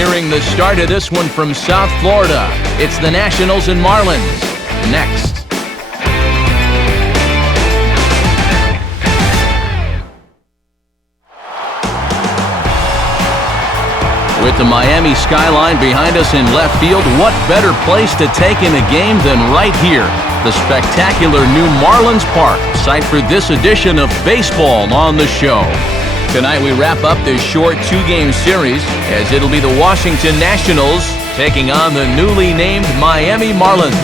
Nearing the start of this one from South Florida, it's the Nationals and Marlins. Next. With the Miami skyline behind us in left field, what better place to take in a game than right here? The spectacular new Marlins Park, site for this edition of Baseball on the Show. Tonight we wrap up this short two-game series as it'll be the Washington Nationals taking on the newly named Miami Marlins.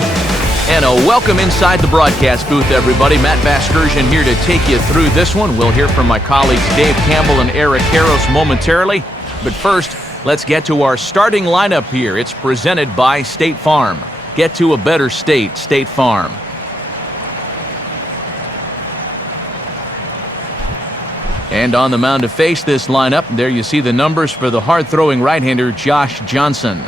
And a welcome inside the broadcast booth, everybody. Matt Vasgersian here to take you through this one. We'll hear from my colleagues Dave Campbell and Eric Harros momentarily. But first, let's get to our starting lineup here. It's presented by State Farm. Get to a better state, State Farm. And on the mound to face this lineup, there you see the numbers for the hard-throwing right-hander Josh Johnson.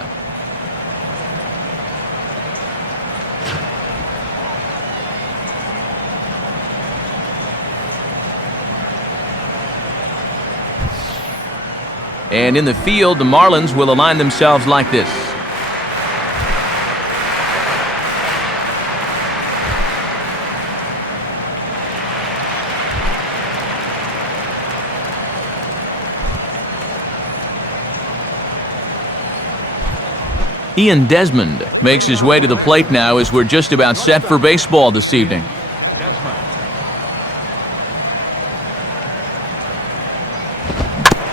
And in the field, the Marlins will align themselves like this. Ian Desmond makes his way to the plate now as we're just about set for baseball this evening.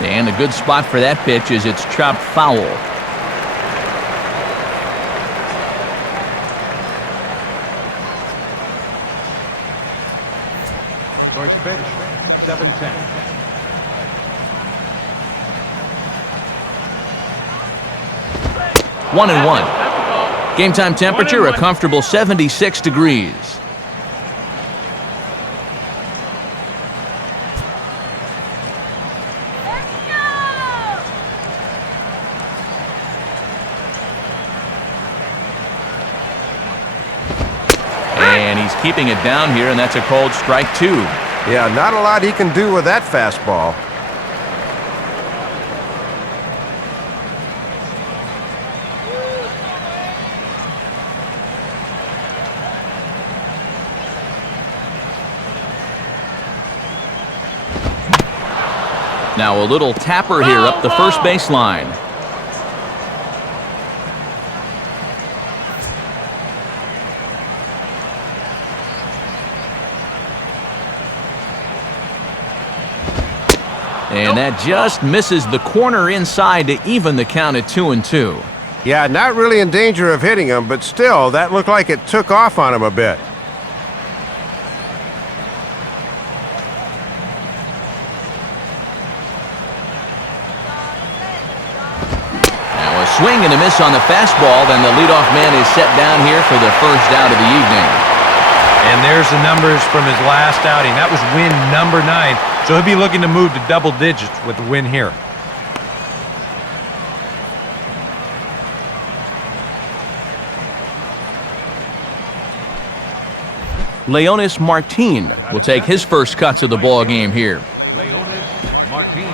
And a good spot for that pitch as it's chopped foul. First pitch, 7-10. One and one. Game time temperature, a comfortable 76 degrees. And he's keeping it down here, and that's a called strike two. Yeah, not a lot he can do with that fastball. Now a little tapper here up the first baseline. And that just misses the corner inside to even the count at 2-2. Yeah, not really in danger of hitting him, but still, that looked like it took off on him a bit. Now a swing and a miss on the fastball, then the leadoff man is set down here for the first out of the evening. And there's the numbers from his last outing. That was win number 9. So he'll be looking to move to double digits with the win here. Leonis Martin will take his first cuts of the ball game here. Leonis Martin.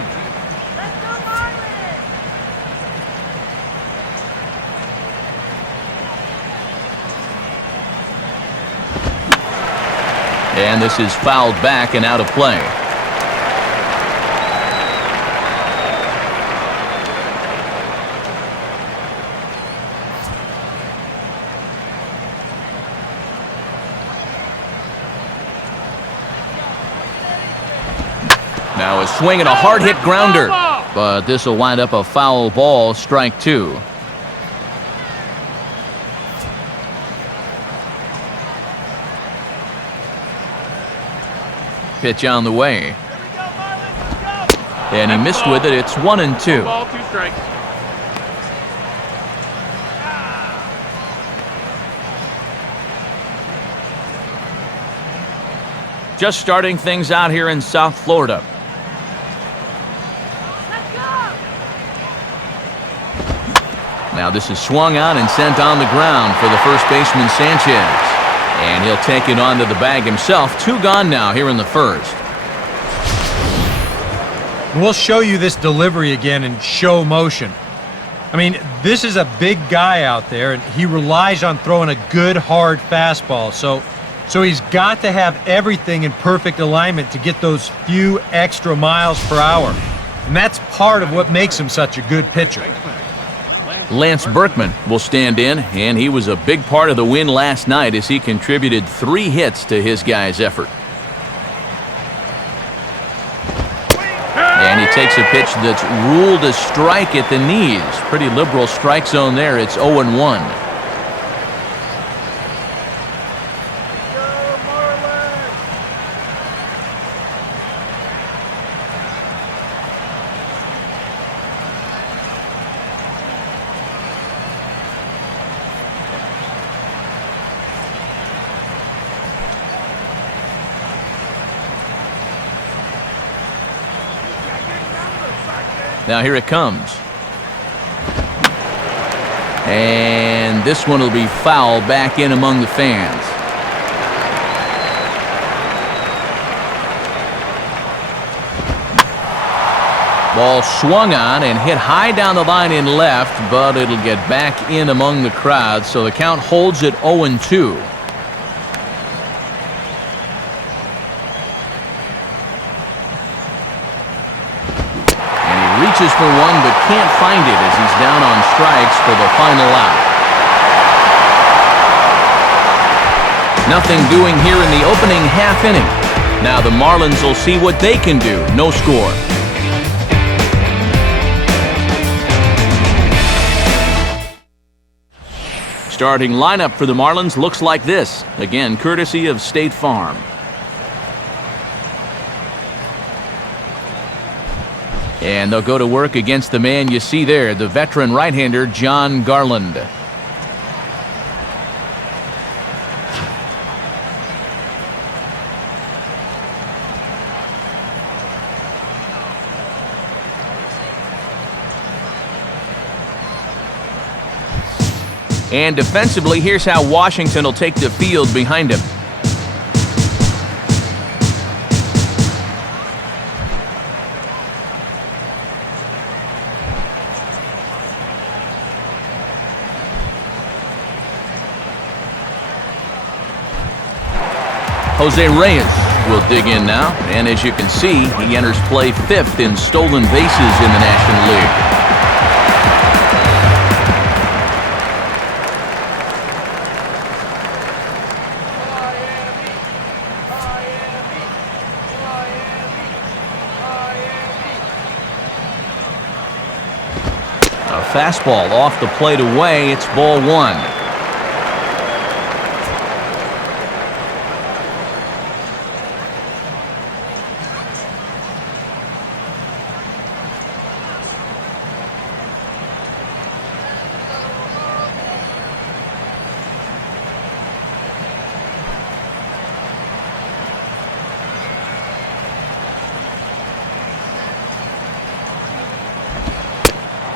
And this is fouled back and out of play. Now a swing and a hard-hit grounder, but this will wind up a foul ball, strike two. Pitch on the way. And he missed with it. It's 1-2. Ball, 2 strikes. Just starting things out here in South Florida. Now this is swung on and sent on the ground for the first baseman Sanchez. And he'll take it onto the bag himself. 2 gone now here in the first. We'll show you this delivery again in show motion. I mean, this is a big guy out there, and he relies on throwing a good, hard fastball. So he's got to have everything in perfect alignment to get those few extra miles per hour. And that's part of what makes him such a good pitcher. Lance Berkman will stand in, and he was a big part of the win last night as he contributed 3 hits to his guys' effort. And he takes a pitch that's ruled a strike at the knees. Pretty liberal strike zone there. It's 0-1. Now here it comes. And this one will be foul back in among the fans. Ball swung on and hit high down the line in left, but it'll get back in among the crowd, so the count holds at 0-2. Reaches for one, but can't find it as he's down on strikes for the final out. Nothing doing here in the opening half inning. Now the Marlins will see what they can do. No score. Starting lineup for the Marlins looks like this. Again, courtesy of State Farm. And they'll go to work against the man you see there, the veteran right-hander, John Garland. And defensively, here's how Washington will take the field behind him. Jose Reyes will dig in now, and as you can see, he enters play 5th in stolen bases in the National League. A fastball off the plate away. It's ball 1.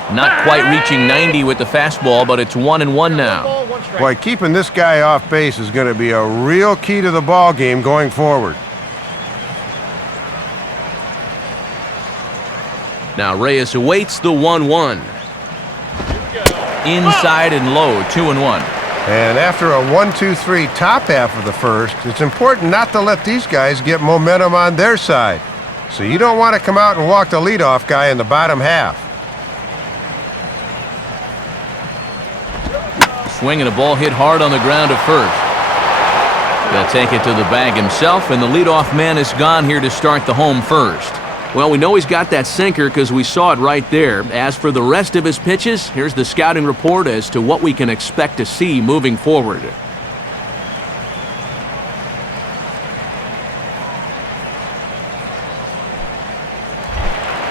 Not quite reaching 90 with the fastball, but it's 1-1 now. Boy, keeping this guy off base is going to be a real key to the ball game going forward. Now Reyes awaits the 1-1. Inside and low, 2-1. And after a 1-2-3 top half of the first, it's important not to let these guys get momentum on their side. So you don't want to come out and walk the leadoff guy in the bottom half. Swinging a ball hit hard on the ground to first. They'll take it to the bag himself, and the leadoff man is gone here to start the home first. Well, we know he's got that sinker because we saw it right there. As for the rest of his pitches, here's the scouting report as to what we can expect to see moving forward.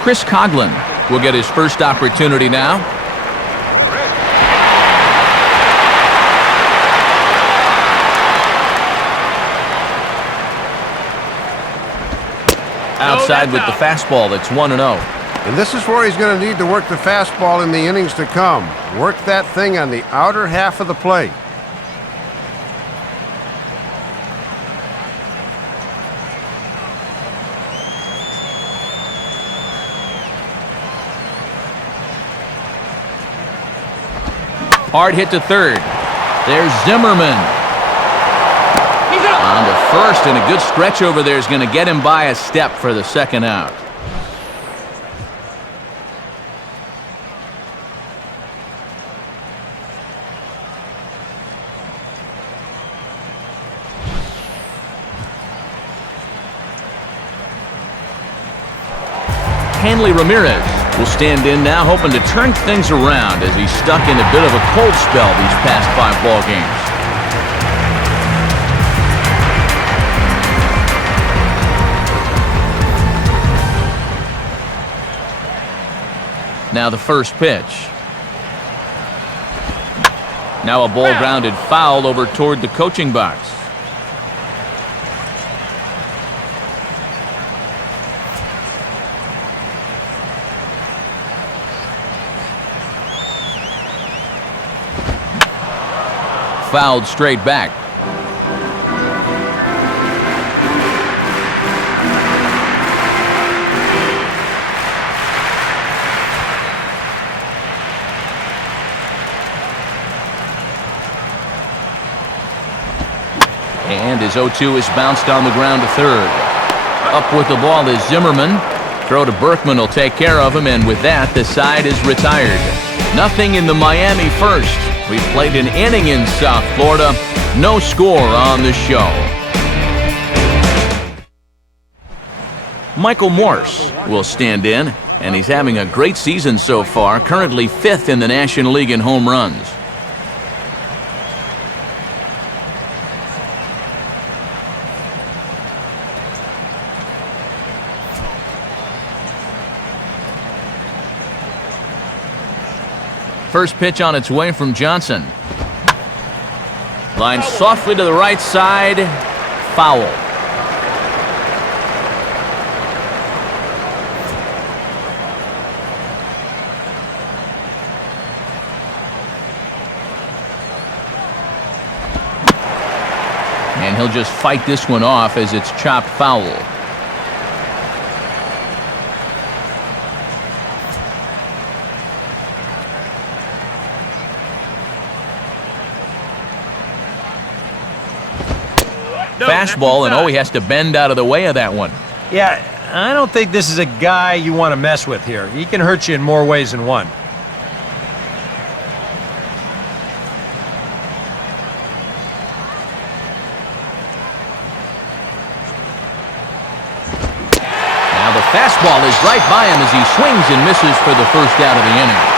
Chris Coghlan will get his first opportunity now. Outside with the fastball, that's 1-0. And this is where he's going to need to work the fastball in the innings to come. Work that thing on the outer half of the plate. Hard hit to third. There's Zimmerman. On to first, and a good stretch over there is going to get him by a step for the second out. Hanley Ramirez will stand in now, hoping to turn things around as he's stuck in a bit of a cold spell these past 5 ball games. Now the first pitch. Now a ball grounded foul over toward the coaching box. Fouled straight back. And his 0-2 is bounced on the ground to third. Up with the ball is Zimmerman. Throw to Berkman will take care of him, and with that, the side is retired. Nothing in the Miami first. We played an inning in South Florida. No score on the show. Michael Morse will stand in, and he's having a great season so far, currently 5th in the National League in home runs. First pitch on its way from Johnson. Line softly to the right side. Foul. And he'll just fight this one off as it's chopped foul. Fastball, and oh, he has to bend out of the way of that one. Yeah, I don't think this is a guy you want to mess with here. He can hurt you in more ways than one. Now the fastball is right by him as he swings and misses for the first out of the inning.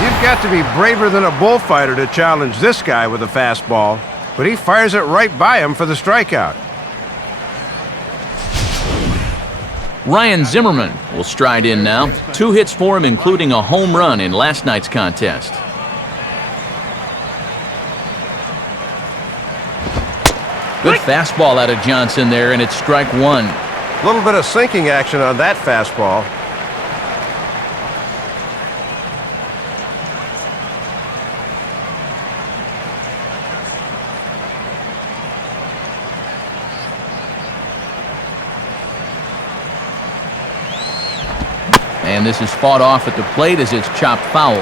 You've got to be braver than a bullfighter to challenge this guy with a fastball, but he fires it right by him for the strikeout. Ryan Zimmerman will stride in now. 2 hits for him, including a home run in last night's contest. Good fastball out of Johnson there, and it's strike 1. A little bit of sinking action on that fastball. And this is fought off at the plate as it's chopped foul.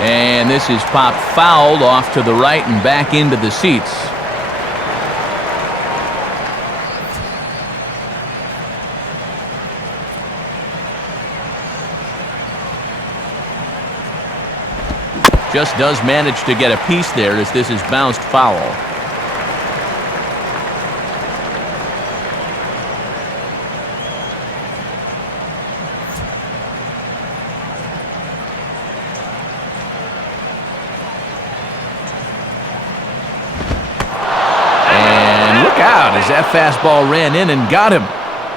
And this is popped fouled off to the right and back into the seats. Just does manage to get a piece there as this is bounced foul. And look out as that fastball ran in and got him.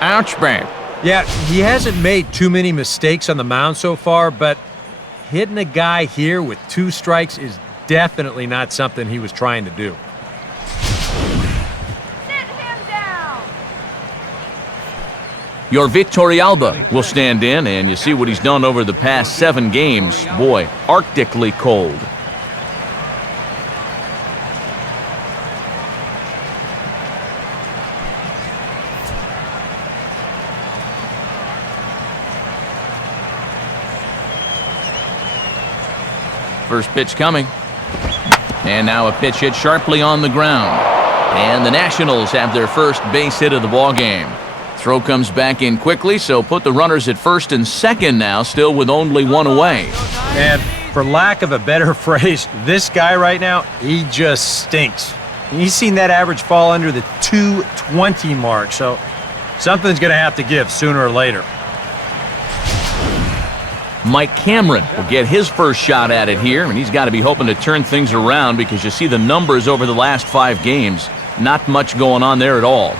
Ouch, bang. Yeah, he hasn't made too many mistakes on the mound so far, but hitting a guy here with 2 strikes is definitely not something he was trying to do. Sit him down. Your Victorialba will stand in, and you see what he's done over the past 7 games. Boy, arctically cold. First pitch coming. And now a pitch hit sharply on the ground. And the Nationals have their first base hit of the ball game. Throw comes back in quickly, so put the runners at first and second now, still with only 1 away. And for lack of a better phrase, this guy right now, he just stinks. He's seen that average fall under the 220 mark, so something's going to have to give sooner or later. Mike Cameron will get his first shot at it here, and he's got to be hoping to turn things around because you see the numbers over the last 5 games. Not much going on there at all.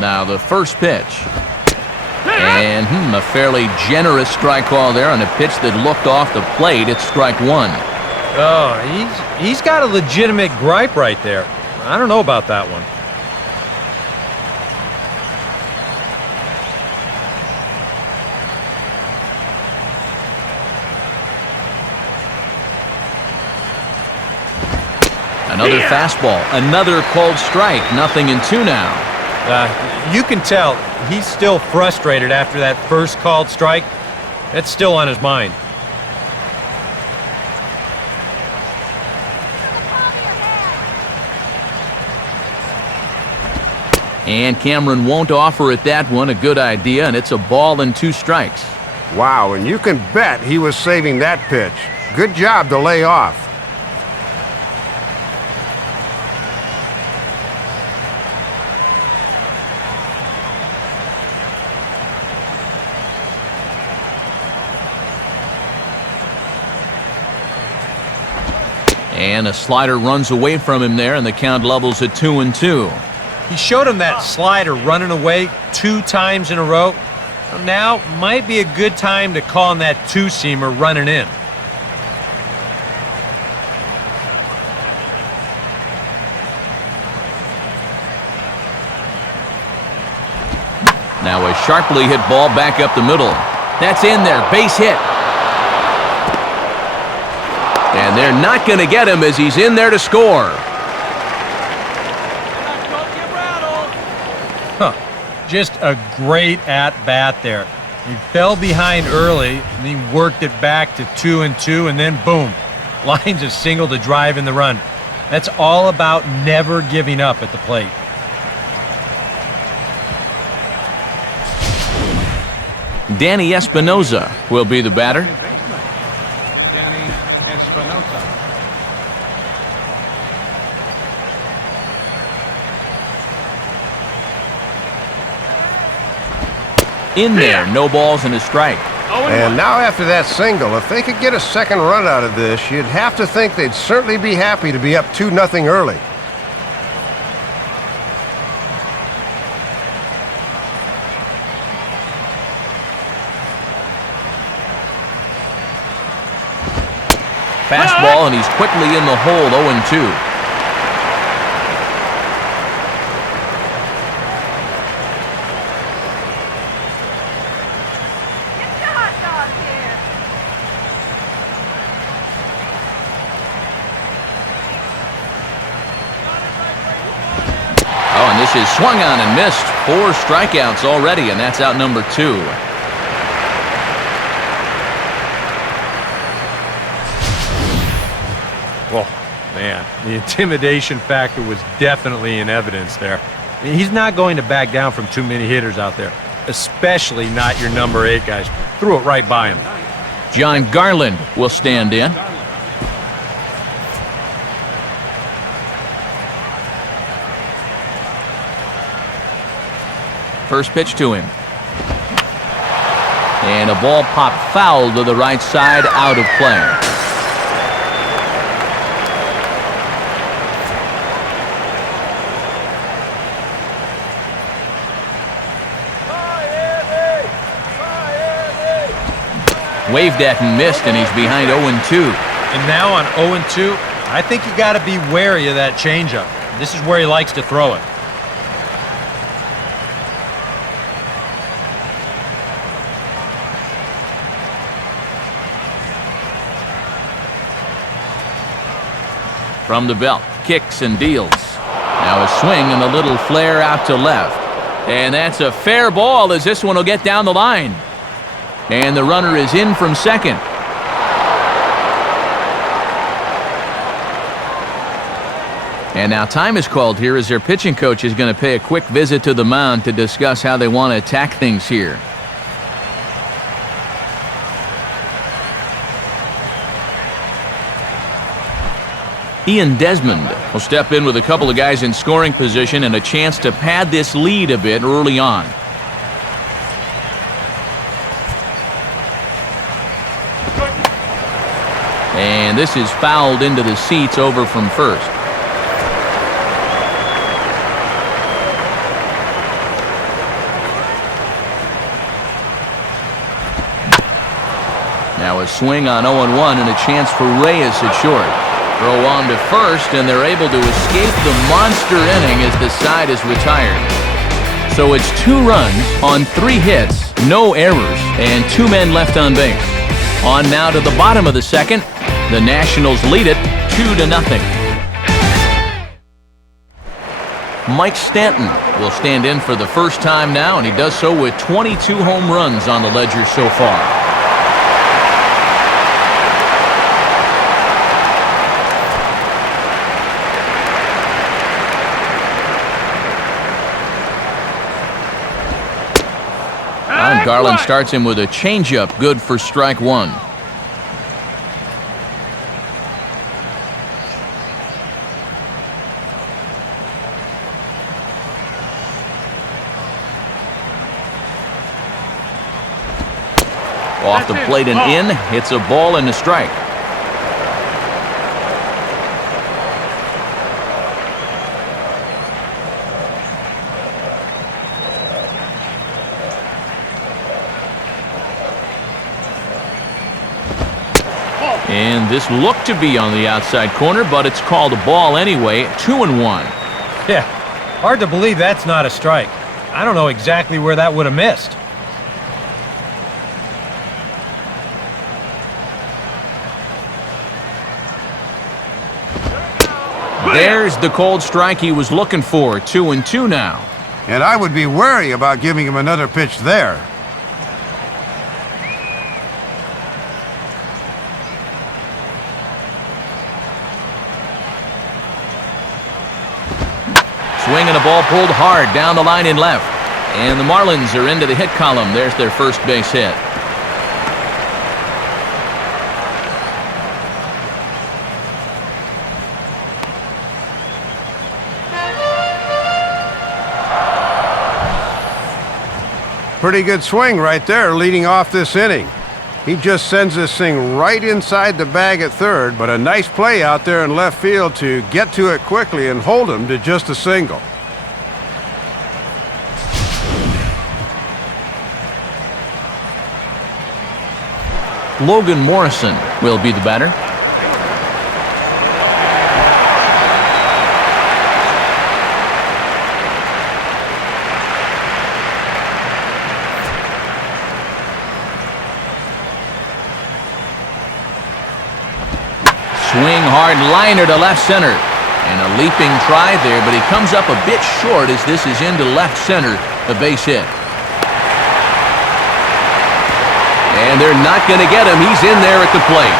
Now the first pitch. And a fairly generous strike call there on a pitch that looked off the plate. It's strike 1. Oh, he's got a legitimate gripe right there. I don't know about that one. Another fastball, another called strike. Nothing in 2 now. You can tell he's still frustrated after that first called strike. It's still on his mind. And Cameron won't offer it that one. A good idea, and it's a ball and 2 strikes. Wow, and you can bet he was saving that pitch. Good job to lay off. And a slider runs away from him there, and the count levels at 2-2. He showed him that slider running away 2 times in a row. Now might be a good time to call him that 2-seamer running in. Now a sharply hit ball back up the middle. That's in there, base hit. And they're not going to get him as he's in there to score. Just a great at-bat there. He fell behind early, and he worked it back to 2-2, and then boom, lines a single to drive in the run. That's all about never giving up at the plate. Danny Espinosa will be the batter. Danny Espinosa. In there, no balls and a strike. And now after that single, if they could get a second run out of this, you'd have to think they'd certainly be happy to be up 2-0 early. Fastball, and he's quickly in the hole, 0-2. Oh, and this is swung on and missed. 4 strikeouts already, and that's out number 2. Oh, man, the intimidation factor was definitely in evidence there. He's not going to back down from too many hitters out there, especially not your number 8 guys. Threw it right by him. John Garland will stand in. First pitch to him. And a ball popped foul to the right side, out of play. Waved at and missed, and he's behind 0-2. And now on 0-2, I think you got to be wary of that changeup. This is where he likes to throw it. From the belt, kicks and deals. Now a swing and a little flare out to left. And that's a fair ball as this one will get down the line. And the runner is in from second. And now time is called here as their pitching coach is going to pay a quick visit to the mound to discuss how they want to attack things here. Ian Desmond will step in with a couple of guys in scoring position and a chance to pad this lead a bit early on. And this is fouled into the seats over from first. Now a swing on 0-1 and a chance for Reyes at short. Throw on to first, and they're able to escape the monster inning as the side is retired. So it's 2 runs on 3 hits, no errors, and 2 men left on base. On now to the bottom of the second. The Nationals lead it 2-0. Mike Stanton will stand in for the first time now, and he does so with 22 home runs on the ledger so far. Garland starts him with a changeup, good for strike 1. Off the plate and in, hits a ball and a strike. And this looked to be on the outside corner, but it's called a ball anyway. 2-1. Yeah, hard to believe that's not a strike. I don't know exactly where that would have missed. There's the cold strike he was looking for. 2-2 now. And I would be wary about giving him another pitch there. Swing and a ball pulled hard down the line in left. And the Marlins are into the hit column. There's their first base hit. Pretty good swing right there leading off this inning. He just sends this thing right inside the bag at third, but a nice play out there in left field to get to it quickly and hold him to just a single. Logan Morrison will be the batter. Swing hard liner to left center. And a leaping try there, but he comes up a bit short as this is into left center, a base hit. And they're not going to get him. He's in there at the plate.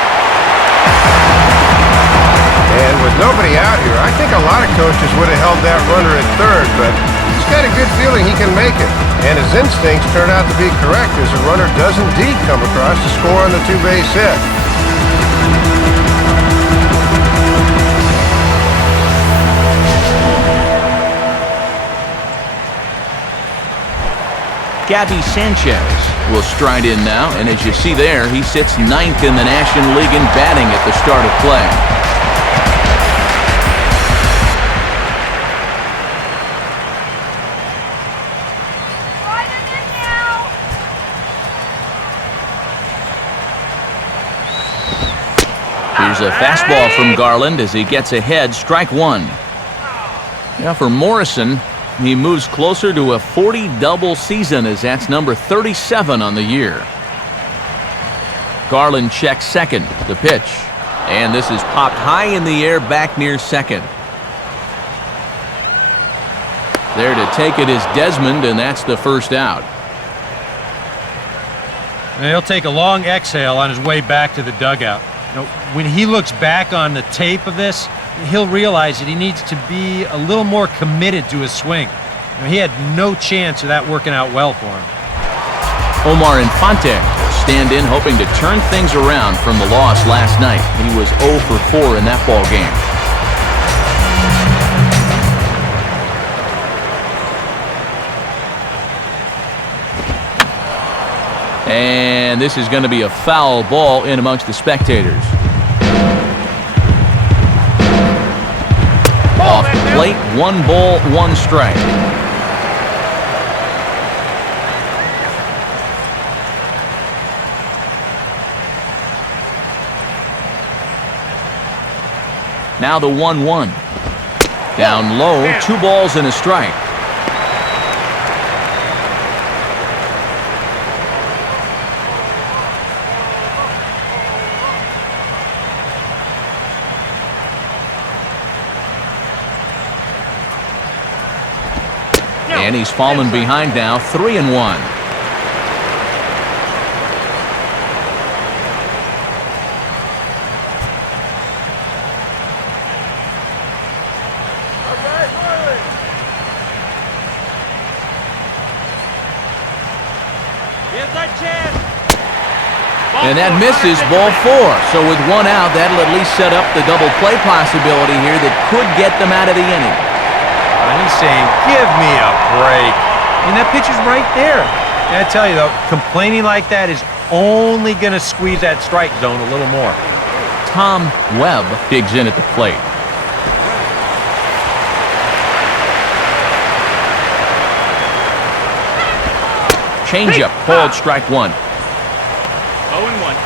And with nobody out here, I think a lot of coaches would have held that runner at third, but he's got a good feeling he can make it. And his instincts turn out to be correct as the runner does indeed come across to score on the 2-base hit. Gabby Sanchez will stride in now, and as you see there, he sits 9th in the National League in batting at the start of play. Here's a fastball from Garland as he gets ahead, strike one. Now for Morrison, he moves closer to a 40-double season as that's number 37 on the year. Garland checks second, the pitch. And this is popped high in the air back near second. There to take it is Desmond, and that's the first out. And he'll take a long exhale on his way back to the dugout. When he looks back on the tape of this, he'll realize that he needs to be a little more committed to his swing. He had no chance of that working out well for him. Omar Infante stand in hoping to turn things around from the loss last night. He was 0 for 4 in that ball game. And this is going to be a foul ball in amongst the spectators. Off plate, 1 ball, 1 strike. Now the 1-1. Down low, 2 balls and a strike. And he's fallen behind now, 3-1. And that misses, ball 4. So with 1 out, that'll at least set up the double play possibility here that could get them out of the inning. And he's saying, give me a break. I mean, that pitch is right there. And I tell you, though, complaining like that is only going to squeeze that strike zone a little more. Tom Webb digs in at the plate. Changeup, called strike 1. 0-1.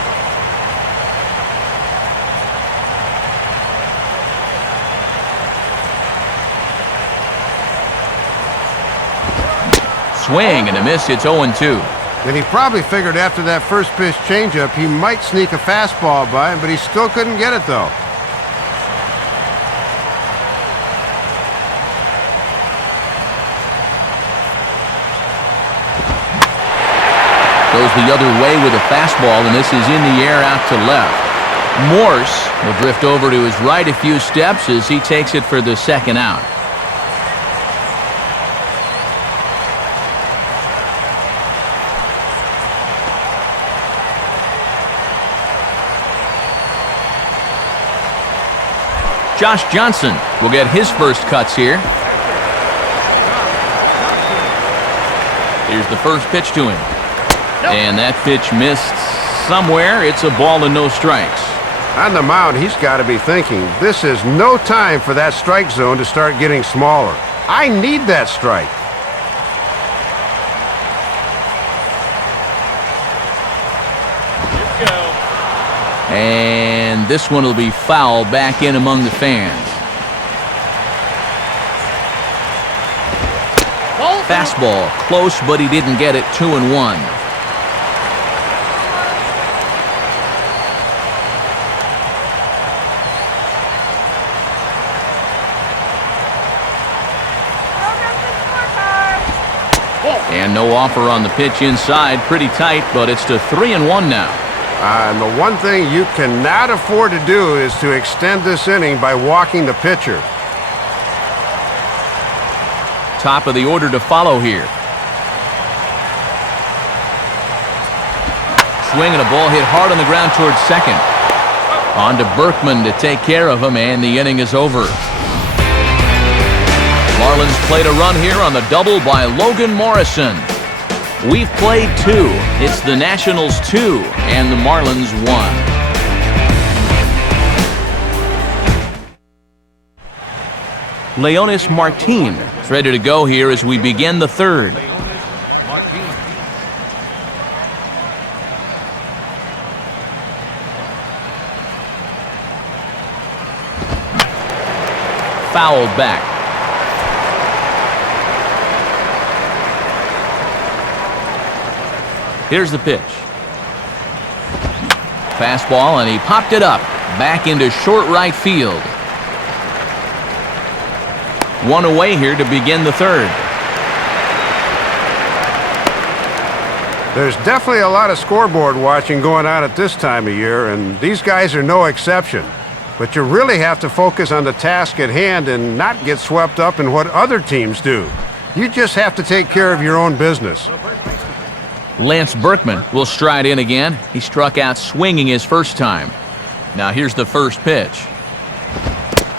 Swing and a miss, it's 0-2. And he probably figured after that first pitch changeup he might sneak a fastball by him, but he still couldn't get it though. Goes the other way with a fastball, and this is in the air out to left. Morse will drift over to his right a few steps as he takes it for the second out. Josh Johnson will get his first cuts here. Here's the first pitch to him. And that pitch missed somewhere. It's a ball and no strikes. On the mound, he's got to be thinking, this is no time for that strike zone to start getting smaller. I need that strike. And this one will be foul back in among the fans. Fastball, close, but he didn't get it. 2-1. And no offer on the pitch inside. Pretty tight, but it's to 3-1 now. And the one thing you cannot afford to do is to extend this inning by walking the pitcher. Top of the order to follow here. Swing and a ball hit hard on the ground towards second. On to Berkman to take care of him, and the inning is over. Marlins played a run here on the double by Logan Morrison. We've played 2. It's the Nationals 2 and the Marlins 1. Leonis Martin is ready to go here as we begin the third. fouled back. Here's the pitch. Fastball, and he popped it up. Back into short right field. One away here to begin the third. There's definitely a lot of scoreboard watching going on at this time of year, and these guys are no exception. But you really have to focus on the task at hand and not get swept up in what other teams do. You just have to take care of your own business. Lance Berkman will stride in again. He struck out swinging his first time. Now here's the first pitch.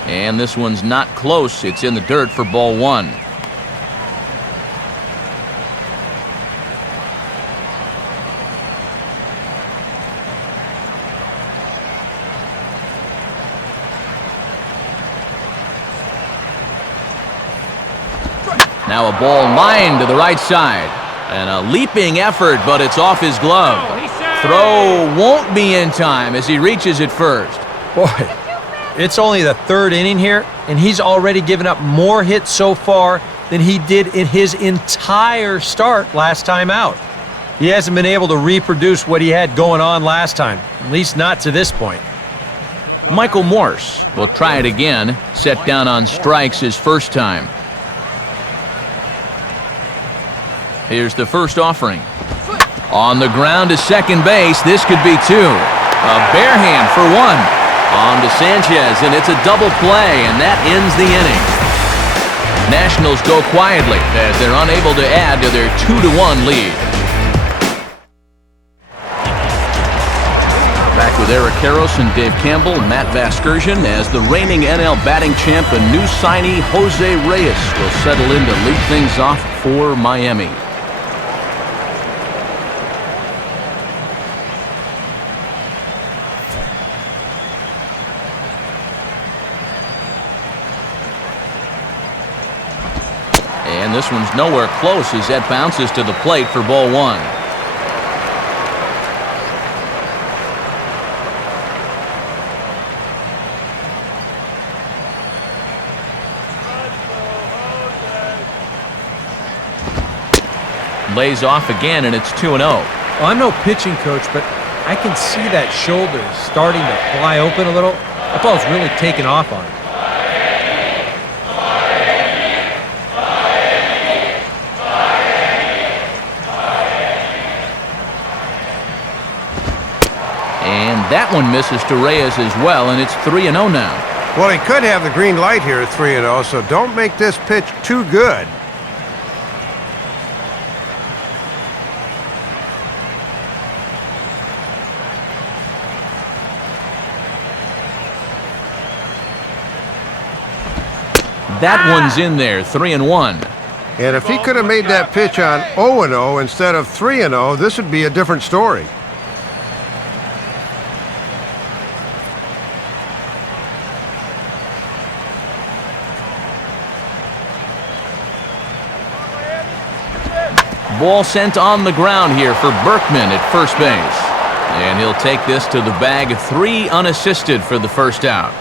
And this one's not close. It's in the dirt for ball one. Now a ball lined to the right side. And a leaping effort, but it's off his glove. Throw won't be in time as he reaches it first. Boy, it's only the third inning here, and he's already given up more hits so far than he did in his entire start last time out. He hasn't been able to reproduce what he had going on last time, at least not to this point. Michael Morse will try it again, set down on strikes his first time. Here's the first offering. On the ground to second base, this could be two. A bare hand for one. On to Sanchez, and it's a double play, and that ends the inning. Nationals go quietly as they're unable to add to their 2-1 lead. Back with Eric Karros and Dave Campbell, Matt Vasgersian, as the reigning NL batting champ and new signee Jose Reyes will settle in to lead things off for Miami. And this one's nowhere close as that bounces to the plate for ball one. Lays off again, and it's 2-0. Well, I'm no pitching coach, but I can see that shoulder starting to fly open a little. That ball's really taken off on him. And that one misses to Reyes as well, and it's 3-0 now. Well, he could have the green light here at 3-0, so don't make this pitch too good. That one's in there, 3-1. And if he could have made that pitch on 0-0 instead of 3-0, this would be a different story. Ball sent on the ground here for Berkman at first base. And he'll take this to the bag, 3 unassisted for the first out.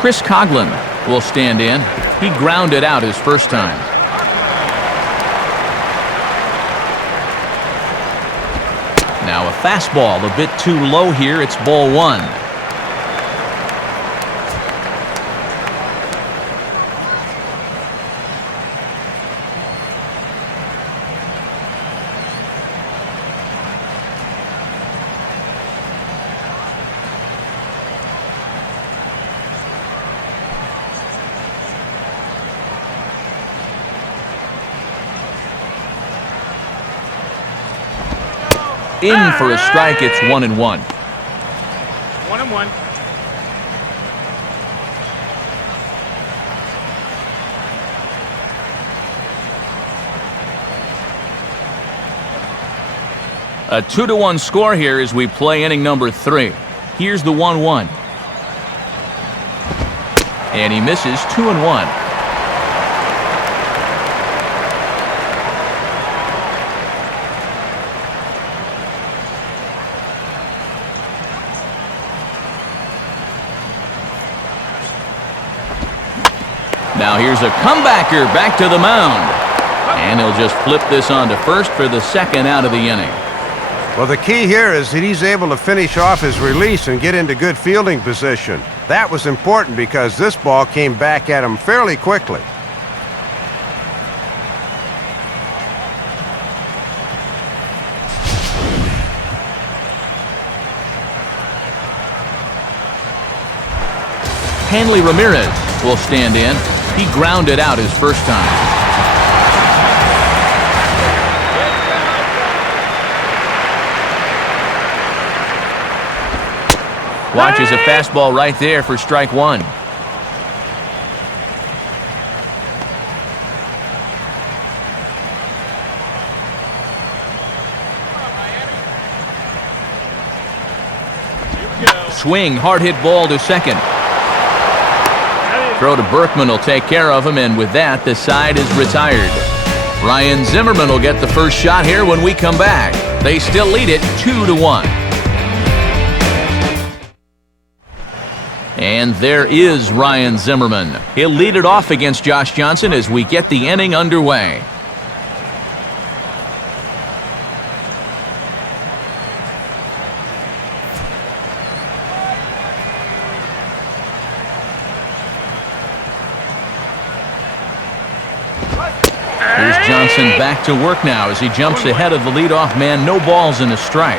Chris Coghlan will stand in. He grounded out his first time. Now a fastball a bit too low here. It's ball one. In for a strike, it's 1-1. 1-1. A 2-1 score here as we play inning number 3. Here's the 1-1. And he misses 2-1. Now here's a comebacker back to the mound. And he'll just flip this on to first for the second out of the inning. Well, the key here is that he's able to finish off his release and get into good fielding position. That was important because this ball came back at him fairly quickly. Hanley Ramirez will stand in. He grounded out his first time. Watches a fastball right there for strike one. Swing, hard hit ball to second. Throw to Berkman will take care of him, and with that, the side is retired. Ryan Zimmerman will get the first shot here when we come back. They still lead it 2-1. And there is Ryan Zimmerman. He'll lead it off against Josh Johnson as we get the inning underway. Here's Johnson back to work now as he jumps ahead of the leadoff man. No balls and a strike.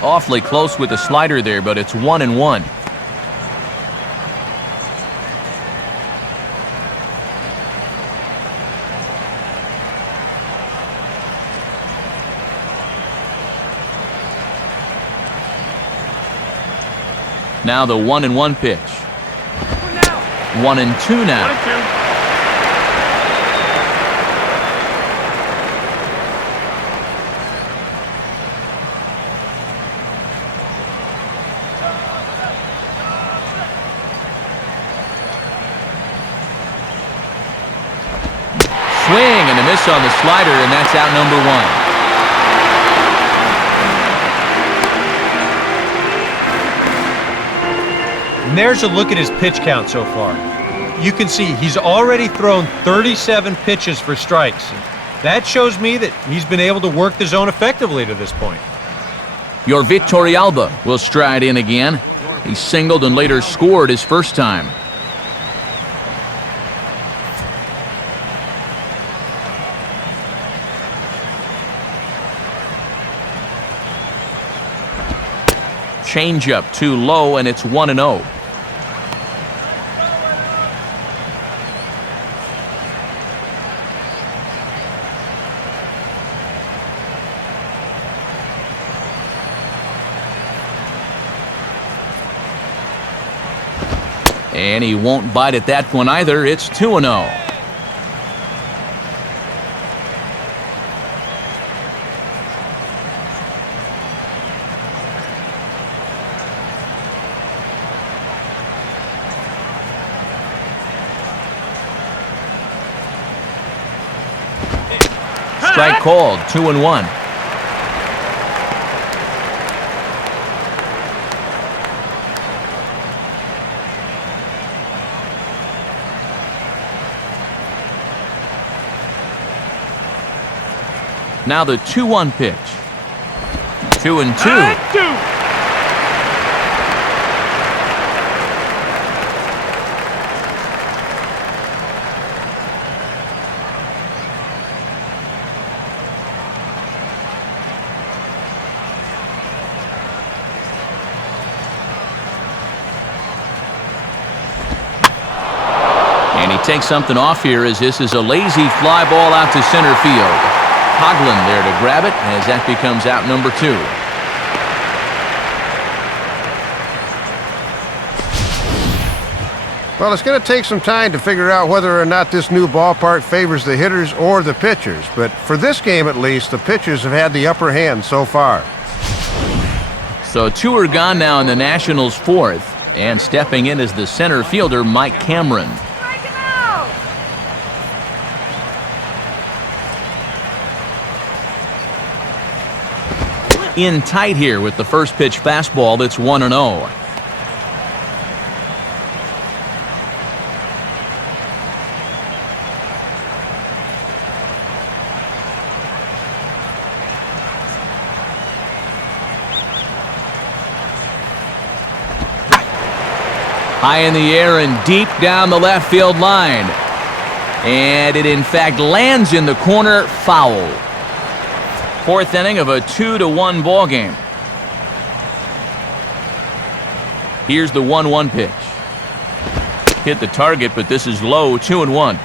Awfully close with the slider there, but it's 1-1. Now the 1-1 pitch. 1-2 now. 1-2. Swing and a miss on the slider, and that's out number one. And there's a look at his pitch count so far. You can see he's already thrown 37 pitches for strikes. That shows me that he's been able to work the zone effectively to this point. Your Torrealba will stride in again. He singled and later scored his first time. Changeup too low, and it's 1-0. And he won't bite at that one either. It's 2-0. Strike called, 2-1. Now the 2-1 pitch. 2-2. And he takes something off here as this is a lazy fly ball out to center field. Hoagland there to grab it as that becomes out number 2. Well, it's going to take some time to figure out whether or not this new ballpark favors the hitters or the pitchers. But for this game at least, the pitchers have had the upper hand so far. So 2 are gone now in the Nationals' 4th. And stepping in is the center fielder, Mike Cameron. in tight here with the first pitch fastball that's 1-0. High in the air and deep down the left field line. And it in fact lands in the corner, foul. Fourth inning of a 2-1 ball game. Here's the 1-1 pitch. Hit the target, but this is low, 2-1.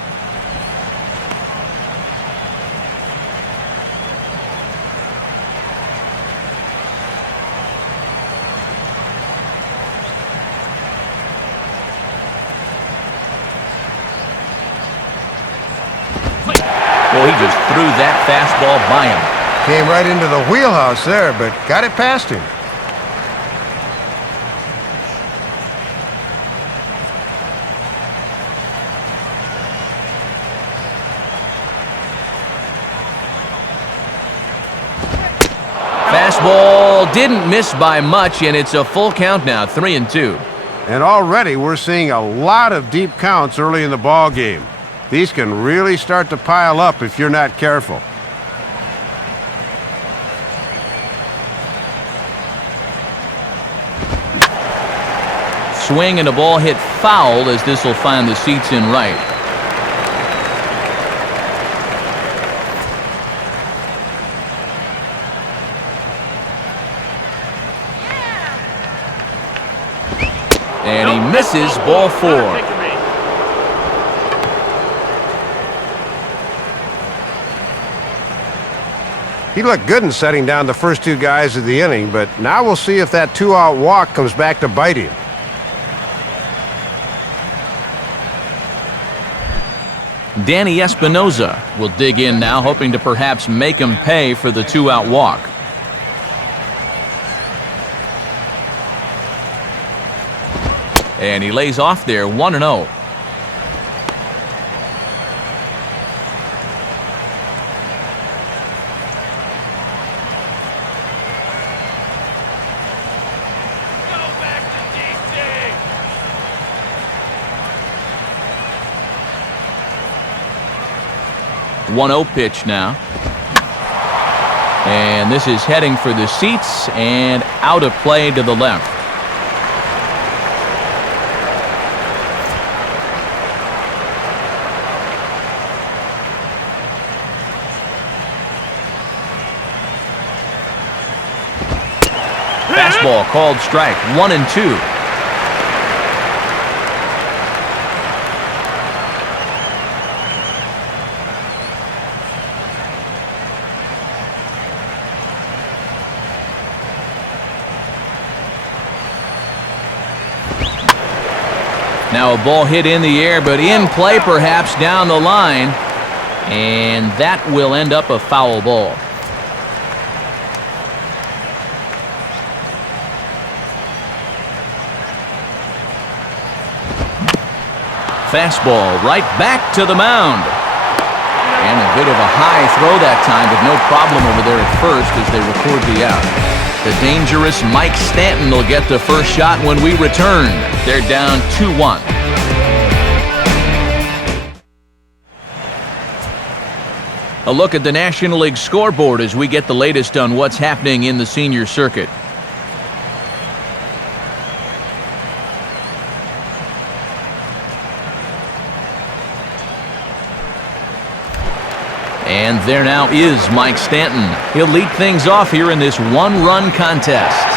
Well, he just threw that fastball by him. Came right into the wheelhouse there, but got it past him. Fastball didn't miss by much, and it's a full count now, 3-2. And already we're seeing a lot of deep counts early in the ball game. These can really start to pile up if you're not careful. Swing and a ball hit foul as this will find the seats in right. And he misses, ball 4. He looked good in setting down the first two guys of the inning, but now we'll see if that 2-out walk comes back to bite him. Danny Espinoza will dig in now, hoping to perhaps make him pay for the 2-out walk. And he lays off there, 1-0. One-0 pitch now. And this is heading for the seats and out of play to the left. Fastball called strike, 1-2. Now a ball hit in the air, but in play perhaps down the line. And that will end up a foul ball. Fastball right back to the mound. And a bit of a high throw that time, but no problem over there at first as they record the out. The dangerous Mike Stanton will get the first shot when we return. They're down 2-1. A look at the National League scoreboard as we get the latest on what's happening in the senior circuit. And there now is Mike Stanton. He'll lead things off here in this one-run contest.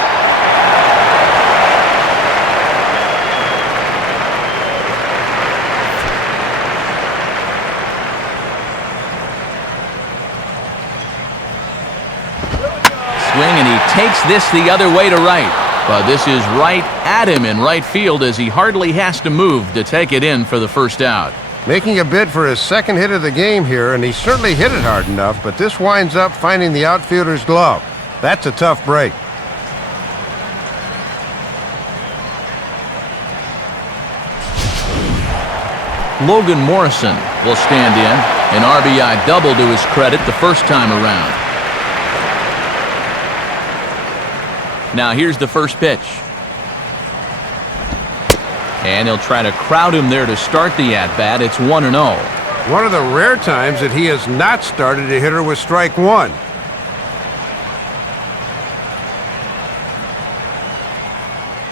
Swing, and he takes this the other way to right. But this is right at him in right field as he hardly has to move to take it in for the first out. Making a bid for his second hit of the game here, and he certainly hit it hard enough, but this winds up finding the outfielder's glove. That's a tough break. Logan Morrison will stand in. An RBI double to his credit the first time around. Now here's the first pitch. And he'll try to crowd him there to start the at-bat. It's 1-0. One of the rare times that he has not started a hitter with strike one.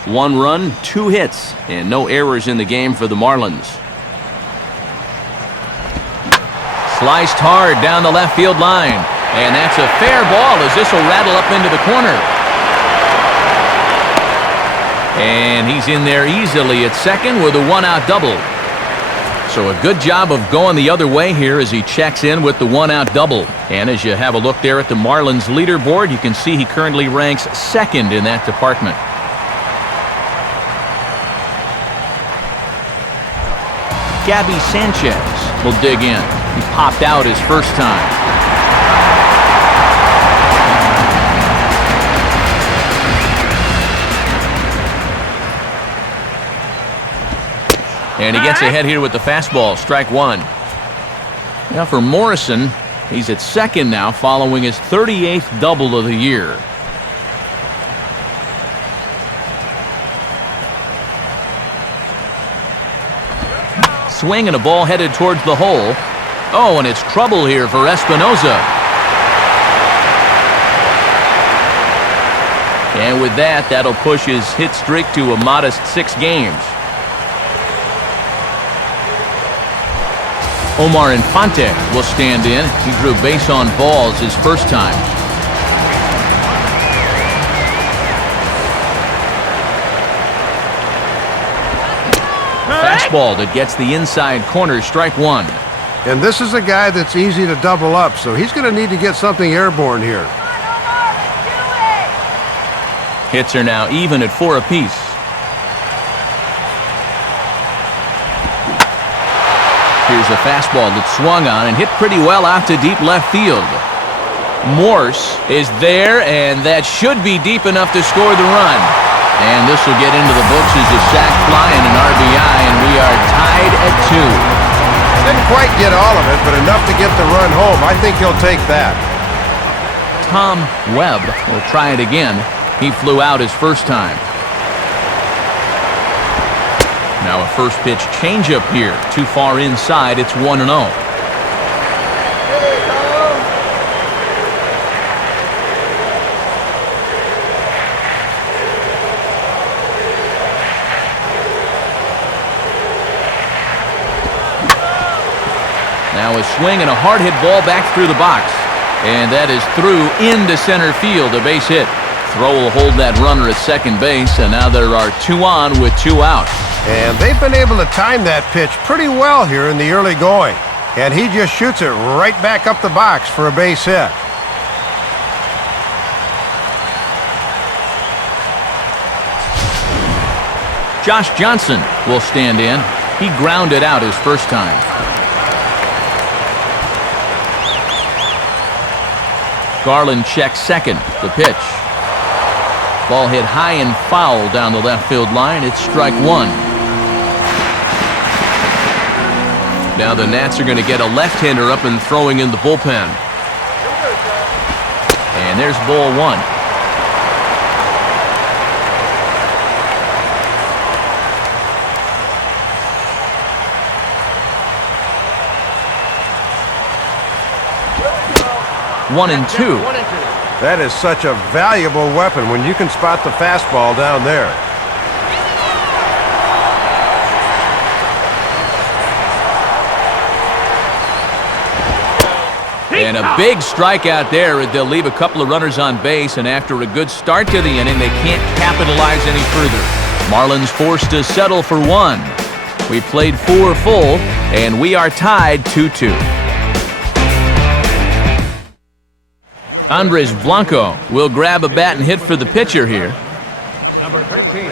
One run, 2 hits, and no errors in the game for the Marlins. Sliced hard down the left field line. And that's a fair ball as this will rattle up into the corner. And he's in there easily at second with a one-out double. So a good job of going the other way here as he checks in with the one-out double. And as you have a look there at the Marlins leaderboard, you can see he currently ranks second in that department. Gabby Sanchez will dig in. He popped out his first time. And he gets ahead here with the fastball, strike one. Now for Morrison, he's at second now following his 38th double of the year. Swing and a ball headed towards the hole. Oh, and it's trouble here for Espinoza. And with that, that'll push his hit streak to a modest 6 games. Omar Infante will stand in. He drew base on balls his first time. Fastball that gets the inside corner, strike one. And this is a guy that's easy to double up, so he's going to need to get something airborne here. Hits are now even at 4 apiece. Here's a fastball that swung on and hit pretty well out to deep left field. Morse is there, and that should be deep enough to score the run. And this will get into the books as a sac fly and an RBI, and we are tied at 2. Didn't quite get all of it, but enough to get the run home. I think he'll take that. Tom Webb will try it again. He flew out his first time. Now a first pitch changeup here. Too far inside. It's 1-0. Now a swing and a hard hit ball back through the box. And that is through into center field, a base hit. Throw will hold that runner at second base, and now there are 2 on with 2 out. And they've been able to time that pitch pretty well here in the early going. And he just shoots it right back up the box for a base hit. Josh Johnson will stand in. He grounded out his first time. Garland checks second. The pitch. Ball hit high and foul down the left field line. It's strike one. Now the Nats are going to get a left-hander up and throwing in the bullpen. And there's ball one. One and two. That is such a valuable weapon when you can spot the fastball down there. And a big strikeout there. They'll leave a couple of runners on base, and after a good start to the inning, they can't capitalize any further. Marlins forced to settle for 1. We played 4 full, and we are tied 2-2. Andres Blanco will grab a bat and hit for the pitcher here. Number 13,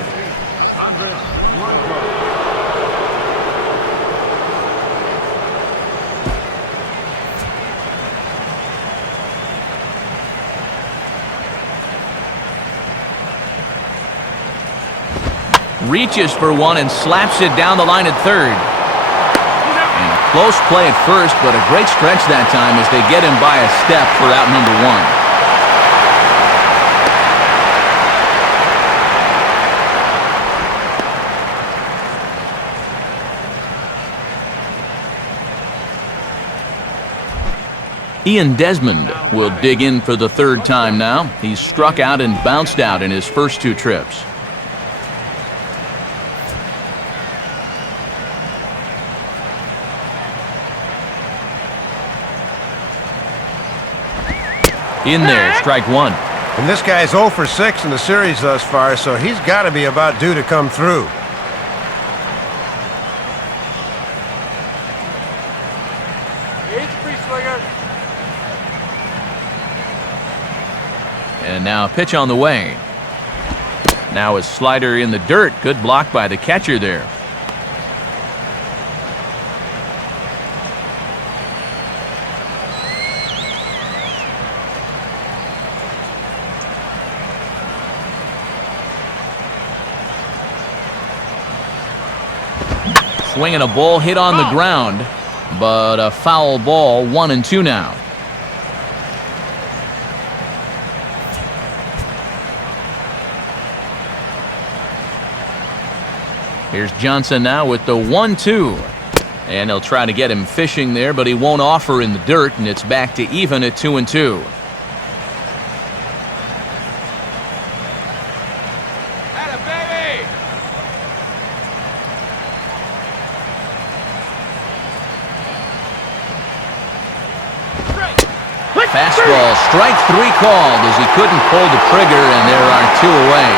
Andres Blanco. Reaches for one and slaps it down the line at third. And a close play at first, but a great stretch that time as they get him by a step for out number 1. Ian Desmond will dig in for the third time now. He's struck out and bounced out in his first 2 trips. In there, strike 1. And this guy's 0 for 6 in the series thus far, so he's got to be about due to come through. And now a pitch on the way. Now a slider in the dirt. Good block by the catcher there. Swinging a ball hit on the ground, but a foul ball, 1-2 now. Here's Johnson now with the 1-2. And he'll try to get him fishing there, but he won't offer in the dirt, and it's back to even at 2-2. Fastball, strike 3 called as he couldn't pull the trigger, and there are 2 away.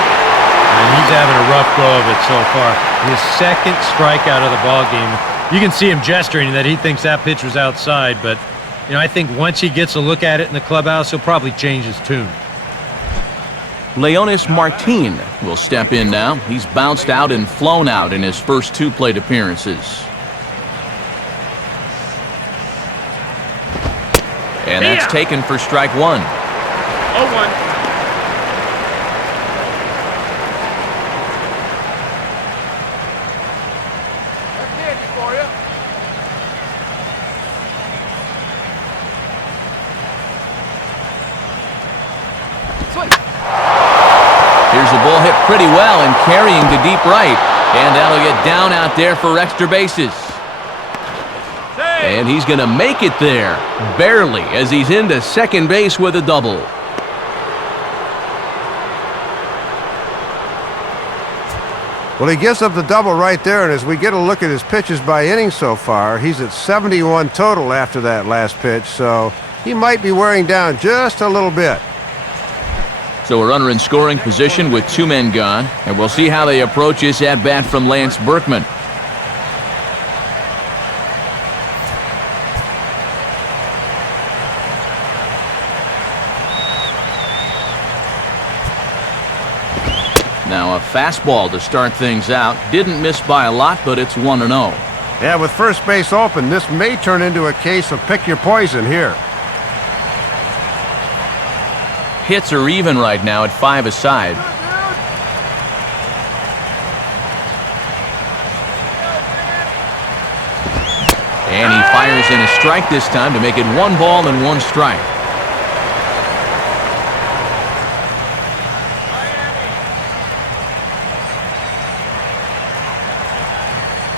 And he's having a rough go of it so far. His second strikeout of the ball game. You can see him gesturing that he thinks that pitch was outside, but I think once he gets a look at it in the clubhouse, he'll probably change his tune. Leonis Martin will step in now. He's bounced out and flown out in his first 2 plate appearances. And that's taken for strike 1. 0-1. Here's a ball hit pretty well and carrying to deep right. And that'll get down out there for extra bases. And he's going to make it there, barely, as he's into second base with a double. Well, he gives up the double right there, and as we get a look at his pitches by inning so far, he's at 71 total after that last pitch, so he might be wearing down just a little bit. So a runner in scoring position with 2 men gone, and we'll see how they approach this at-bat from Lance Berkman. Now a fastball to start things out. Didn't miss by a lot, but it's 1-0. Yeah, with first base open, this may turn into a case of pick your poison here. Hits are even right now at 5 aside. And he fires in a strike this time to make it 1 ball and 1 strike.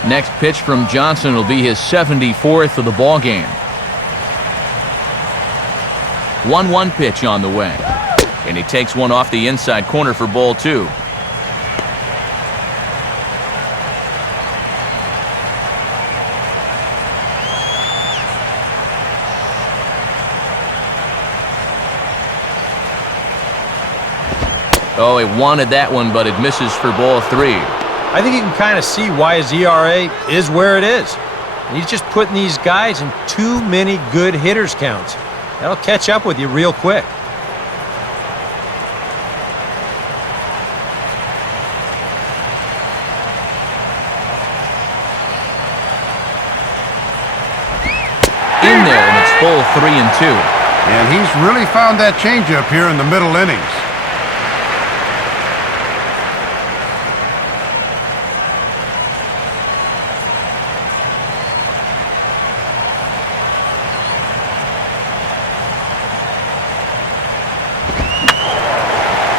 Next pitch from Johnson will be his 74th of the ball game. 1-1 pitch on the way. And he takes one off the inside corner for ball 2. Oh, he wanted that one, but it misses for ball 3. I think you can kind of see why his ERA is where it is. He's just putting these guys in too many good hitters counts. That'll catch up with you real quick. In there, and it's full 3-2. And he's really found that changeup here in the middle innings.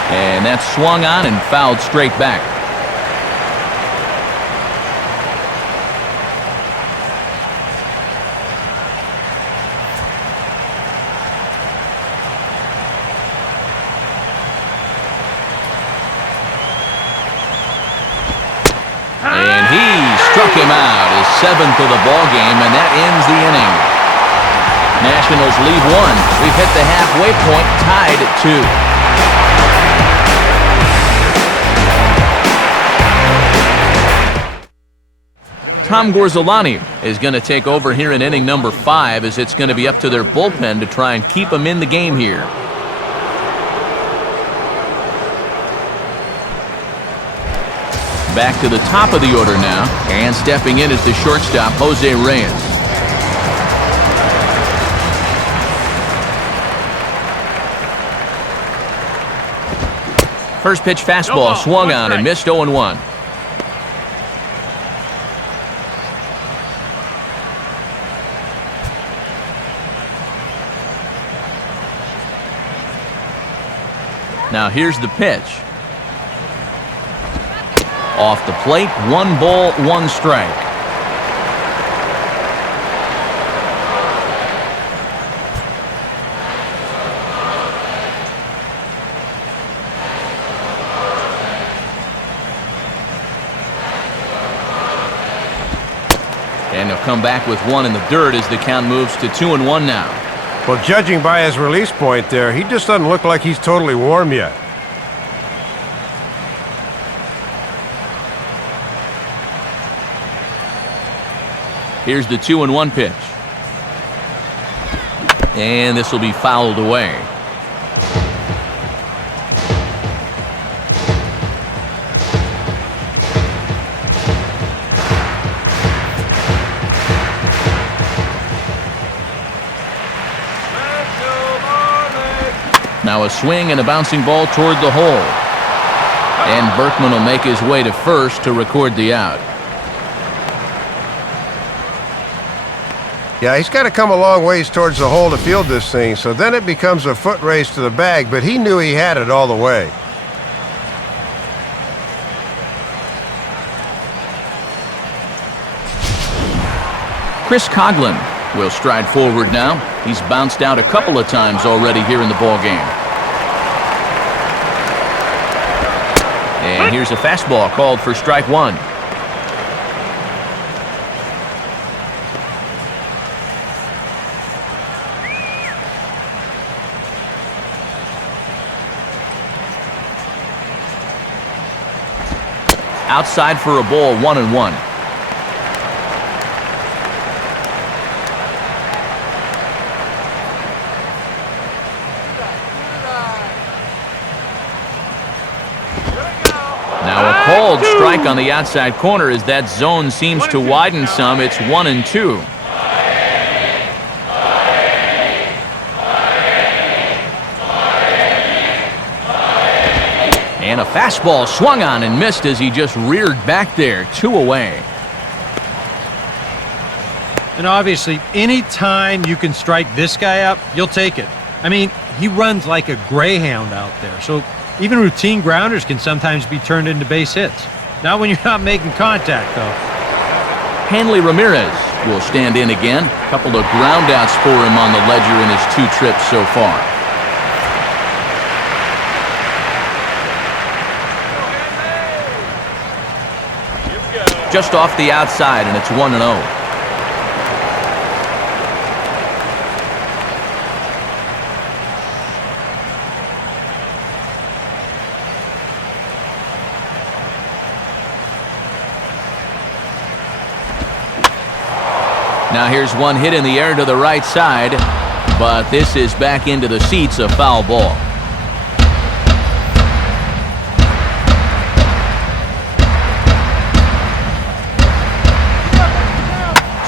And that's swung on and fouled straight back. And he struck him out, his 7th of the ball game, and that ends the inning. Nationals lead 1. We've hit the halfway point, tied at 2. Tom Gorzolani is going to take over here in inning number 5, as it's going to be up to their bullpen to try and keep them in the game here. Back to the top of the order now, and stepping in is the shortstop, Jose Reyes. First pitch fastball swung on and missed 0-1. Now here's the pitch. Off the plate, 1 ball, 1 strike. And he'll come back with 1 in the dirt as the count moves to 2-1 now. Well, judging by his release point there, he just doesn't look like he's totally warm yet. Here's the 2-1 pitch. And this will be fouled away. Now a swing and a bouncing ball toward the hole. And Berkman will make his way to first to record the out. Yeah, he's got to come a long ways towards the hole to field this thing, so then it becomes a foot race to the bag, but he knew he had it all the way. Chris Coghlan will stride forward now. He's bounced out a couple of times already here in the ball game. And here's a fastball called for strike 1. Outside for a ball, 1-1. Now a called strike on the outside corner as that zone seems to widen some. It's 1-2. And a fastball swung on and missed as he just reared back there. 2 away. And obviously, any time you can strike this guy up, you'll take it. I mean, he runs like a greyhound out there, so even routine grounders can sometimes be turned into base hits. Not when you're not making contact, though. Hanley Ramirez will stand in again. A couple of groundouts for him on the ledger in his 2 trips so far. Just off the outside, and it's 1-0. Now here's one hit in the air to the right side, but this is back into the seats, a foul ball.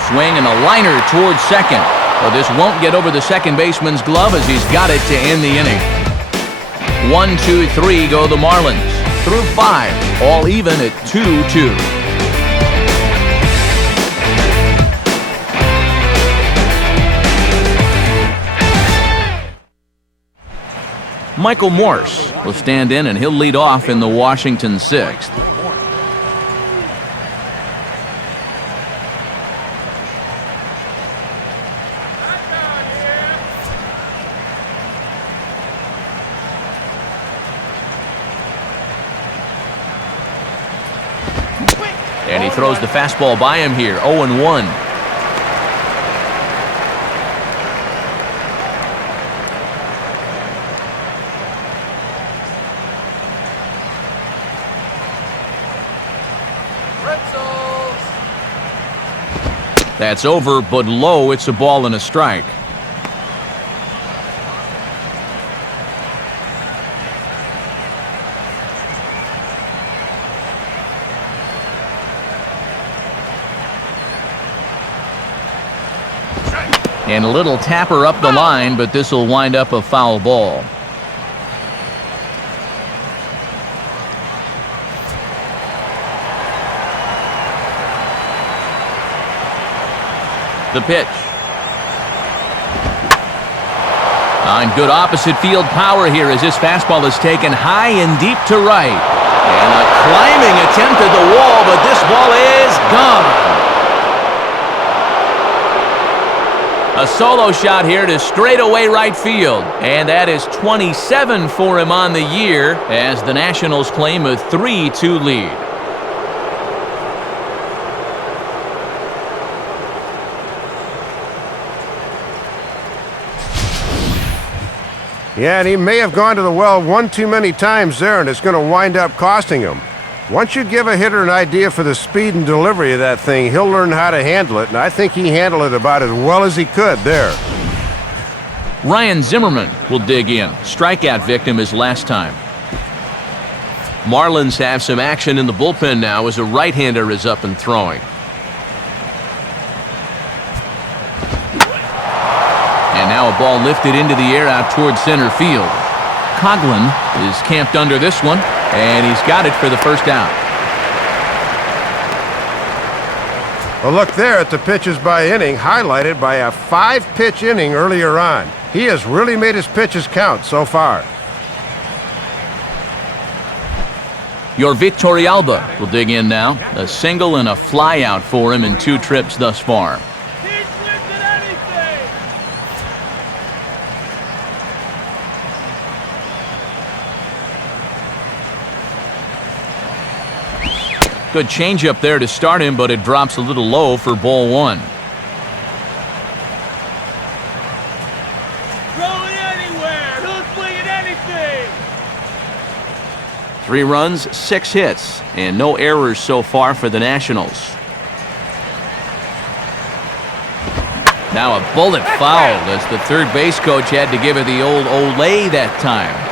Swing and a liner towards second. Well, this won't get over the second baseman's glove as he's got it to end the inning. 1, 2, 3 go the Marlins. Through 5, all even at 2-2. Michael Morse will stand in, and he'll lead off in the Washington 6th. And he throws the fastball by him here, 0-1. That's over, but low. It's a ball and a strike. And a little tapper up the line, but this will wind up a foul ball. The pitch. On good opposite field power here as this fastball is taken high and deep to right. And a climbing attempt at the wall, but this ball is gone. A solo shot here to straightaway right field. And that is 27 for him on the year as the Nationals claim a 3-2 lead. Yeah, and he may have gone to the well one too many times there, and it's going to wind up costing him. Once you give a hitter an idea for the speed and delivery of that thing, he'll learn how to handle it, and I think he handled it about as well as he could there. Ryan Zimmerman will dig in. Strikeout victim his last time. Marlins have some action in the bullpen now as a right-hander is up and throwing. And now a ball lifted into the air out towards center field. Coughlin is camped under this one, and he's got it for the first out. Well, look there at the pitches by inning, highlighted by a 5-pitch inning earlier on. He has really made his pitches count so far. Your Victorialba will dig in now. A single and a fly out for him in 2 trips thus far. Good changeup there to start him, but it drops a little low for ball 1. Throw it anywhere. Who's swinging anything? 3 runs, 6 hits, and no errors so far for the Nationals. Now a bullet fouled as the third base coach had to give it the old Olay that time.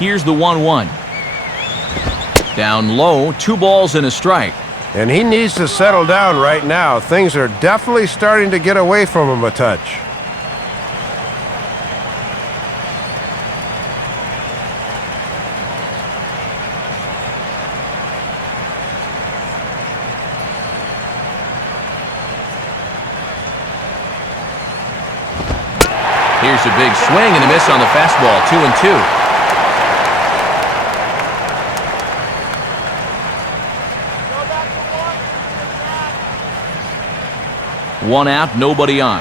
Here's the 1-1. Down low, 2 balls and a strike. And he needs to settle down right now. Things are definitely starting to get away from him a touch. Here's a big swing and a miss on the fastball, 2-2. 1 out, nobody on.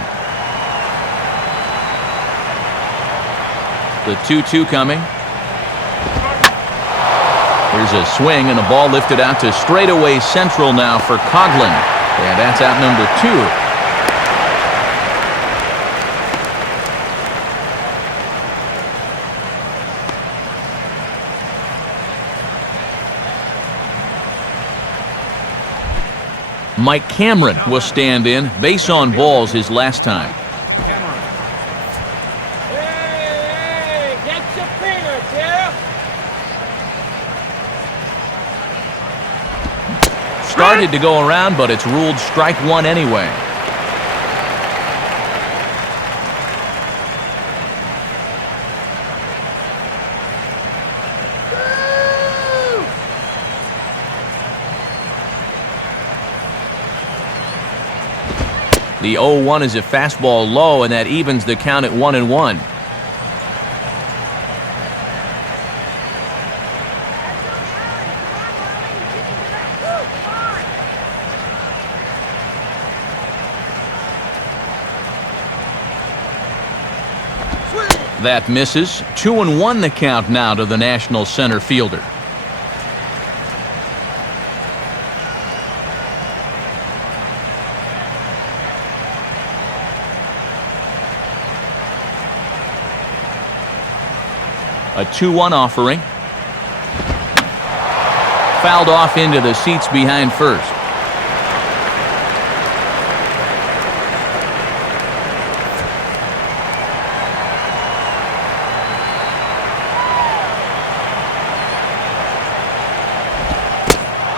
The 2-2 coming. Here's a swing and a ball lifted out to straightaway central now for Coughlin. And that's out number 2. Mike Cameron will stand in. Base on balls his last time. Hey, get your fingers here. Started to go around, but it's ruled strike 1 anyway. The 0-1 is a fastball low, and that evens the count at 1-1. That misses. 2-1 the count now to the National center fielder. A 2-1 offering. Fouled off into the seats behind first.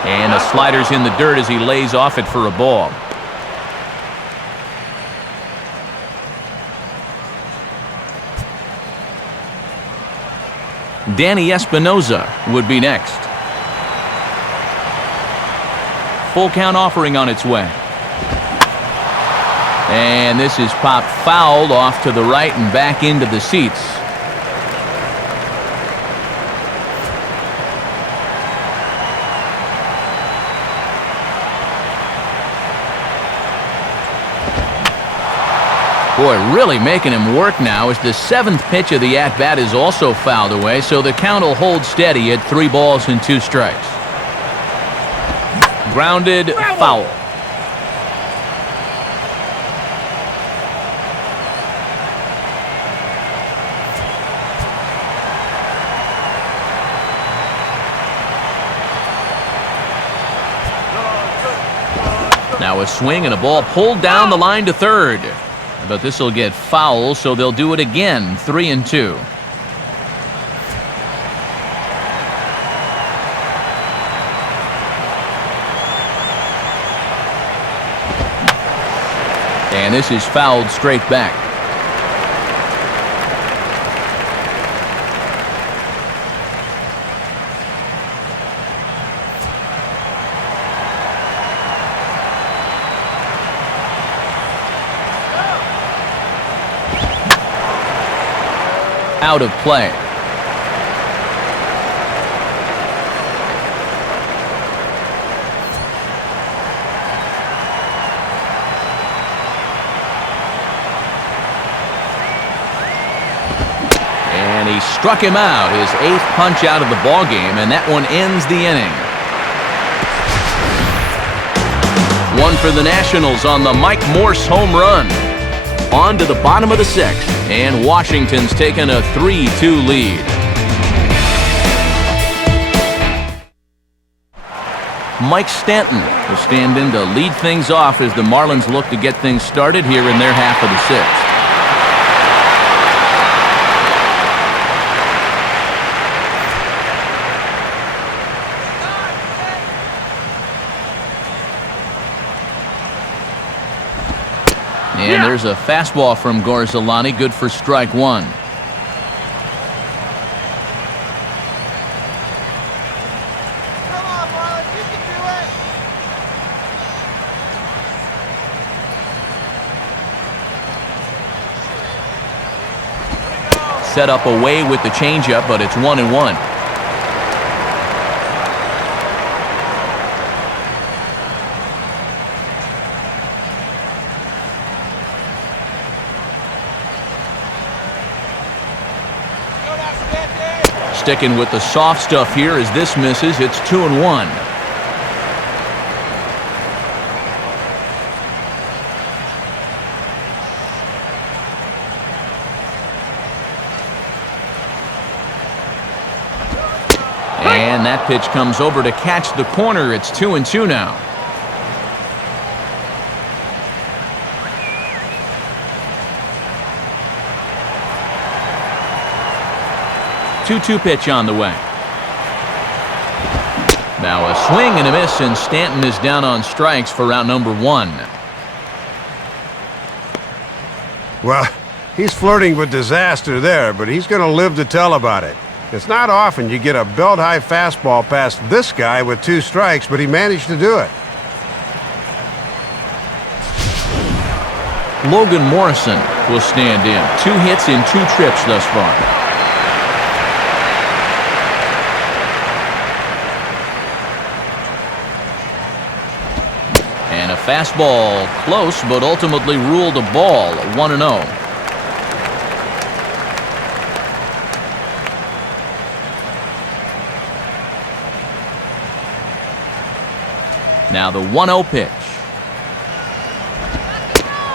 And the slider's in the dirt as he lays off it for a ball. Danny Espinoza would be next. Full count offering on its way. And this is popped fouled off to the right and back into the seats. Boy, really making him work now as the seventh pitch of the at-bat is also fouled away, so the count will hold steady at 3 balls and 2 strikes. Grounded, foul. Now a swing and a ball pulled down the line to third. But this will get foul, so they'll do it again. 3-2. And this is fouled straight back. Out of play. And he struck him out, his 8th punch out of the ball game, and that one ends the inning. One for the Nationals on the Mike Morse home run. On to the bottom of the 6th, and Washington's taken a 3-2 lead. Mike Stanton will stand in to lead things off as the Marlins look to get things started here in their half of the 6th. And there's a fastball from Gorzolani, good for strike 1. Come on, Marlins, you can do it. Set up away with the changeup, but it's 1-1. Sticking with the soft stuff here as this misses. It's 2-1. And that pitch comes over to catch the corner. It's 2-2 now. Two pitch on the way. Now a swing and a miss, and Stanton is down on strikes for round number 1. Well, he's flirting with disaster there, but he's going to live to tell about it. It's not often you get a belt-high fastball past this guy with 2 strikes, but he managed to do it. Logan Morrison will stand in. 2 hits in 2 trips thus far. And a fastball close, but ultimately ruled a ball. 1-0. Now the 1-0 pitch.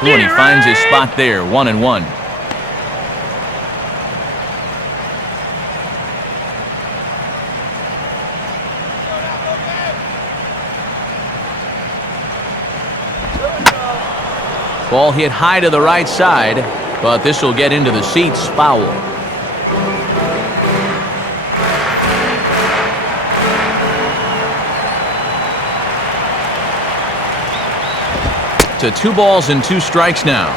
Ooh, and he finds his spot there, 1-1. Ball hit high to the right side, but this will get into the seats, foul. To 2 balls and 2 strikes now.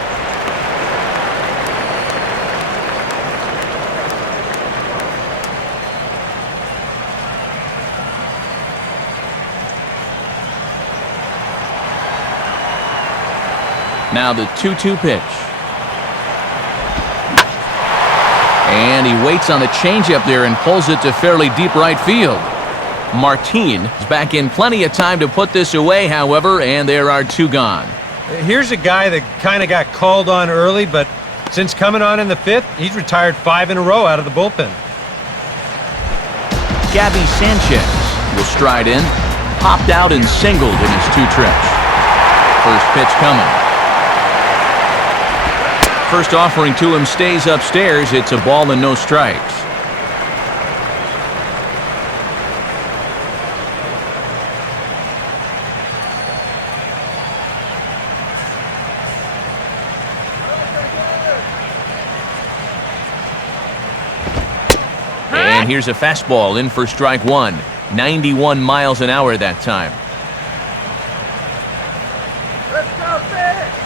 Now the 2-2 pitch. And he waits on the changeup there and pulls it to fairly deep right field. Martin is back in plenty of time to put this away, however, and there are 2 gone. Here's a guy that kind of got called on early, but since coming on in the 5th, he's retired 5 in a row out of the bullpen. Gabby Sanchez will stride in, popped out and singled in his 2 trips. First pitch coming. First offering to him stays upstairs. It's a ball and no strikes. And here's a fastball in for strike 1. 91 miles an hour that time. Let's go, Fish!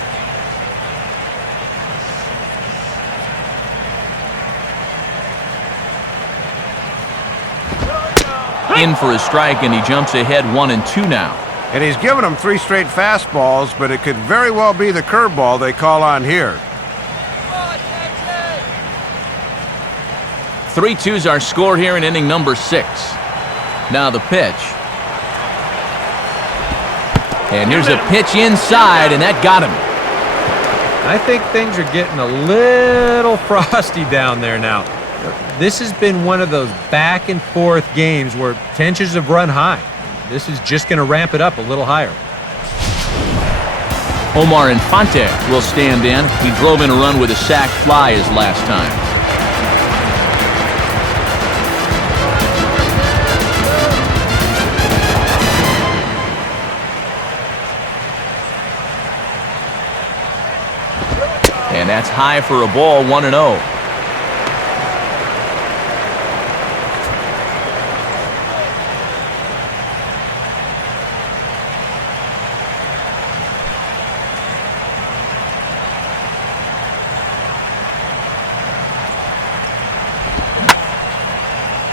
In for a strike, and he jumps ahead 1-2 now. And he's given them 3 straight fastballs, but it could very well be the curveball they call on here. 3-2's our score here in inning number 6. Now the pitch. And here's a pitch inside, and that got him. I think things are getting a little frosty down there now. This has been one of those back and forth games where tensions have run high. This is just going to ramp it up a little higher. Omar Infante will stand in. He drove in a run with a sac fly his last time. And that's high for a ball, 1-0.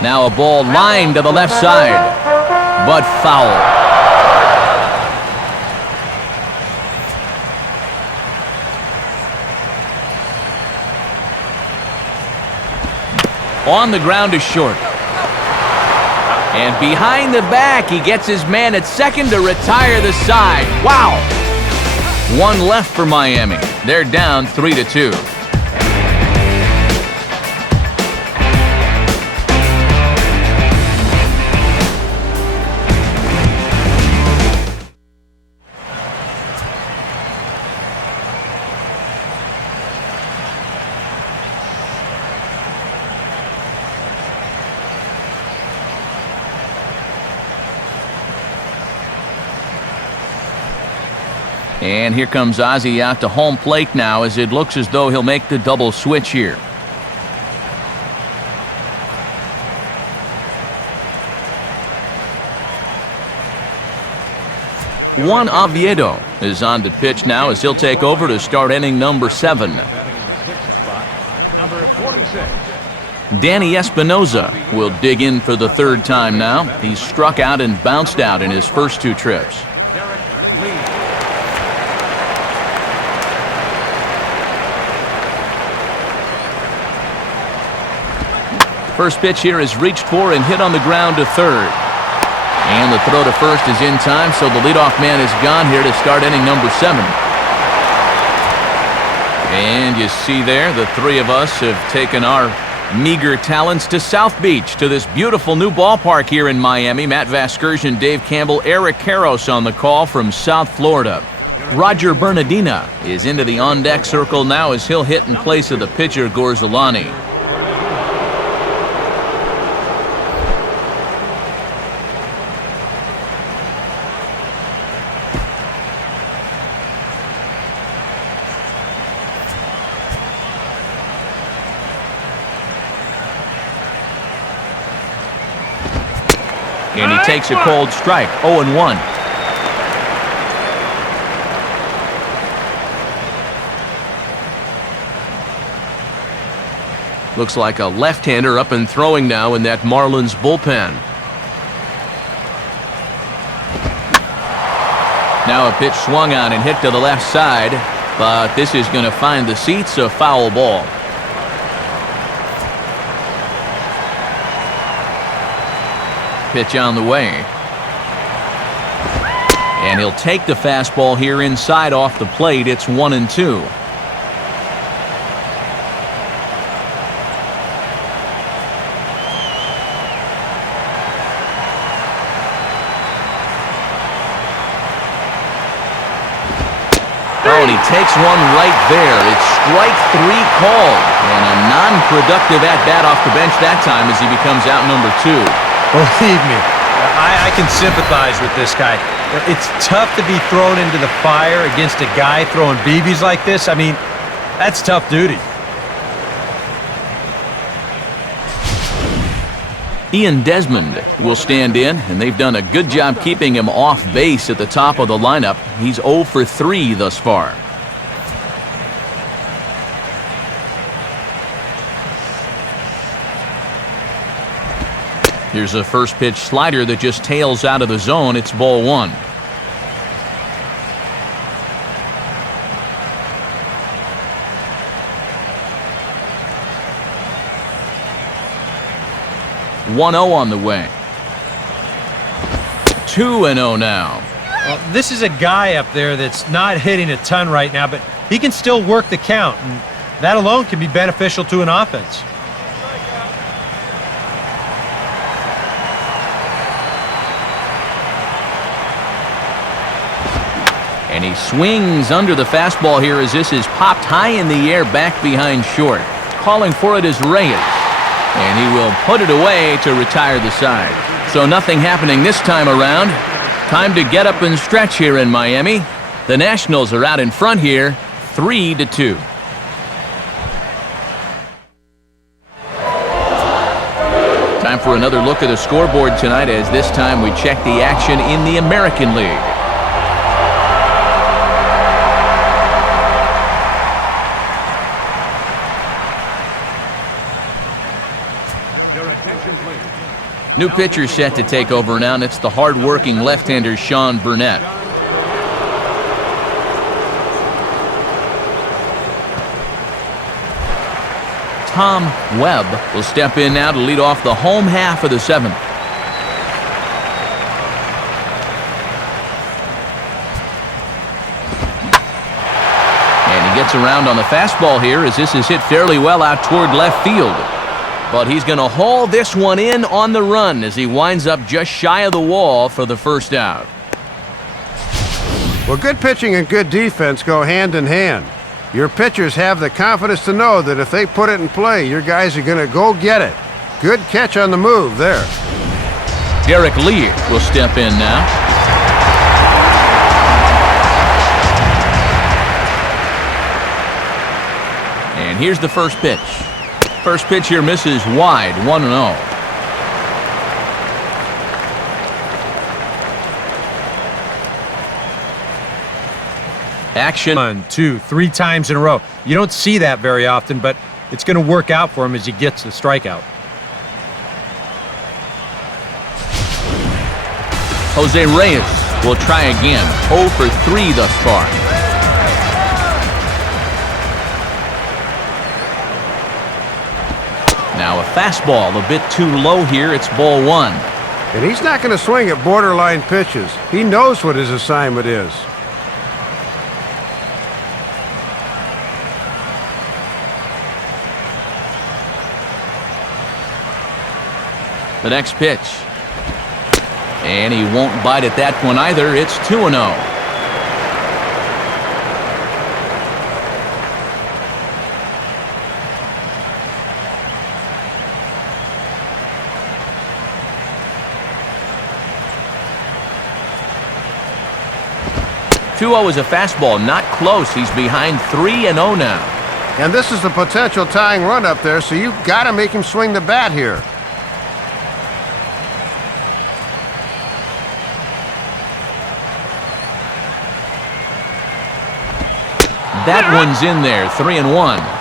Now a ball lined to the left side, but foul. On the ground to short. And behind the back, he gets his man at second to retire the side. Wow! 1 left for Miami. They're down 3-2. And here comes Ozzie out to home plate now, as it looks as though he'll make the double switch here. Juan Oviedo is on the pitch now, as he'll take over to start inning number 7. Batting in the 6th spot, number 46. Danny Espinoza will dig in for the 3rd time now. He's struck out and bounced out in his first 2 trips. First pitch here is reached for and hit on the ground to 3rd. And the throw to first is in time, so the leadoff man is gone here to start inning number 7. And you see there, the 3 of us have taken our Meager talents to South Beach, to this beautiful new ballpark here in Miami. Matt Vasgersian, Dave Campbell, Eric Karros on the call from South Florida. Roger Bernardina is into the on-deck circle now as he'll hit in place of the pitcher Gorzolani. And he takes a cold strike, 0-1. Looks like a left-hander up and throwing now in that Marlins bullpen. Now a pitch swung on and hit to the left side, but this is going to find the seats, a foul ball. Pitch on the way. And he'll take the fastball here inside off the plate. It's 1-2. Oh, and he takes one right there. It's strike 3 called. And a non-productive at-bat off the bench that time as he becomes out number 2. Believe me, I can sympathize with this guy. It's tough to be thrown into the fire against a guy throwing BBs like this. I mean, that's tough duty. Ian Desmond will stand in, and they've done a good job keeping him off base at the top of the lineup. He's 0 for 3 thus far. Here's a first pitch slider that just tails out of the zone. It's ball 1. (1-0) on the way. 2-0 now. Well, this is a guy up there that's not hitting a ton right now, but he can still work the count, and that alone can be beneficial to an offense. And he swings under the fastball here as this is popped high in the air back behind short. Calling for it is Reyes. And he will put it away to retire the side. So nothing happening this time around. Time to get up and stretch here in Miami. The Nationals are out in front here, 3-2. Time for another look at the scoreboard tonight, as this time we check the action in the American League. New pitcher set to take over now, and it's the hard-working left-hander Sean Burnett. Tom Webb will step in now to lead off the home half of the 7th. And he gets around on the fastball here as this is hit fairly well out toward left field. But he's going to haul this one in on the run as he winds up just shy of the wall for the first out. Well, good pitching and good defense go hand in hand. Your pitchers have the confidence to know that if they put it in play, your guys are going to go get it. Good catch on the move there. Derek Lee will step in now. And here's the first pitch. First pitch here misses wide, 1-0. Action. 1, 2, 3 times in a row. You don't see that very often, but it's going to work out for him as he gets the strikeout. Jose Reyes will try again. 0 for 3 thus far. Now a fastball a bit too low here. It's ball 1. And he's not going to swing at borderline pitches. He knows what his assignment is. The next pitch. And he won't bite at that one either. It's 2-0. Is a fastball, not close. He's behind 3-0 now. And this is the potential tying run up there, so you've got to make him swing the bat here. That one's in there, 3-1.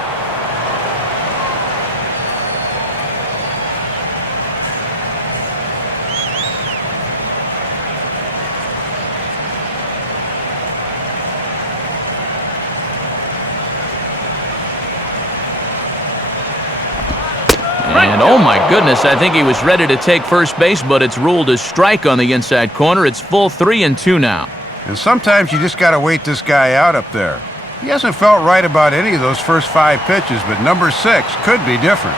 And oh my goodness, I think he was ready to take first base, but it's ruled a strike on the inside corner. It's full 3-2 now. And sometimes you just got to wait this guy out up there. He hasn't felt right about any of those first 5 pitches, but number 6 could be different.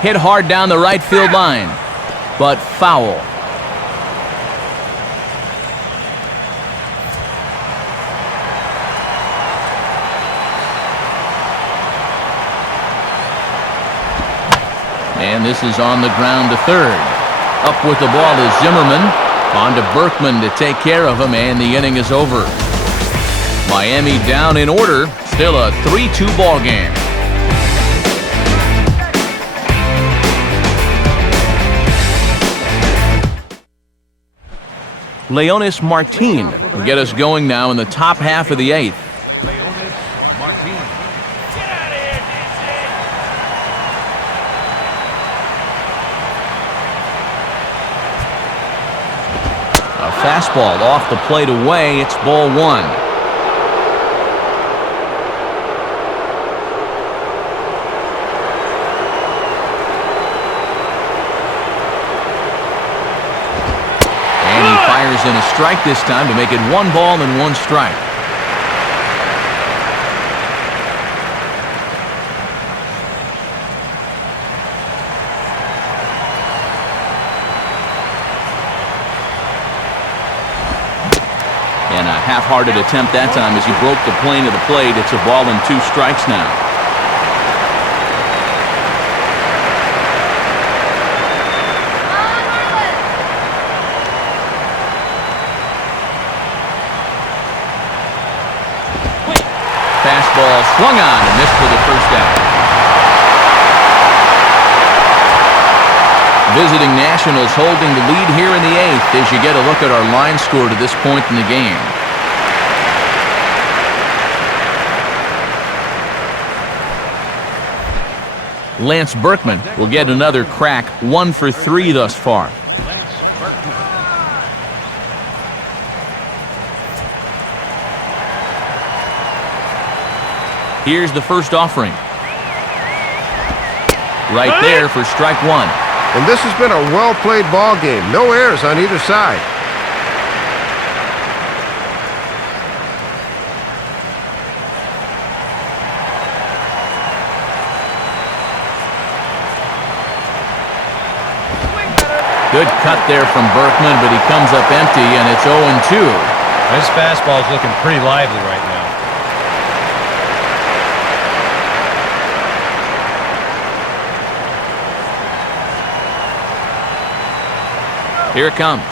Hit hard down the right field line, but foul. And this is on the ground to third. Up with the ball is Zimmerman. On to Berkman to take care of him, and the inning is over. Miami down in order. Still a 3-2 ball game. Leonis Martin will get us going now in the top half of the 8th. Leonis Martin. A fastball off the plate away. It's ball 1. And he fires in a strike this time to make it 1 ball and 1 strike. And a half-hearted attempt that time as he broke the plane of the plate. It's a ball and 2 strikes now. Fastball swung on and missed for the first out. Visiting Nationals holding the lead here in the 8th as you get a look at our line score to this point in the game. Lance Berkman will get another crack, 1 for 3 thus far. Lance Berkman. Here's the first offering. Right there for strike 1. And this has been a well-played ball game. No errors on either side. Good cut there from Berkman, but he comes up empty, and it's 0-2. This fastball is looking pretty lively right now. Here it comes.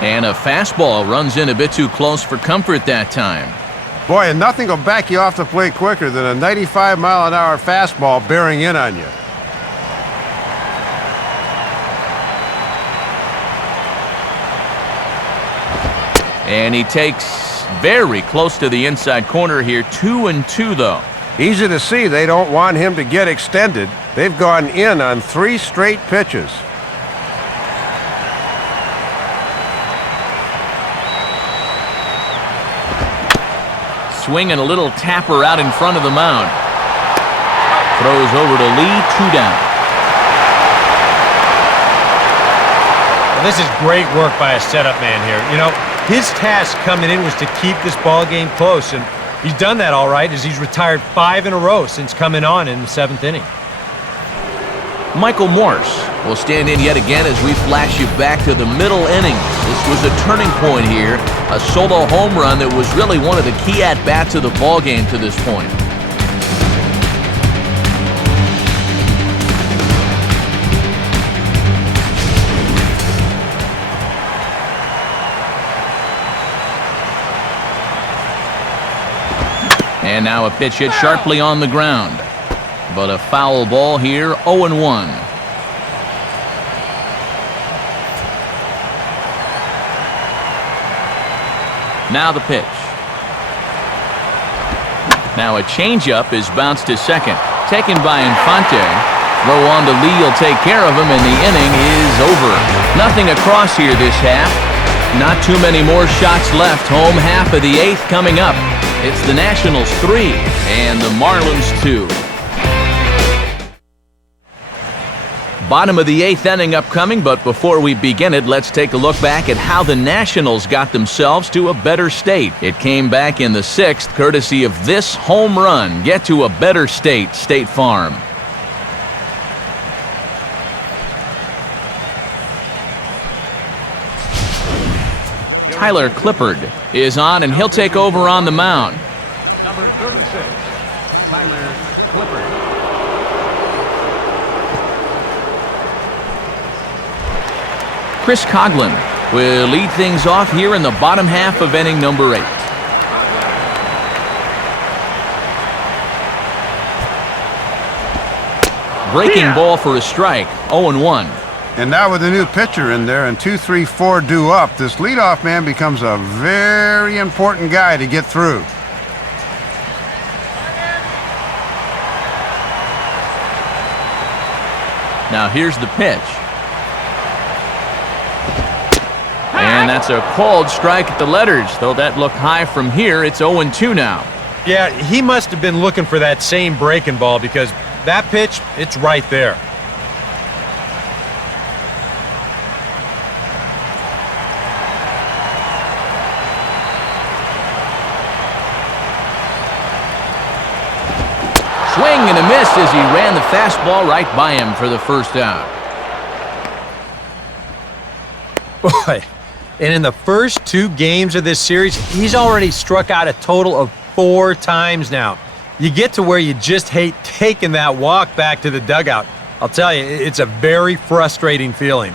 And a fastball runs in a bit too close for comfort that time. Boy, and nothing will back you off the plate quicker than a 95-mile-an-hour fastball bearing in on you. And he takes very close to the inside corner here. 2-2 though. Easy to see they don't want him to get extended. They've gone in on 3 straight pitches. Swinging a little tapper out in front of the mound. Throws over to Lee, 2 down. Well, this is great work by a setup man here. You know, his task coming in was to keep this ball game close, and He's done that all right, as he's retired 5 in a row since coming on in the 7th inning. Michael Morse will stand in yet again as we flash you back to the middle innings. This was a turning point here, a solo home run that was really one of the key at-bats of the ballgame to this point. And now a pitch hit sharply on the ground. But a foul ball here, 0-1. Now the pitch. Now a changeup is bounced to second. Taken by Infante. Throw on to Lee will take care of him, and the inning is over. Nothing across here this half. Not too many more shots left. Home half of the 8th coming up. It's the Nationals 3 and the Marlins 2. Bottom of the 8th inning upcoming, but before we begin it, let's take a look back at how the Nationals got themselves to a better state. It came back in the 6th, courtesy of this home run. Get to a better state, State Farm. Tyler Clippard is on, and he'll take over on the mound. Number 36, Tyler Clippard. Chris Coughlin will lead things off here in the bottom half of inning number 8. Breaking ball for a strike, 0-1. And now with a new pitcher in there and 2, 3, 4 due up, this leadoff man becomes a very important guy to get through. Now here's the pitch. And that's a called strike at the letters. Though that looked high from here, it's 0-2 now. Yeah, he must have been looking for that same breaking ball, because that pitch, it's right there. Swing and a miss as he ran the fastball right by him for the first out. Boy, and in the first 2 games of this series, he's already struck out a total of 4 times now. You get to where you just hate taking that walk back to the dugout. I'll tell you, it's a very frustrating feeling.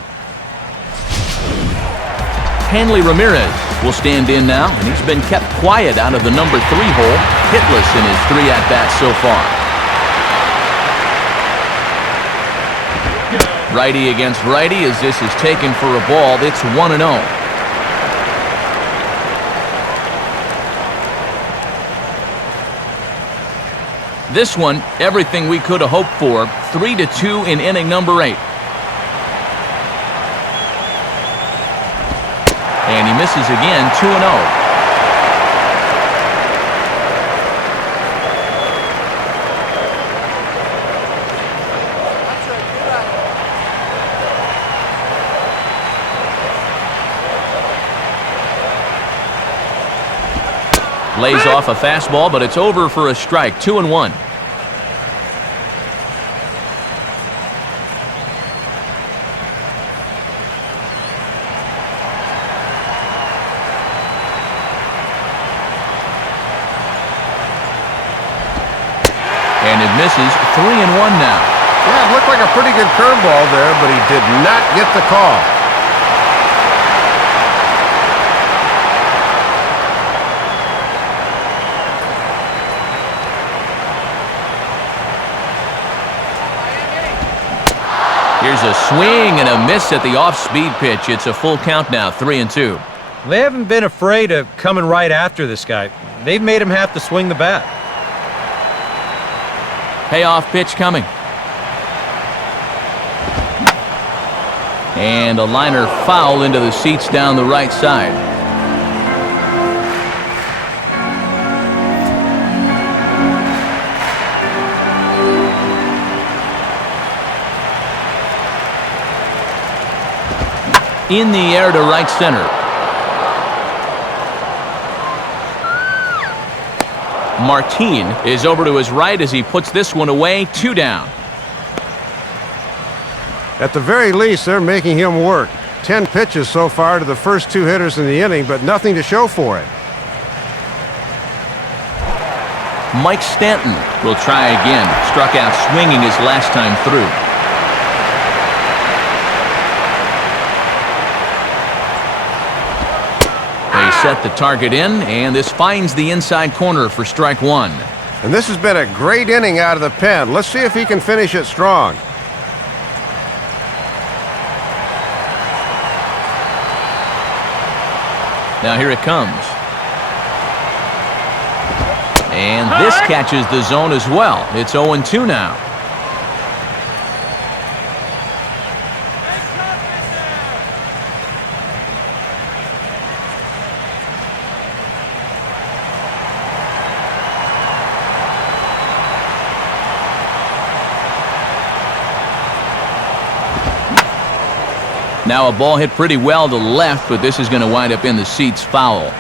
Hanley Ramirez will stand in now, and he's been kept quiet out of the number 3 hole, hitless in his 3 at-bats so far. Righty against righty as this is taken for a ball. It's 1-0. This one, everything we could have hoped for. 3-2 in inning number 8. And he misses again, 2-0. Lays off a fastball, but it's over for a strike, 2-1. And it misses, 3-1 now. Yeah, it looked like a pretty good curveball there, but he did not get the call. Here's a swing and a miss at the off-speed pitch. It's a full count now, 3-2. They haven't been afraid of coming right after this guy. They've made him have to swing the bat. Payoff pitch coming. And a liner foul into the seats down the right side. In the air to right center. Martin is over to his right as he puts this one away, 2 down. At the very least, they're making him work. 10 pitches so far to the first 2 hitters in the inning, but nothing to show for it. Mike Stanton will try again. Struck out swinging his last time through. They set the target in, and this finds the inside corner for strike 1. And this has been a great inning out of the pen. Let's see if he can finish it strong. Now here it comes. And this catches the zone as well. It's 0-2 now. Now a ball hit pretty well to left, but this is going to wind up in the seats foul.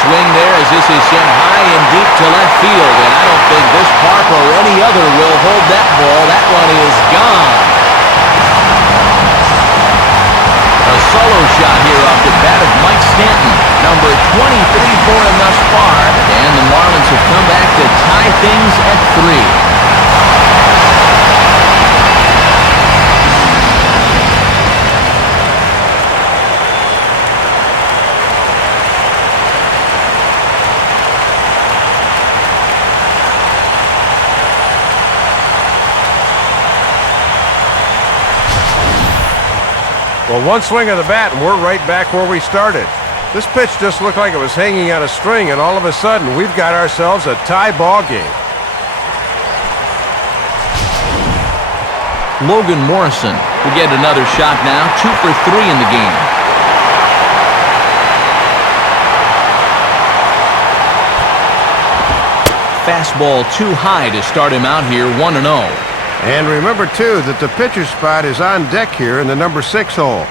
Swing there as this is sent high and deep to left field, and I don't think this park or any other will hold that ball. That one is gone. A solo shot here off the bat of Mike Stanton, number 23 for him thus far, and the Marlins have come back to tie things at 3. Well, one swing of the bat, and we're right back where we started. This pitch just looked like it was hanging on a string, and all of a sudden, we've got ourselves a tie ball game. Logan Morrison will get another shot now, 2 for 3 in the game. Fastball too high to start him out here, 1-0. And remember, too, that the pitcher spot is on deck here in the number 6 hole.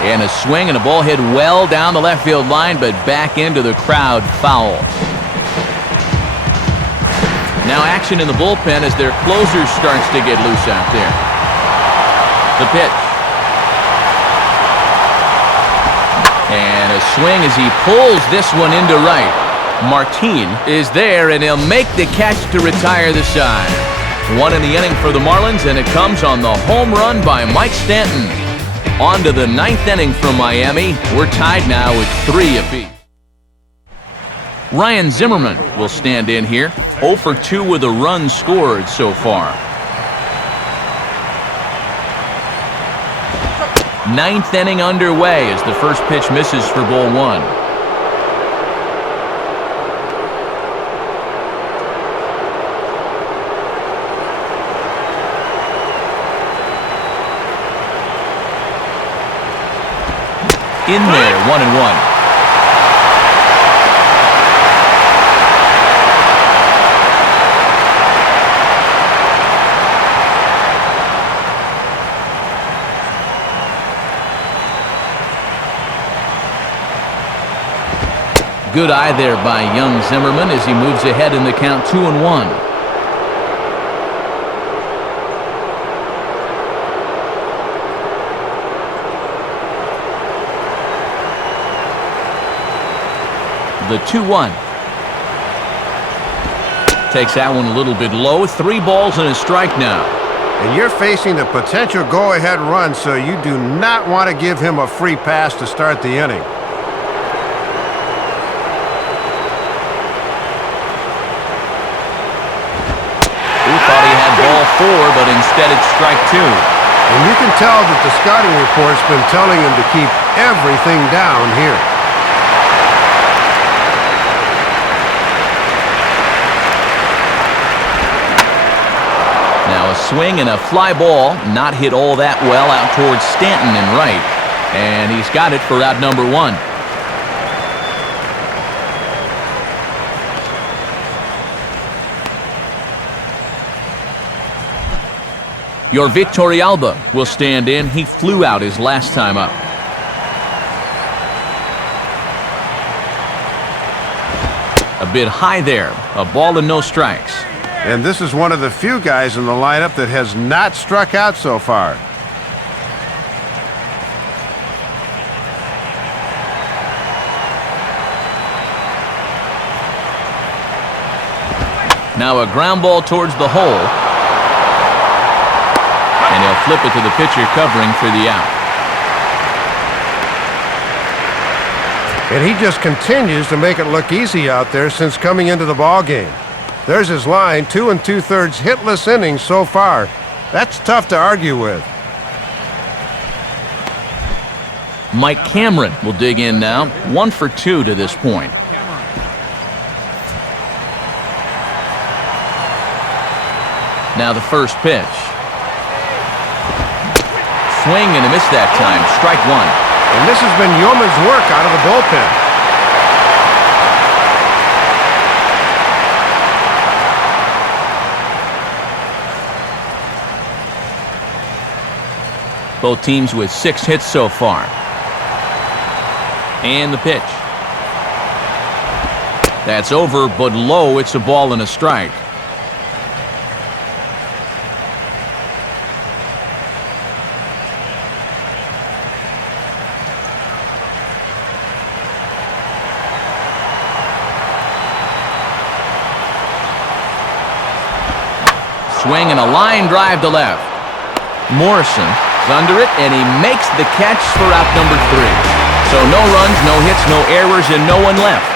And a swing and a ball hit well down the left field line, but back into the crowd, foul. Now action in the bullpen as their closer starts to get loose out there. The pitch. And a swing as he pulls this one into right. Martin is there, and he'll make the catch to retire the side. 1 in the inning for the Marlins, and it comes on the home run by Mike Stanton. On to the 9th inning from Miami. We're tied now with 3 apiece. Ryan Zimmerman will stand in here. 0 for 2 with a run scored so far. 9th inning underway as the first pitch misses for ball 1. In there, 1-1. Good eye there by young Zimmerman as he moves ahead in the count 2-1. The 2-1. Takes that one a little bit low. 3 balls and a strike now. And you're facing the potential go-ahead run, so you do not want to give him a free pass to start the inning. Thought he had ball 4, but instead it's strike 2. And you can tell that the scouting report's been telling him to keep everything down here. Now a swing and a fly ball, not hit all that well out towards Stanton and right. And he's got it for out number 1. Your Victorialba will stand in. He flew out his last time up. A bit high there. A ball and no strikes. And this is one of the few guys in the lineup that has not struck out so far. Now a ground ball towards the hole. And he'll flip it to the pitcher covering for the out. And he just continues to make it look easy out there since coming into the ball game. There's his line, 2 2/3 hitless innings so far. That's tough to argue with. Mike Cameron will dig in now. 1 for 2 to this point. Now the first pitch. Swing and a miss that time. Strike 1. And this has been yeoman's work out of the bullpen. Both teams with 6 hits so far. And the pitch. That's over, but low. It's a ball and a strike. Swing and a line drive to left. Morrison is under it, and he makes the catch for out number 3. So no runs, no hits, no errors, and no one left.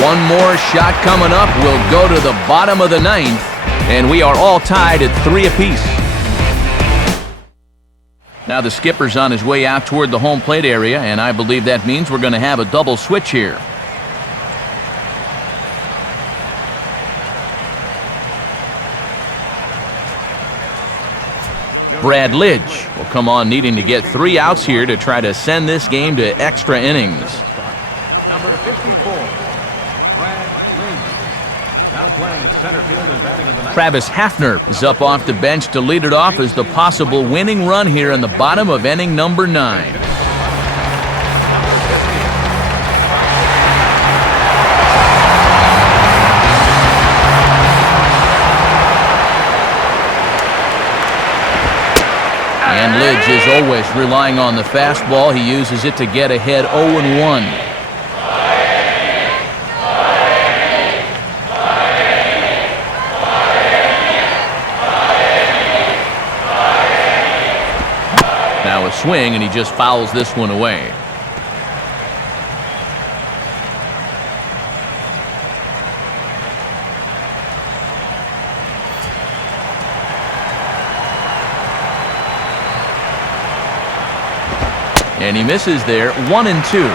One more shot coming up. We'll go to the bottom of the 9th, and we are all tied at 3 apiece. Now the skipper's on his way out toward the home plate area, and I believe that means we're going to have a double switch here. Brad Lidge will come on needing to get 3 outs here to try to send this game to extra innings. Number 54, Brad Lidge. Now playing center field and batting in the ninth. Travis Hafner is up off the bench to lead it off as the possible winning run here in the bottom of inning number 9. And Lidge is always relying on the fastball. He uses it to get ahead 0-1. Now a swing, and he just fouls this one away. And he misses there, 1-2.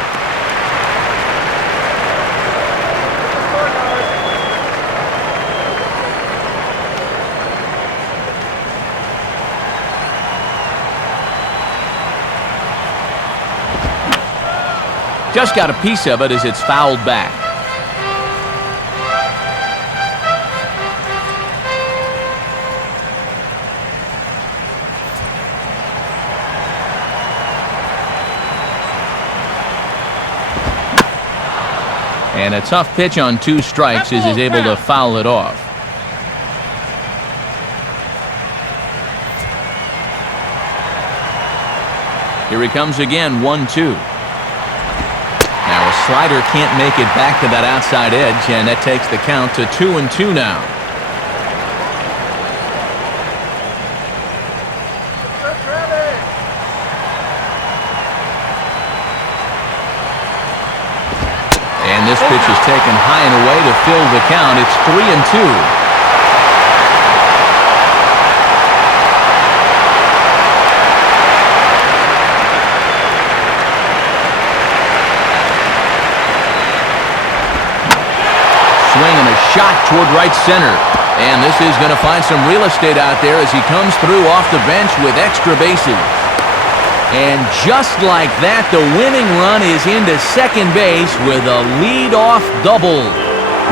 Just got a piece of it as it's fouled back. And a tough pitch on 2 strikes as he's able to foul it off. Here he comes again, 1-2. Now a slider can't make it back to that outside edge, and that takes the count to 2-2 now. And this pitch is taken high and away to fill the count. It's 3-2. Swing and a shot toward right center. And this is going to find some real estate out there as he comes through off the bench with extra bases. And just like that, the winning run is into second base with a lead-off double.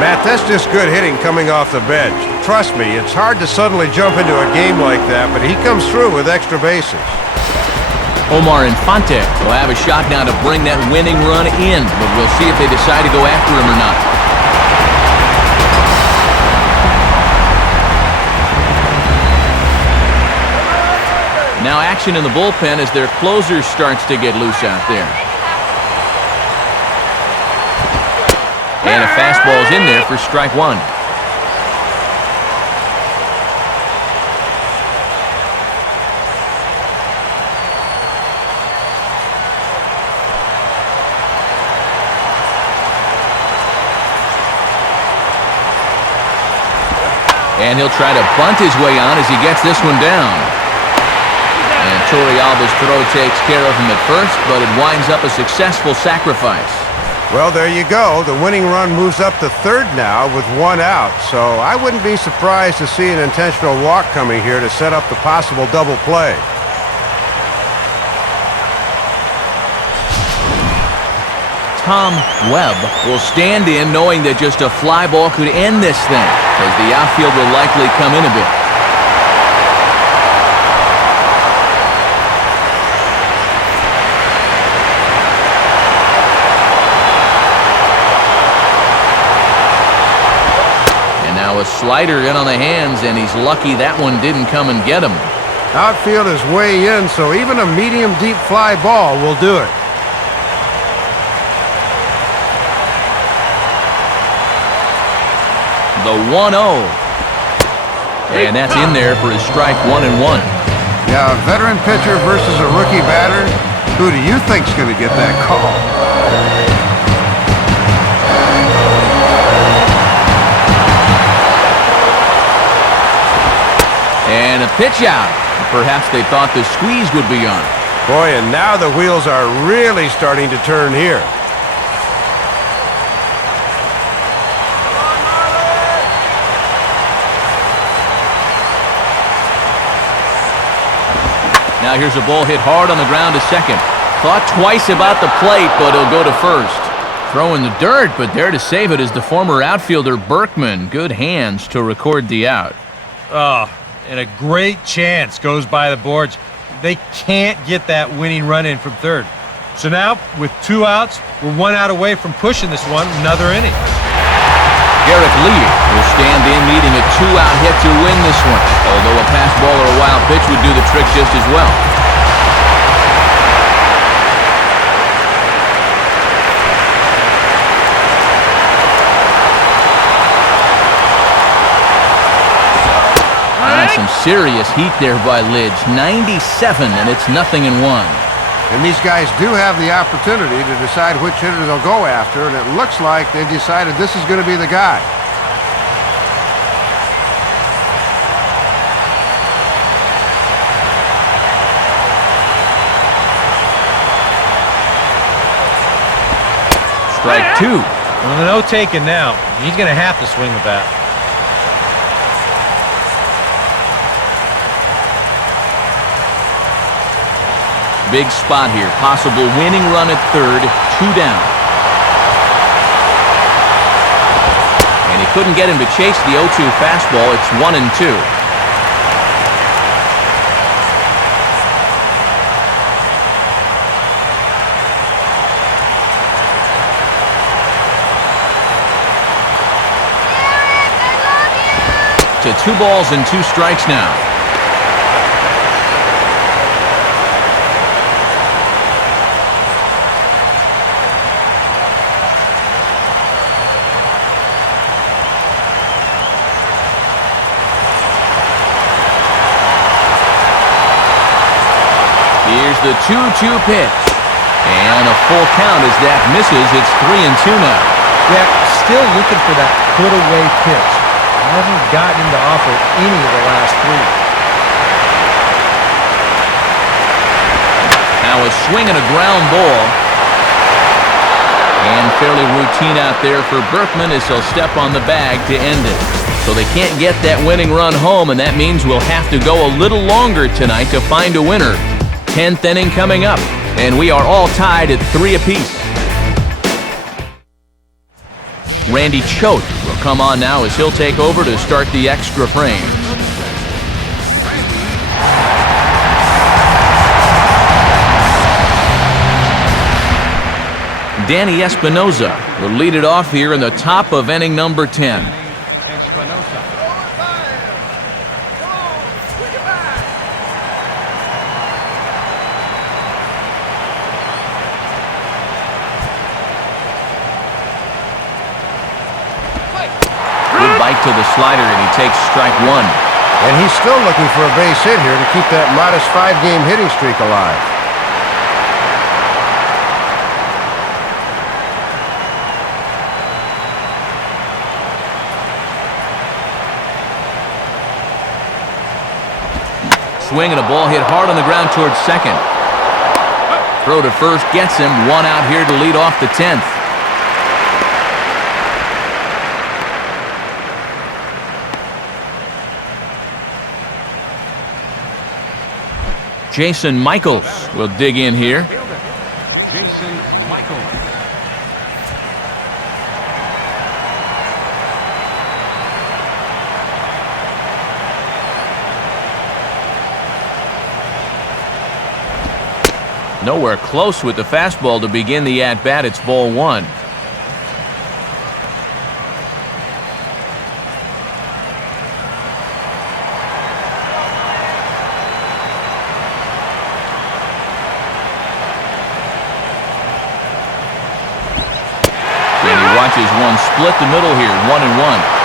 Matt, that's just good hitting coming off the bench. Trust me, it's hard to suddenly jump into a game like that, but he comes through with extra bases. Omar Infante will have a shot now to bring that winning run in, but we'll see if they decide to go after him or not. Now action in the bullpen as their closer starts to get loose out there. And a fastball's in there for strike one. And he'll try to bunt his way on as he gets this one down. And Torrealba's throw takes care of him at first, but it winds up a successful sacrifice. Well, there you go. The winning run moves up to third now with one out. So I wouldn't be surprised to see an intentional walk coming here to set up the possible double play. Tom Webb will stand in knowing that just a fly ball could end this thing, as the outfield will likely come in a bit. And now a slider in on the hands, and he's lucky that one didn't come and get him. Outfield is way in, so even a medium deep fly ball will do it. The 1-0. And that's in there for his strike 1-1. Yeah, a veteran pitcher versus a rookie batter. Who do you think's going to get that call? And a pitch out. Perhaps they thought the squeeze would be on. Boy, and now the wheels are really starting to turn here. Now here's a ball hit hard on the ground to second. Thought twice about the plate, but he'll go to first. Throw in the dirt, but there to save it is the former outfielder Berkman. Good hands to record the out. Oh, and a great chance goes by the boards. They can't get that winning run in from third. So now, with 2 outs, we're 1 out away from pushing this one another inning. Garrett Lee will stand in needing a 2-out hit to win this one, although a pass ball or a wild pitch would do the trick just as well. Some serious heat there by Lidge. 97, and it's 0-1. And these guys do have the opportunity to decide which hitter they'll go after, and it looks like they've decided this is going to be the guy. Strike 2. Well, no taking now. He's going to have to swing the bat. Big spot here. Possible winning run at third. 2 down. And he couldn't get him to chase the 0-2 fastball. It's 1-2. To 2 balls and 2 strikes now. Here's the 2-2 pitch. And a full count as that misses. It's 3-2 now. Yeah, still looking for that put-away pitch. Hasn't gotten him to offer any of the last 3. Now a swing and a ground ball. And fairly routine out there for Berkman as he'll step on the bag to end it. So they can't get that winning run home, and that means we'll have to go a little longer tonight to find a winner. 10th inning coming up, and we are all tied at 3 apiece. Randy Choate will come on now as he'll take over to start the extra frames. Danny Espinoza will lead it off here in the top of inning number 10. Good bite to the slider, and he takes strike one. And he's still looking for a base hit here to keep that modest 5-game hitting streak alive. Swing and a ball hit hard on the ground towards second. Throw to first gets him. One out here to lead off the 10th. Jason Michaels will dig in here. Jason Michaels. Nowhere close with the fastball to begin the at-bat. It's ball one. And he watches one split the middle here, 1-1.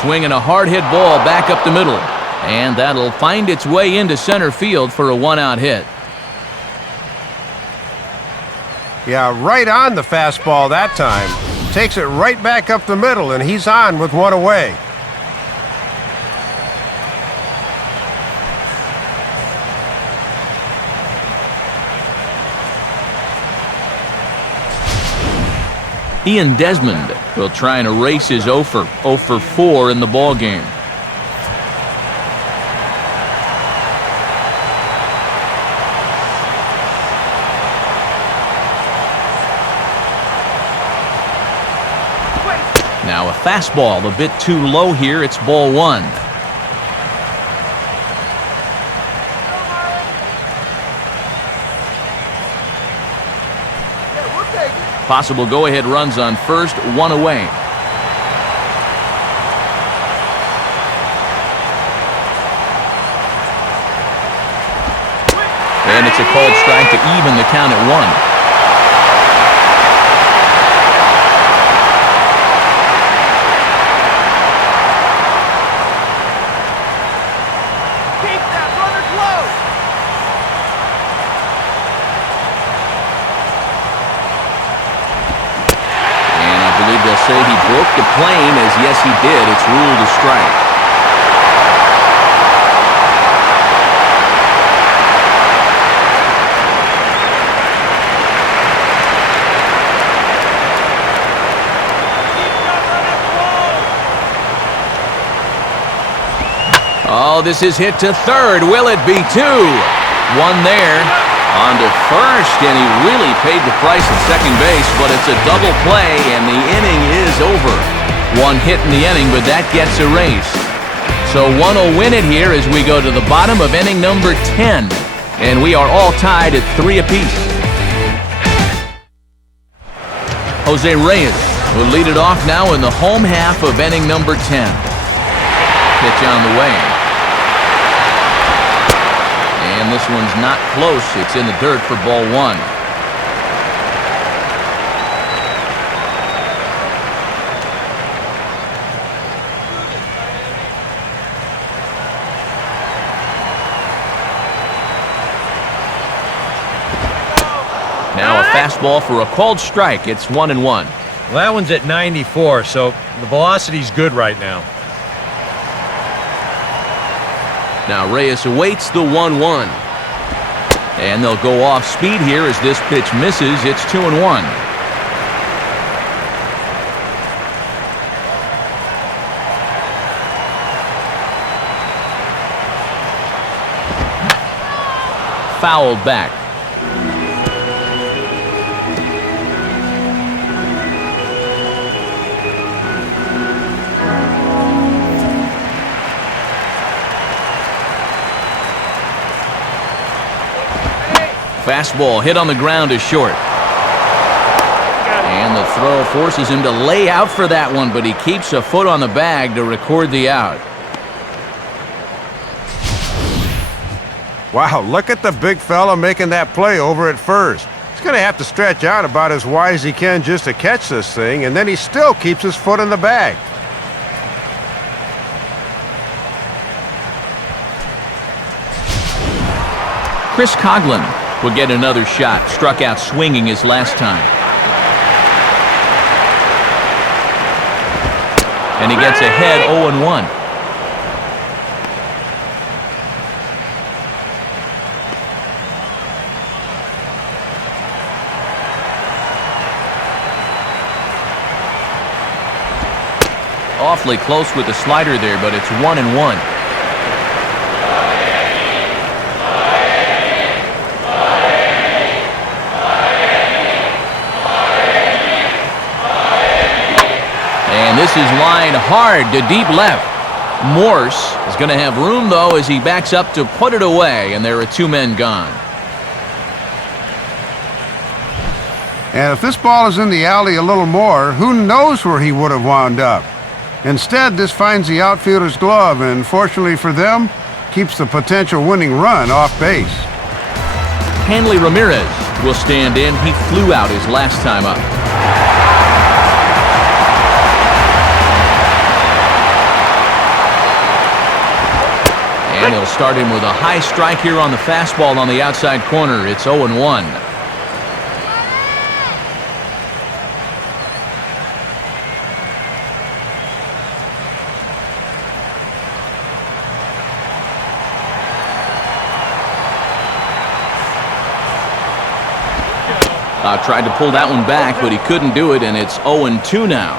Swinging a hard-hit ball back up the middle. And that'll find its way into center field for a one-out hit. Yeah, right on the fastball that time. Takes it right back up the middle, and he's on with one away. Ian Desmond will try and erase his 0 for 4 in the ball game. Now a fastball a bit too low here. It's ball one. Possible go-ahead runs on first, one away. And it's a called strike to even the count at 1. Say he broke the plane, as yes he did. It's ruled a strike. Oh, this is hit to third. Will it be 2? One there. On to first, and he really paid the price at second base, but it's a double play, and the inning is over. One hit in the inning, but that gets erased. So one will win it here as we go to the bottom of inning number 10, and we are all tied at 3 apiece. Jose Reyes will lead it off now in the home half of inning number 10. Pitch on the way. And this one's not close. It's in the dirt for ball one. fastball for a called strike. It's 1-1. Well, that one's at 94, so the velocity's good right now. Now Reyes awaits the 1-1. And they'll go off speed here as this pitch misses. It's 2-1. Fouled back. Fastball hit on the ground is short. And the throw forces him to lay out for that one, but he keeps a foot on the bag to record the out. Wow, look at the big fella making that play over at first. He's going to have to stretch out about as wide as he can just to catch this thing, and then he still keeps his foot in the bag. Chris Coughlin will get another shot. Struck out swinging his last time. And he gets ahead 0-1. Awfully close with the slider there, but it's 1-1. And this is lined hard to deep left. Morse is going to have room, though, as he backs up to put it away, and there are two men gone. And if this ball is in the alley a little more, who knows where he would have wound up. Instead, this finds the outfielder's glove, and fortunately for them, keeps the potential winning run off base. Hanley Ramirez will stand in. He flew out his last time up. And he'll start him with a high strike here on the fastball on the outside corner. It's 0-1. Tried to pull that one back, but he couldn't do it, and it's 0-2 now.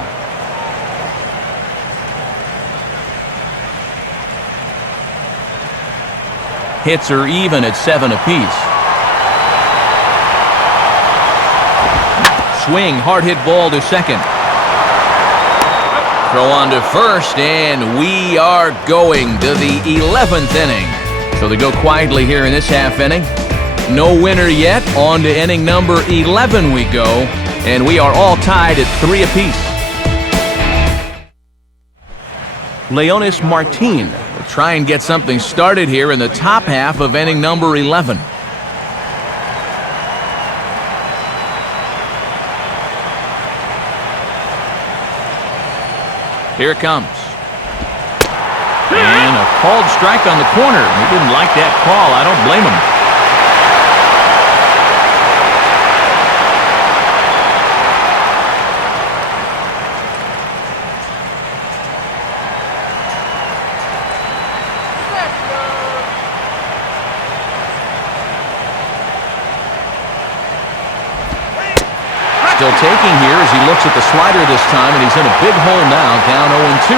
Hits are even at 7 apiece. Swing, hard hit ball to second. Throw on to first, and we are going to the 11th inning. So they go quietly here in this half inning. No winner yet. On to inning number 11 we go, and we are all tied at 3 apiece. Leonis Martin will try and get something started here in the top half of inning number 11. Here it comes. And a called strike on the corner. He didn't like that call. I don't blame him. Still taking here as he looks at the slider this time, and he's in a big hole now, down 0-2.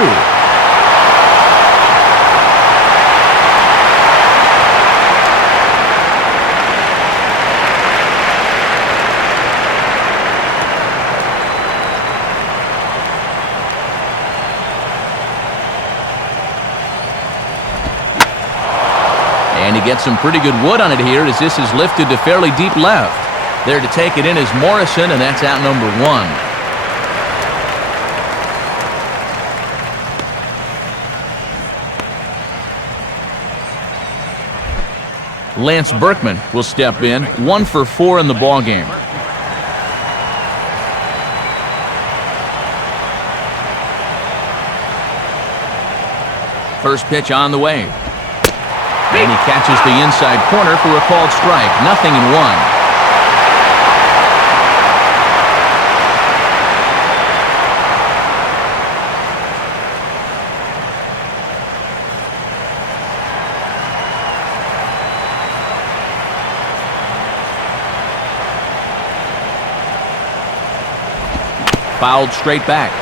And he gets some pretty good wood on it here as this is lifted to fairly deep left. There to take it in is Morrison, and that's out number 1. Lance Berkman will step in, 1 for 4 in the ballgame. First pitch on the way. And he catches the inside corner for a called strike. 0-1. fouled straight back.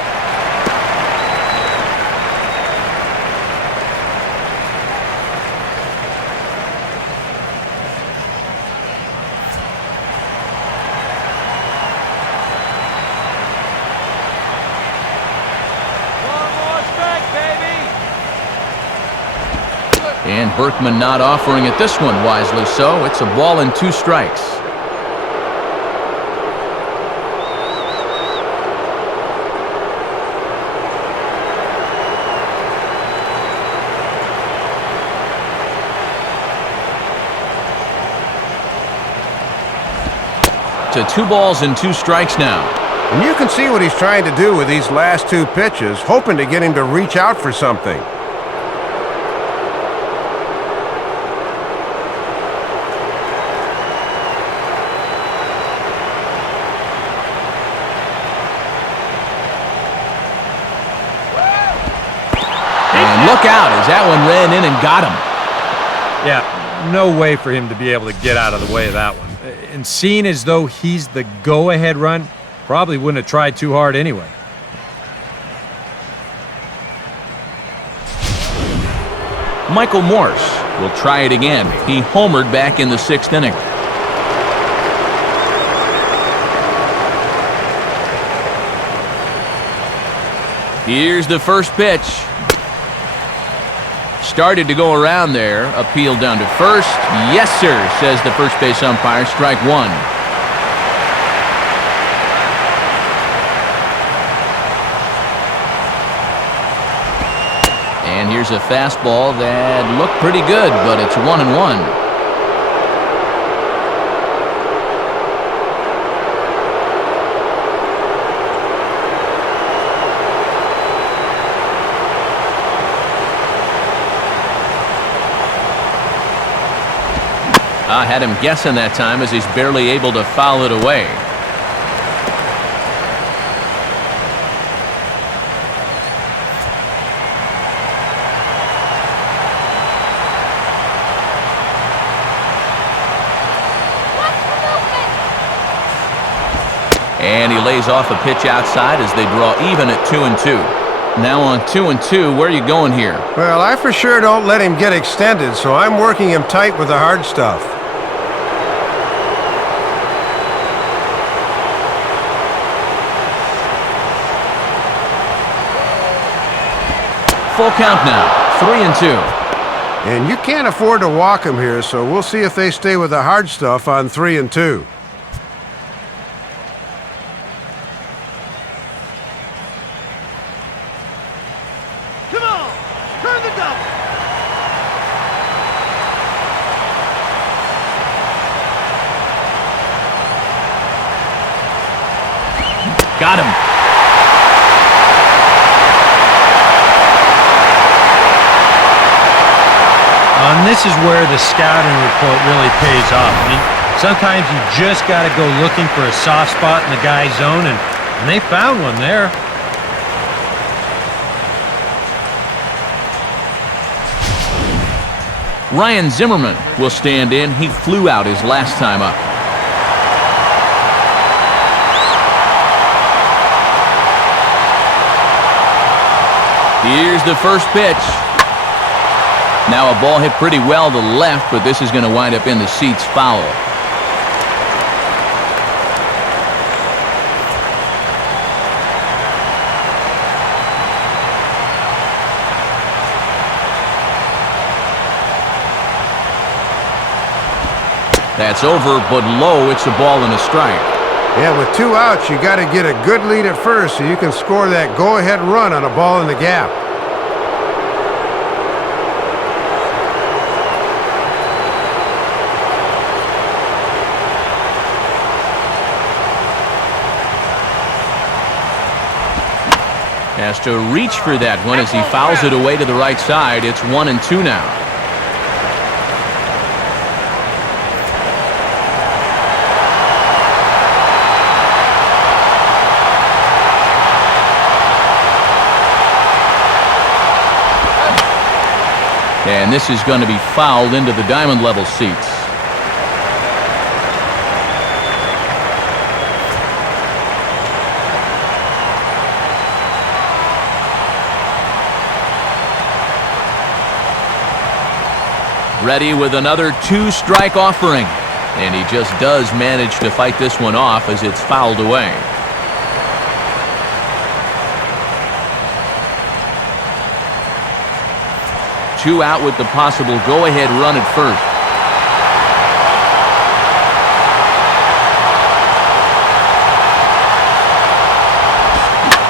And Berkman not offering it this one wisely so. It's a ball and 2 strikes. To 2 balls and 2 strikes now. And you can see what he's trying to do with these last 2 pitches, hoping to get him to reach out for something. Look out as that one ran in and got him. Yeah, no way for him to be able to get out of the way of that one. And seeing as though he's the go-ahead run, probably wouldn't have tried too hard anyway. Michael Morse will try it again. He homered back in the 6th inning. Here's the first pitch. Started to go around there. Appeal down to first. Yes, sir, says the first base umpire. Strike 1. And here's a fastball that looked pretty good, but it's 1-1. I had him guessing that time as he's barely able to foul it away. And he lays off a pitch outside as they draw even at 2-2. Now on 2-2, where are you going here? Well, I for sure don't let him get extended, so I'm working him tight with the hard stuff. Full count now, 3-2. And you can't afford to walk him here, so we'll see if they stay with the hard stuff on 3-2. Come on, turn the double. Got him. And this is where the scouting report really pays off. I mean, sometimes you just got to go looking for a soft spot in the guy's zone, and they found one there. Ryan Zimmerman will stand in. He flew out his last time up. Here's the first pitch. Now a ball hit pretty well to left, but this is going to wind up in the seats foul. That's over, but low. It's a ball and a strike. Yeah, with 2 outs, you got to get a good lead at first so you can score that go-ahead run on a ball in the gap. Has to reach for that one as he fouls it away to the right side. It's 1-2 now. And this is going to be fouled into the diamond level seats. Ready with another 2-strike offering. And he just does manage to fight this one off as it's fouled away. Two out with the possible go-ahead run at first.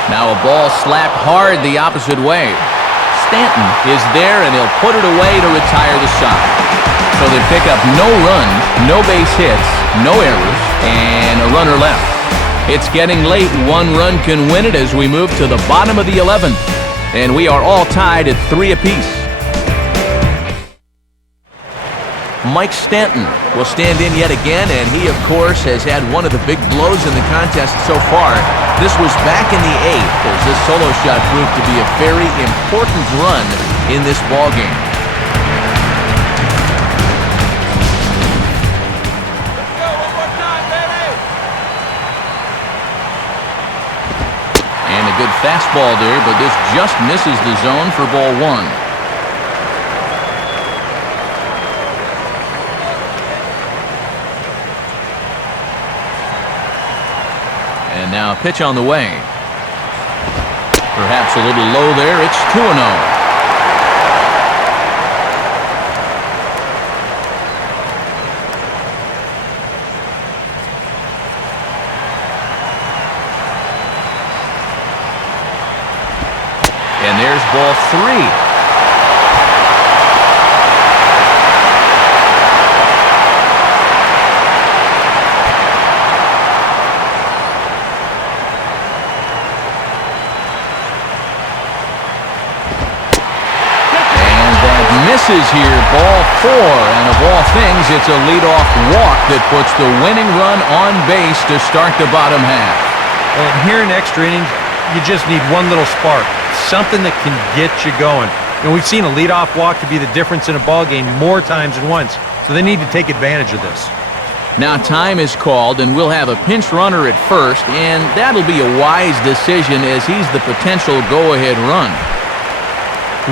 Now a ball slapped hard the opposite way. Stanton is there, and he'll put it away to retire the side. So they pick up no runs, no base hits, no errors, and a runner left. It's getting late. One run can win it as we move to the bottom of the 11th. And we are all tied at 3 apiece. Mike Stanton will stand in yet again, and he, of course, has had one of the big blows in the contest so far. This was back in the 8th, as this solo shot proved to be a very important run in this ballgame. And a good fastball there, but this just misses the zone for ball 1. And now a pitch on the way. Perhaps a little low there. It's 2-0. And there's ball 3. Misses here, ball 4, and of all things, it's a leadoff walk that puts the winning run on base to start the bottom half. And here in extra innings, you just need one little spark, something that can get you going. You know, we've seen a leadoff walk to be the difference in a ball game more times than once, so they need to take advantage of this. Now time is called, and we'll have a pinch runner at first, and that'll be a wise decision as he's the potential go-ahead run.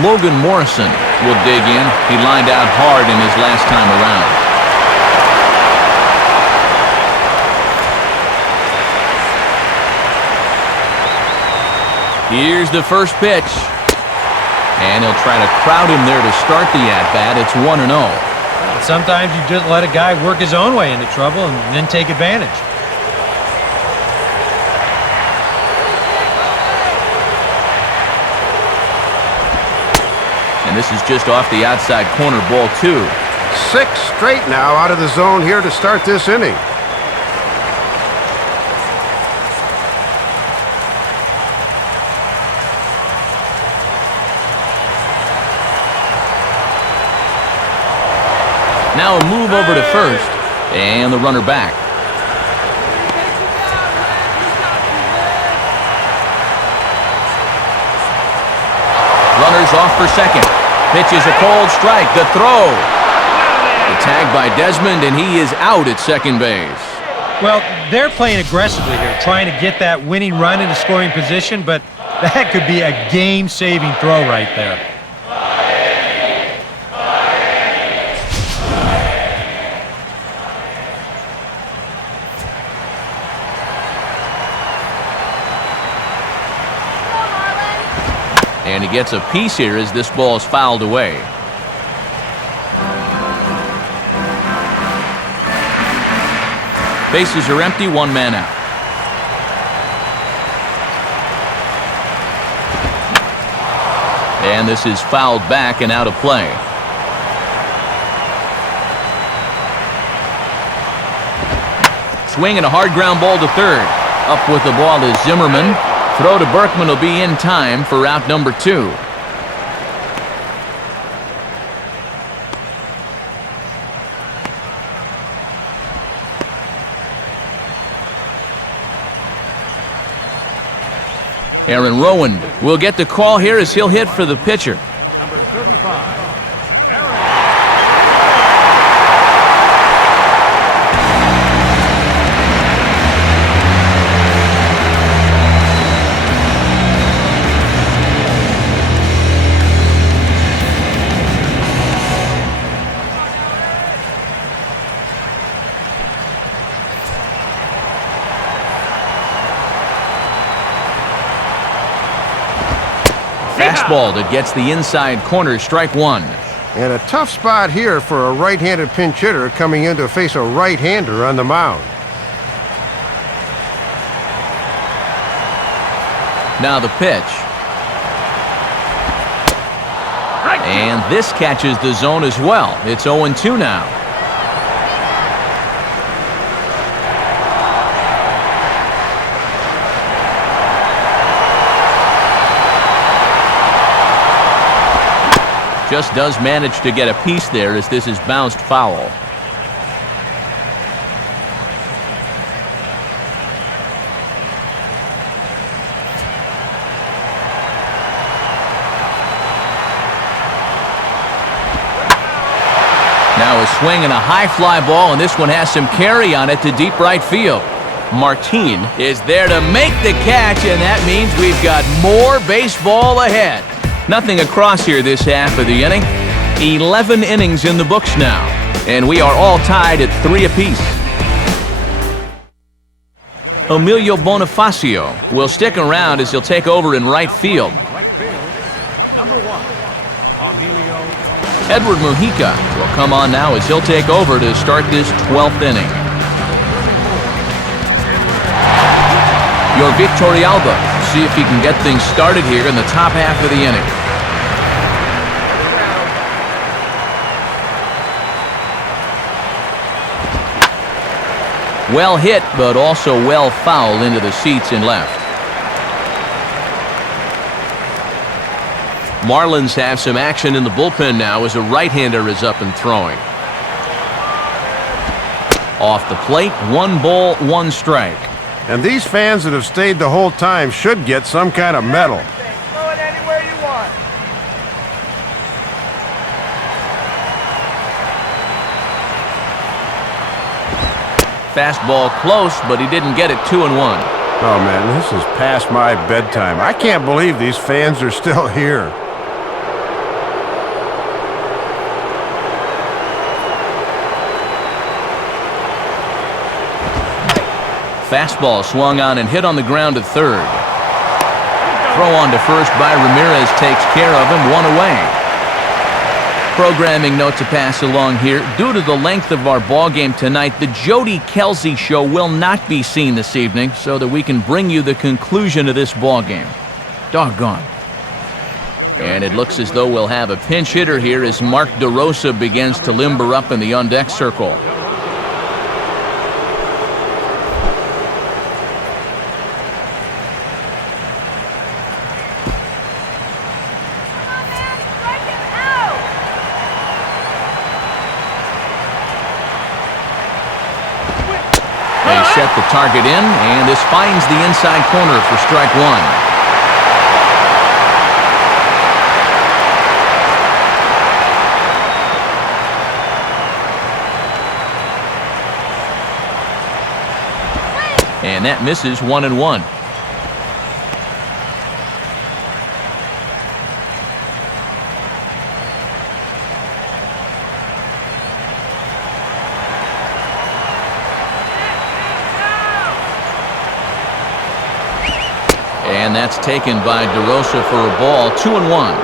Logan Morrison will dig in. He lined out hard in his last time around. Here's the first pitch. And he'll try to crowd him there to start the at-bat. It's 1-0. Sometimes you just let a guy work his own way into trouble and then take advantage. And this is just off the outside corner, ball 2. 6 straight now out of the zone here to start this inning. Now a move over to first, and the runner back. Runners off for second. Pitch is a cold strike. The throw. The tag by Desmond, and he is out at second base. Well, they're playing aggressively here, trying to get that winning run into scoring position, but that could be a game-saving throw right there. And he gets a piece here as this ball is fouled away. Bases are empty, 1 man out. And this is fouled back and out of play. Swing and a hard ground ball to third. Up with the ball is Zimmerman. Throw to Berkman will be in time for out number 2. Aaron Rowan will get the call here as he'll hit for the pitcher. Number 35, Aaron. fastball that gets the inside corner, strike one. And a tough spot here for a right-handed pinch hitter coming in to face a right-hander on the mound. Now the pitch. And this catches the zone as well. It's 0-2 now. Just does manage to get a piece there as this is bounced foul. Now a swing and a high fly ball, and this one has some carry on it to deep right field. Martin is there to make the catch, and that means we've got more baseball ahead. Nothing across here this half of the inning. 11 innings in the books now, and we are all tied at 3 apiece. Emilio Bonifacio will stick around as he'll take over in right field. Right field, number 1, Emilio. Edward Mujica will come on now as he'll take over to start this 12th inning. Your Victorialba, see if he can get things started here in the top half of the inning. Well hit, but also well fouled into the seats and left. Marlins have some action in the bullpen now as a right-hander is up and throwing. Off the plate, 1 ball, 1 strike. And these fans that have stayed the whole time should get some kind of medal. Throw it anywhere you want. Fastball close, but he didn't get it. 2-1. Oh man, this is past my bedtime. I can't believe these fans are still here. Fastball swung on and hit on the ground to third. Throw on to first by Ramirez takes care of him. 1 away. Programming note to pass along here. Due to the length of our ball game tonight, the Jody Kelsey show will not be seen this evening so that we can bring you the conclusion of this ball game. Doggone. And it looks as though we'll have a pinch hitter here as Mark DeRosa begins to limber up in the on-deck circle. Set the target in, and this finds the inside corner for strike 1. And that misses. 1-1. And that's taken by DeRosa for a ball. 2-1.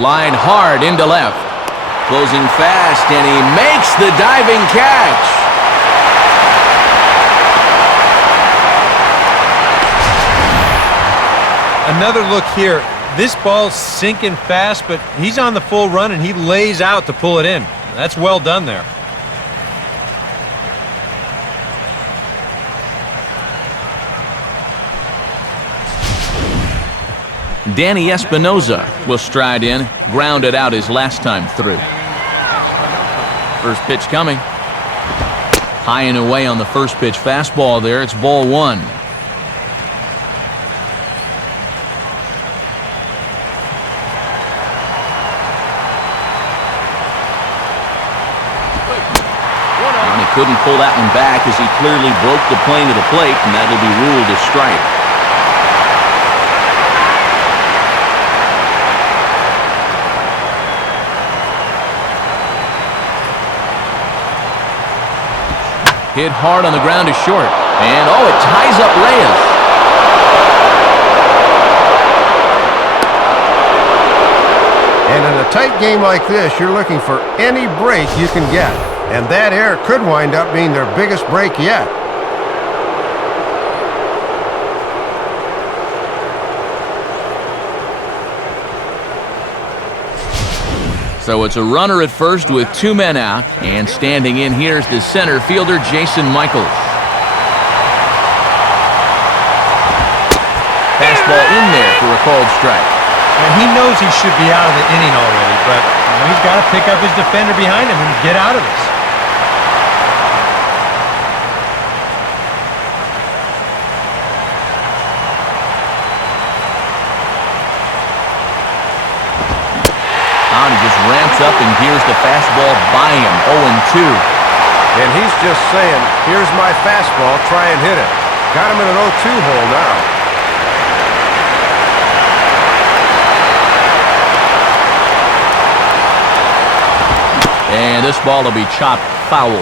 Line hard into left. Closing fast, and he makes the diving catch. Another look here. This ball's sinking fast, but he's on the full run, and he lays out to pull it in. That's well done there. Danny Espinoza will stride in, grounded out his last time through. First pitch coming. High and away on the first pitch fastball there. It's ball 1. Couldn't pull that one back as he clearly broke the plane of the plate, and that'll be ruled a strike. Hit hard on the ground to short. And, oh, it ties up Reyes. And in a tight game like this, you're looking for any break you can get. And that error could wind up being their biggest break yet. So it's a runner at first with 2 men out. And standing in here is the center fielder, Jason Michaels. Fastball in there for a called strike. And he knows he should be out of the inning already, but he's got to pick up his defender behind him and get out of this. Now he just ramps up and here's the fastball by him, 0-2. And he's just saying, here's my fastball, try and hit it. Got him in an 0-2 hole now. And this ball will be chopped foul.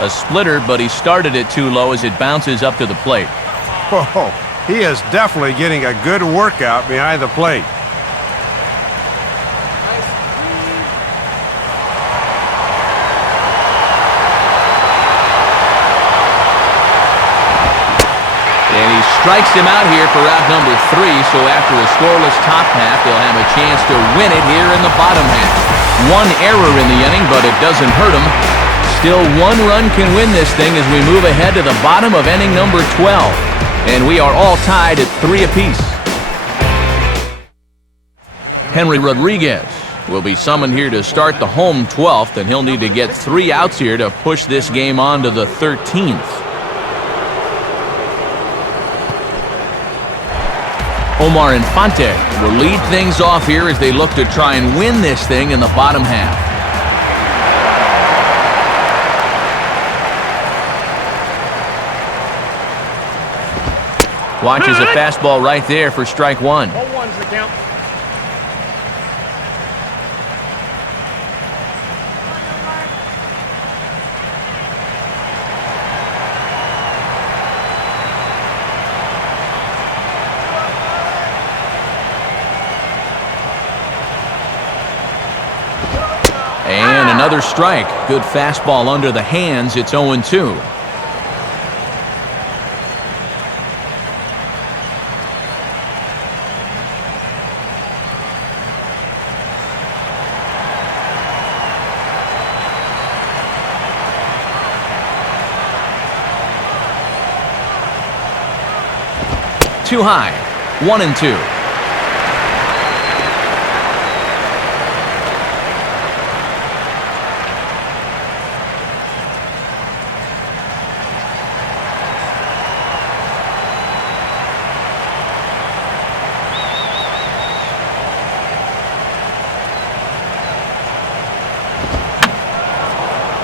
A splitter, but he started it too low as it bounces up to the plate. Whoa, he is definitely getting a good workout behind the plate. Strikes him out here for out number 3, so after a scoreless top half, they'll have a chance to win it here in the bottom half. 1 error in the inning, but it doesn't hurt them. Still 1 run can win this thing as we move ahead to the bottom of inning number 12. And we are all tied at 3 apiece. Henry Rodriguez will be summoned here to start the home 12th, and he'll need to get 3 outs here to push this game on to the 13th. Omar Infante will lead things off here as they look to try and win this thing in the bottom half. Watches a fastball right there for strike 1. 0-1's the count. And another strike. Good fastball under the hands. It's 0-2. Too high. 1-2.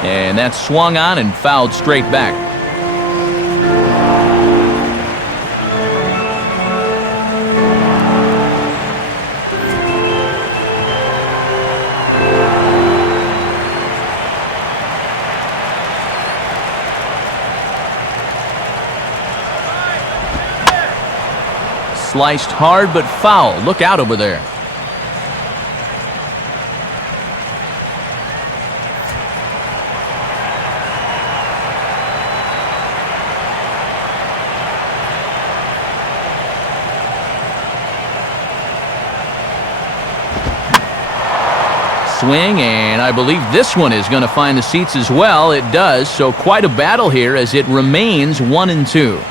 And that's swung on and fouled straight back. Sliced hard but foul. Look out over there. Swing, and I believe this one is going to find the seats as well. It does, so quite a battle here as it remains 1-2.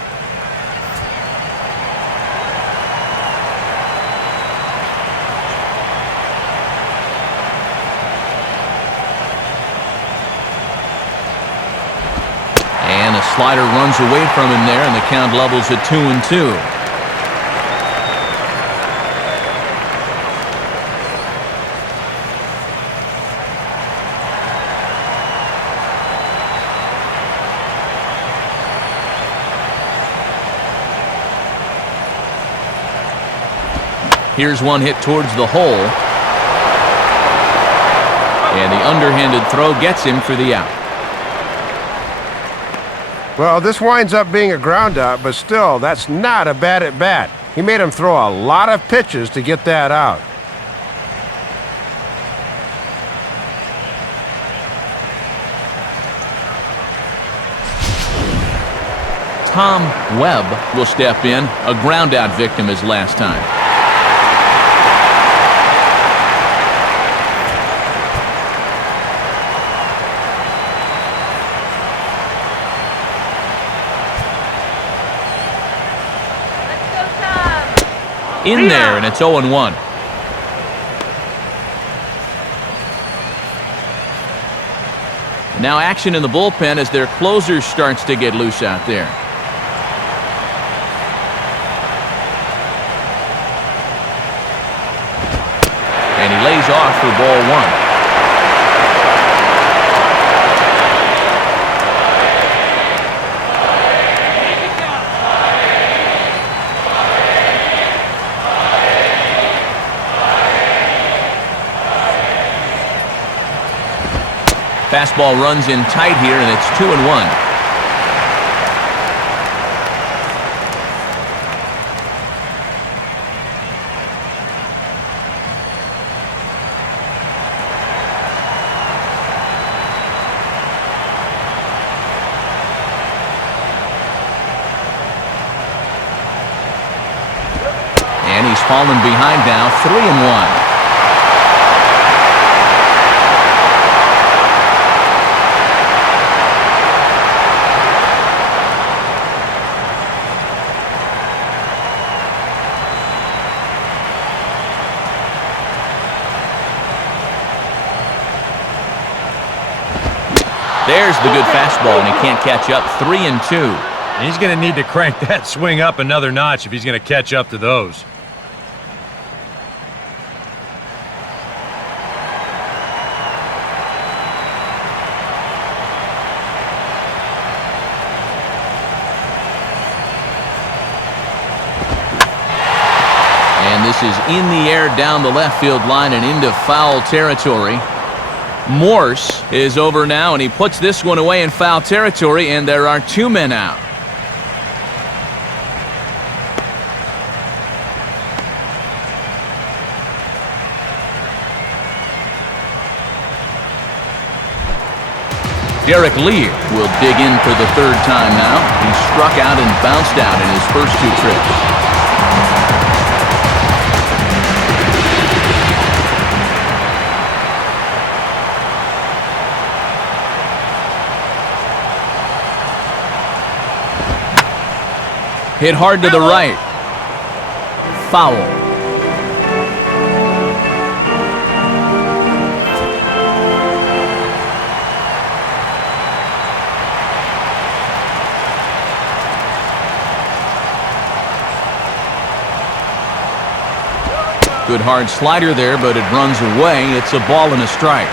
And the slider runs away from him there, and the count levels at 2-2. Here's one hit towards the hole. And the underhanded throw gets him for the out. Well, this winds up being a ground out, but still, that's not a bad at bat. He made him throw a lot of pitches to get that out. Tom Webb will step in. A ground out victim his last time. In there, and it's 0-1. Now action in the bullpen as their closer starts to get loose out there. And he lays off for ball one. Fastball runs in tight here, and it's 2-1. And he's fallen behind now, 3-1. There's the good fastball, and he can't catch up. 3-2. He's going to need to crank that swing up another notch if he's going to catch up to those. And this is in the air down the left field line and into foul territory. Morse is over now, and he puts this one away in foul territory, and there are 2 men out. Derek Lee will dig in for the 3rd time now. He struck out and bounced out in his first 2 trips. Hit hard to the right. Foul. Good hard slider there, but it runs away. It's a ball and a strike.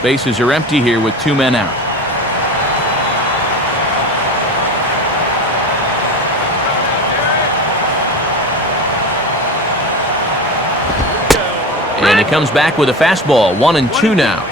Bases are empty here with 2 men out. And he comes back with a fastball. 1-2 now.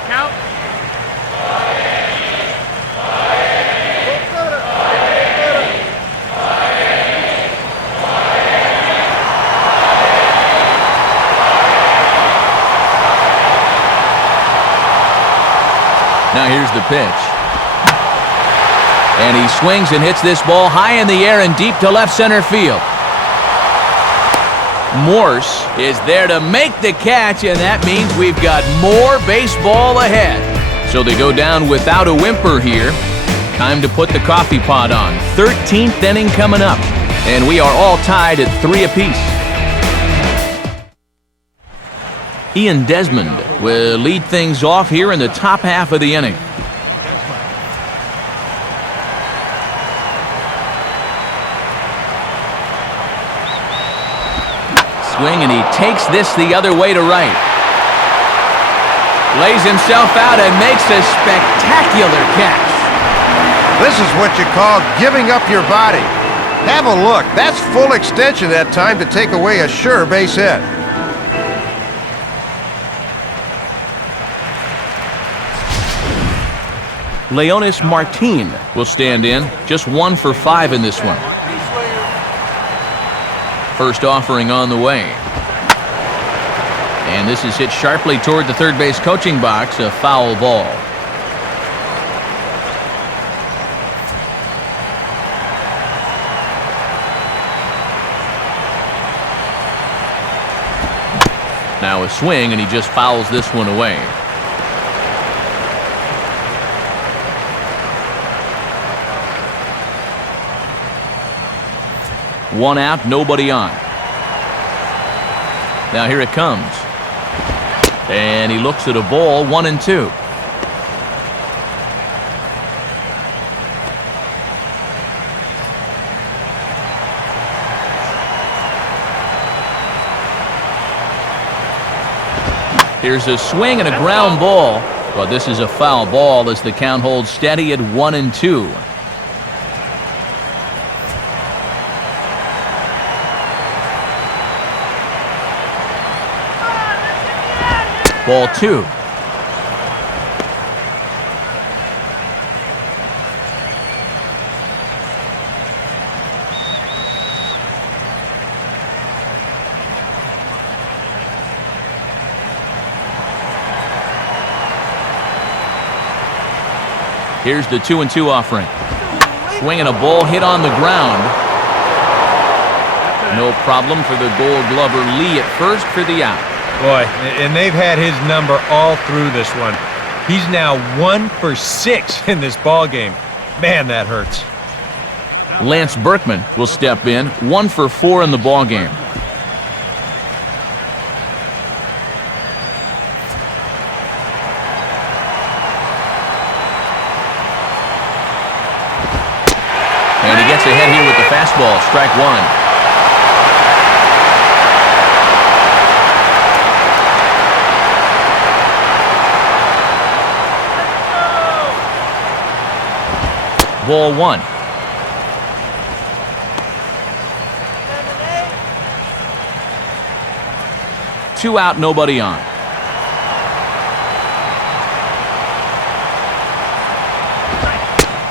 Now here's the pitch. And he swings and hits this ball high in the air and deep to left center field. Morse is there to make the catch, and that means we've got more baseball ahead. So they go down without a whimper here. Time to put the coffee pot on. 13th inning coming up, and we are all tied at 3 apiece. Ian Desmond will lead things off here in the top half of the inning. Swing, and he takes this the other way to right. Lays himself out and makes a spectacular catch. This is what you call giving up your body. Have a look. That's full extension that time to take away a sure base hit. Leonis Martin will stand in, just 1 for 5 in this one. First offering on the way. And this is hit sharply toward the third base coaching box, a foul ball. Now a swing, and he just fouls this one away. One out, nobody on. Now here it comes. And he looks at a ball, 1-2. Here's a swing and a ground ball. But this is a foul ball as the count holds steady at 1-2. Ball 2. Here's the 2-2 offering. Swinging a ball hit on the ground. No problem for the Gold Glover Lee at first for the out. Boy, and they've had his number all through this one. He's now 1 for 6 in this ball game. Man, that hurts. Lance Berkman will step in, 1 for 4 in the ball game. And he gets ahead here with the fastball, strike 1. Ball 1. Two out, nobody on.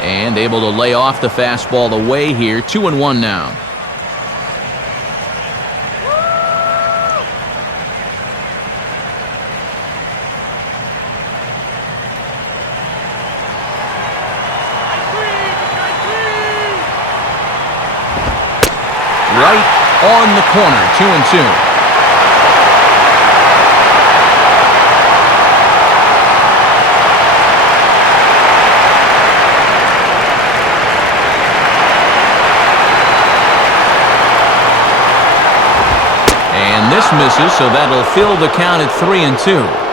And able to lay off the fastball away here. 2-1 now. Right on the corner, 2-2. And this misses, so that'll fill the count at 3-2.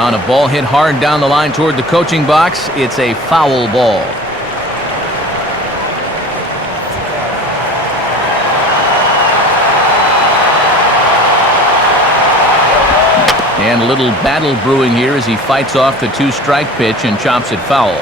On a ball hit hard down the line toward the coaching box, it's a foul ball. And a little battle brewing here as he fights off the 2-strike pitch and chops it foul.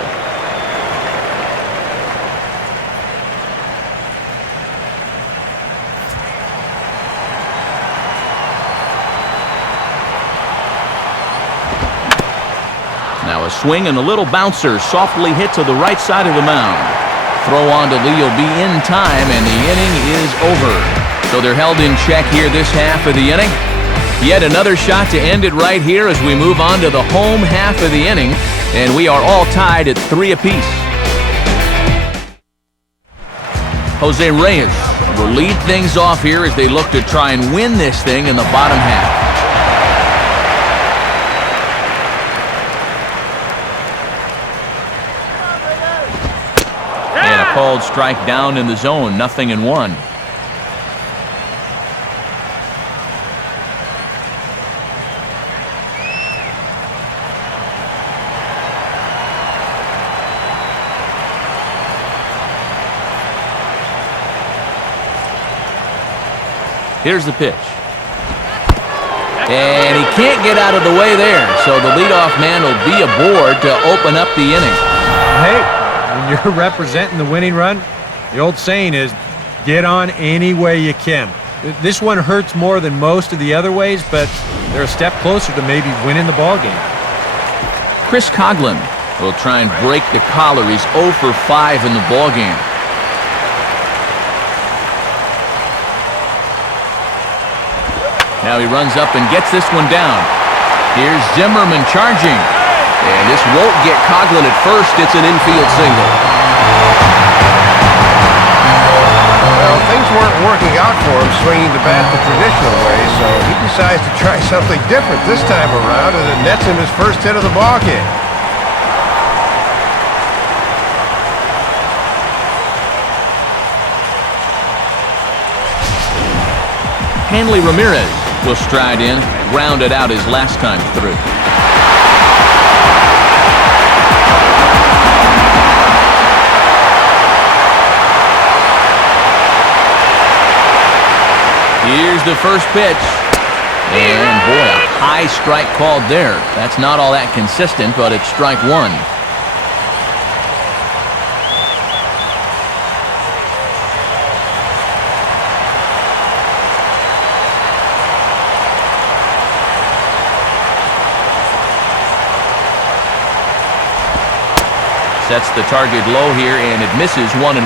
Now a swing and a little bouncer softly hit to the right side of the mound. Throw on to Lee will be in time, and the inning is over. So they're held in check here this half of the inning. Yet another shot to end it right here as we move on to the home half of the inning, and we are all tied at 3 apiece. Jose Reyes will lead things off here as they look to try and win this thing in the bottom half. And a called strike down in the zone, 0-1. Here's the pitch. And he can't get out of the way there, so the leadoff man will be aboard to open up the inning. Hey, when you're representing the winning run, the old saying is, get on any way you can. This one hurts more than most of the other ways, but they're a step closer to maybe winning the ball game. Chris Coughlin will try and break the collar. He's 0 for 5 in the ball game. Now he runs up and gets this one down. Here's Zimmerman charging. And this won't get Coughlin at first. It's an infield single. Well, things weren't working out for him swinging the bat the traditional way, so he decides to try something different this time around, and it nets him his first hit of the ball game. Hanley Ramirez will stride in, grounded out his last time through. Here's the first pitch. And boy, a high strike called there. That's not all that consistent, but it's strike one. Sets the target low here, and it misses 1-1.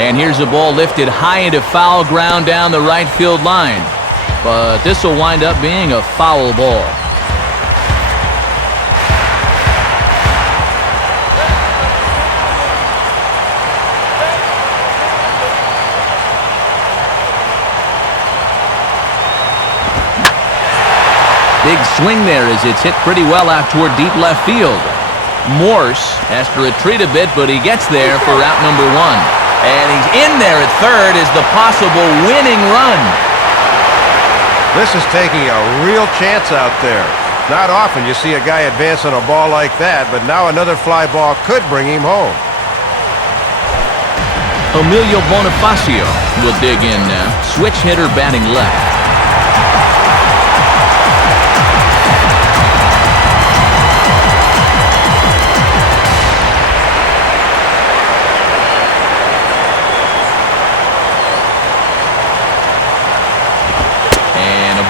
And here's a ball lifted high into foul ground down the right field line. But this will wind up being a foul ball. Big swing there as it's hit pretty well out toward deep left field. Morse has to retreat a bit, but he gets there for out number one. And he's in there at third as the possible winning run. This is taking a real chance out there. Not often you see a guy advance on a ball like that, but now another fly ball could bring him home. Emilio Bonifacio will dig in now. Switch hitter batting left.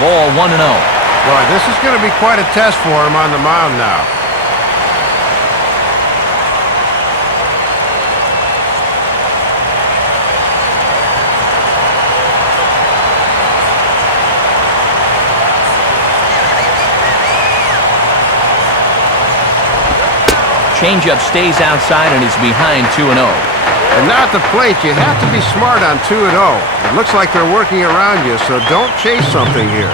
Ball 1-0. Boy, this is going to be quite a test for him on the mound now. Changeup stays outside and is behind 2-0. And now at the plate, you have to be smart on 2-0. It looks like they're working around you, so don't chase something here.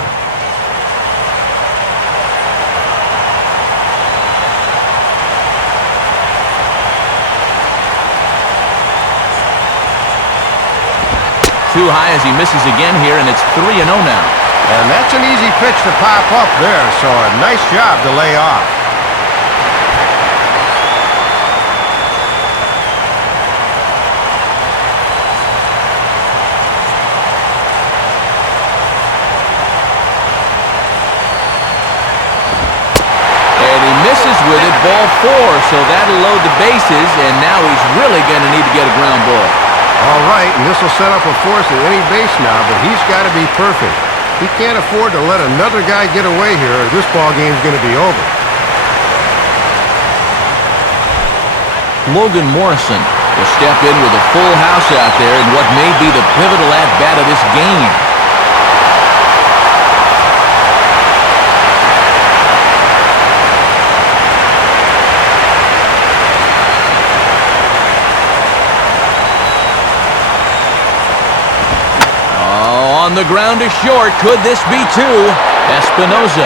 Too high as he misses again here, and it's 3-0 now. And that's an easy pitch to pop up there, so a nice job to lay off. With it, ball 4, so that'll load the bases, and now he's really going to need to get a ground ball. All right, and this will set up a force at any base now, but he's got to be perfect. He can't afford to let another guy get away here, or this ball game's going to be over. Logan Morrison will step in with a full house out there in what may be the pivotal at-bat of this game. On the ground to short. Could this be two? Espinoza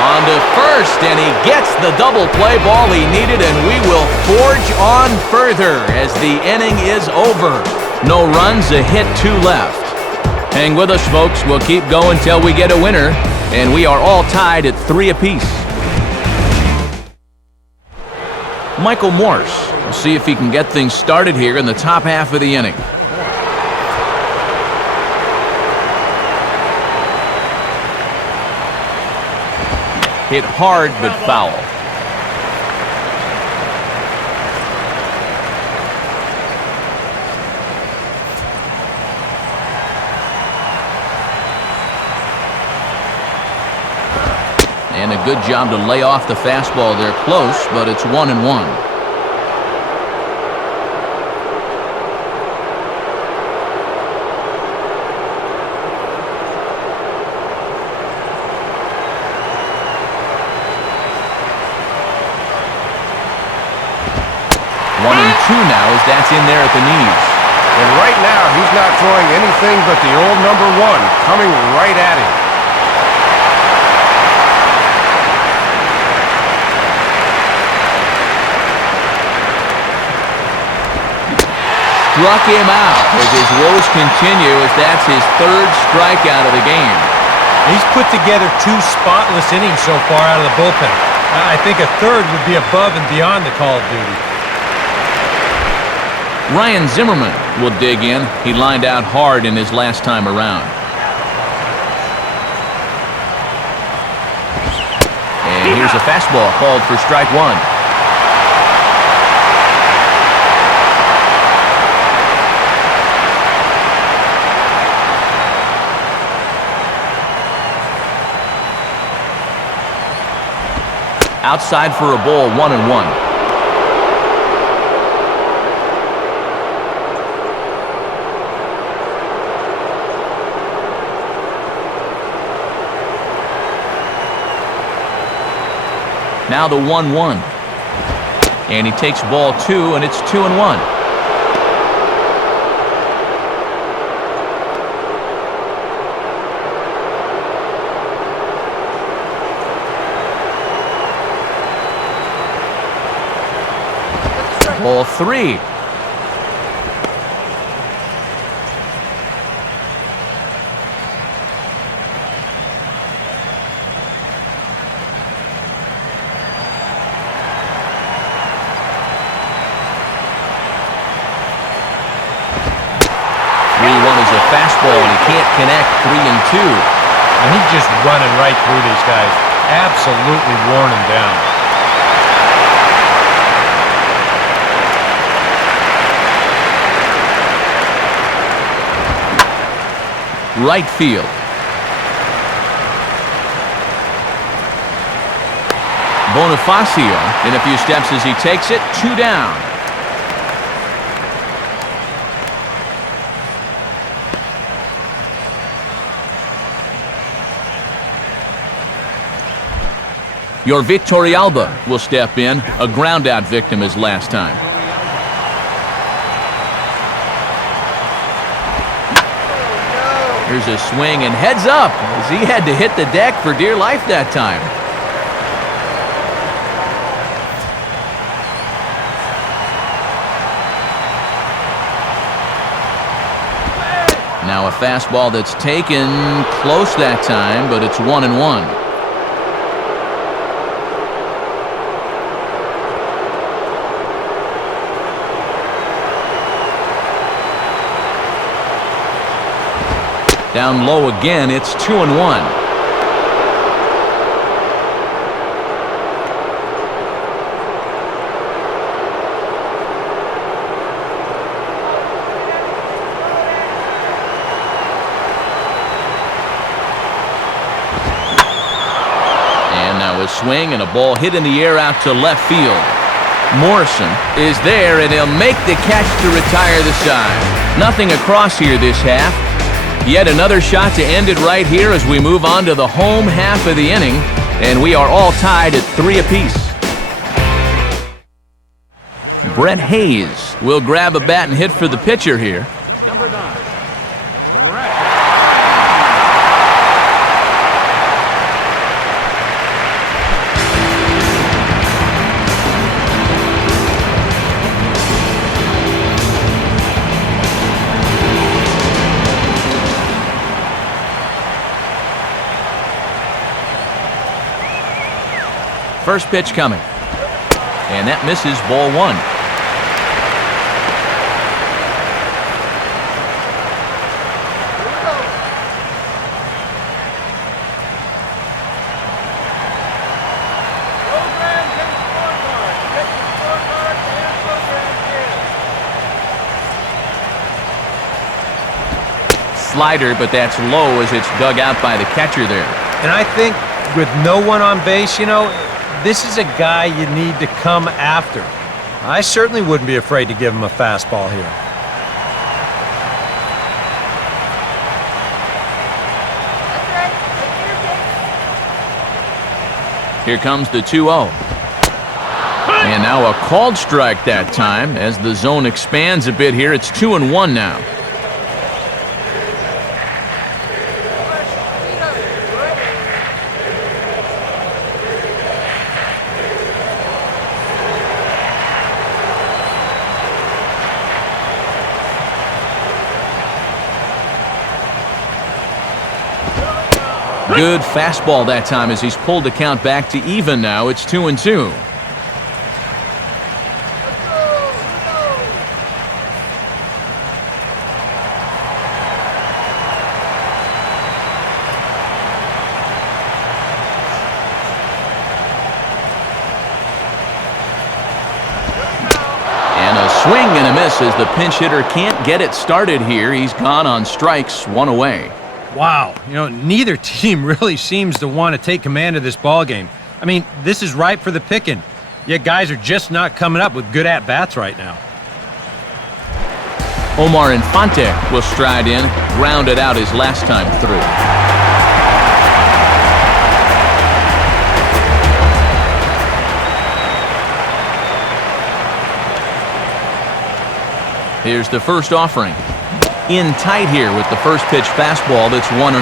on to first, and he gets the double play ball he needed, and we will forge on further as the inning is over. No runs, a hit, 2 left. Hang with us, folks. We'll keep going till we get a winner, and we are all tied at 3 apiece. Michael Morse will see if he can get things started here in the top half of the inning. Hit hard but foul. And a good job to lay off the fastball there close, but it's 1-1. Now as that's in there at the knees. And right now, he's not throwing anything but the old number 1 coming right at him. Struck him out as his woes continue as that's his 3rd strikeout of the game. He's put together 2 spotless innings so far out of the bullpen. I think a 3rd would be above and beyond the call of duty. Ryan Zimmerman will dig in. He lined out hard in his last time around. And here's a fastball called for strike 1. Outside for a ball, 1-1. Now the 1-1. And he takes ball 2, and it's 2-1. Ball 3. Fastball, and he can't connect. 3-2. And he's just running right through these guys. Absolutely worn them down. Right field. Bonifacio in a few steps as he takes it. 2 down. Your Victorialba will step in, a ground-out victim his last time. Here's a swing and heads up as he had to hit the deck for dear life that time. Now a fastball that's taken close that time, but it's 1-1. Down low again, it's 2-1. And now a swing and a ball hit in the air out to left field. Morrison is there, and he'll make the catch to retire the side. Nothing across here this half. Yet another shot to end it right here as we move on to the home half of the inning, and we are all tied at 3 apiece. Brett Hayes will grab a bat and hit for the pitcher here. Number 9. First pitch coming. And that misses, ball one. Slider, but that's low as it's dug out by the catcher there. And I think with no one on base, you know, this is a guy you need to come after. I certainly wouldn't be afraid to give him a fastball here. Here comes the 2-0. And now a called strike that time as the zone expands a bit here. It's 2-1 now. Good fastball that time as he's pulled the count back to even now. It's 2-2. And a swing and a miss as the pinch hitter can't get it started here. He's gone on strikes, one away. Wow, you know, neither team really seems to want to take command of this ball game. I mean, this is ripe for the picking. Yet guys are just not coming up with good at-bats right now. Omar Infante will stride in, grounded out his last time through. Here's the first offering. In tight here with the first pitch fastball that's 1-0.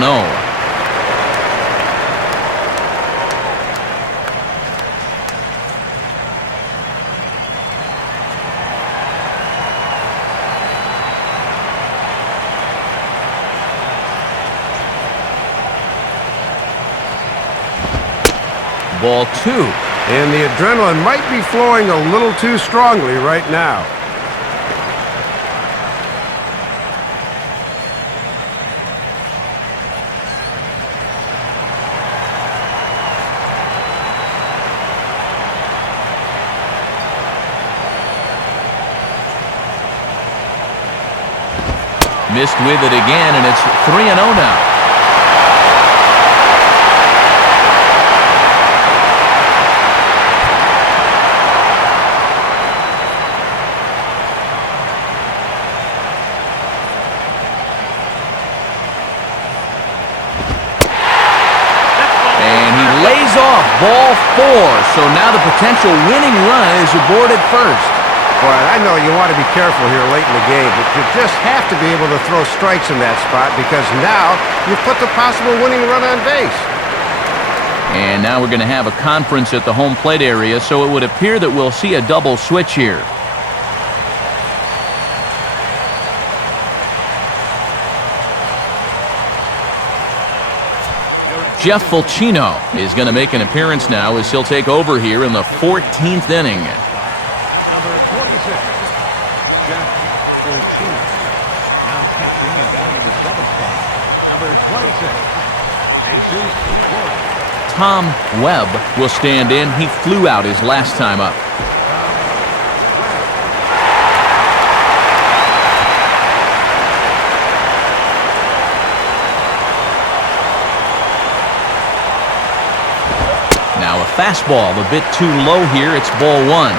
Ball 2. And the adrenaline might be flowing a little too strongly right now. Missed with it again, and it's 3-0 now. And he lays off ball 4, so now the potential winning run is aboarded first. Boy, I know you want to be careful here late in the game, but you just have to be able to throw strikes in that spot because now you've put the possible winning run on base. And now we're going to have a conference at the home plate area, so it would appear that we'll see a double switch here. Jeff Fulcino is going to make an appearance now as he'll take over here in the 14th inning. Number 46, Jeff Fulcino. Now catching and batting in the 7th spot. Number 26, Jesus Flores. Tom Webb will stand in. He flew out his last time up. Now a fastball a bit too low here. It's ball 1.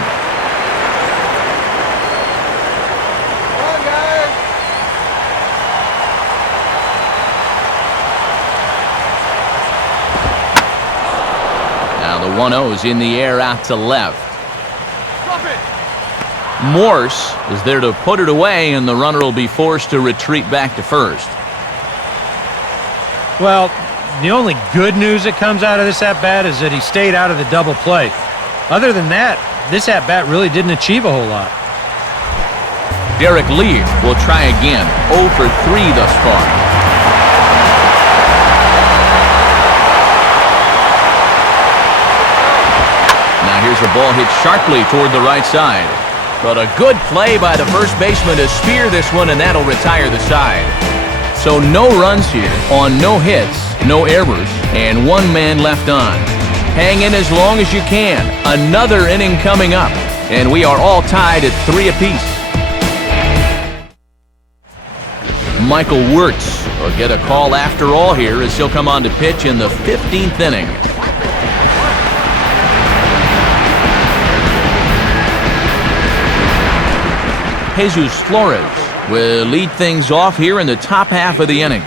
Now the 1-0 is in the air out to left. Morse is there to put it away, and the runner will be forced to retreat back to first. Well, the only good news that comes out of this at-bat is that he stayed out of the double play. Other than that, this at-bat really didn't achieve a whole lot. Derek Lee will try again. 0 for 3 thus far. as the ball hits sharply toward the right side. But a good play by the first baseman to spear this one, and that'll retire the side. So no runs here on no hits, no errors, and one man left on. Hang in as long as you can. Another inning coming up, and we are all tied at 3 apiece. Michael Wirtz will get a call after all here as he'll come on to pitch in the 15th inning. Jesus Flores will lead things off here in the top half of the inning.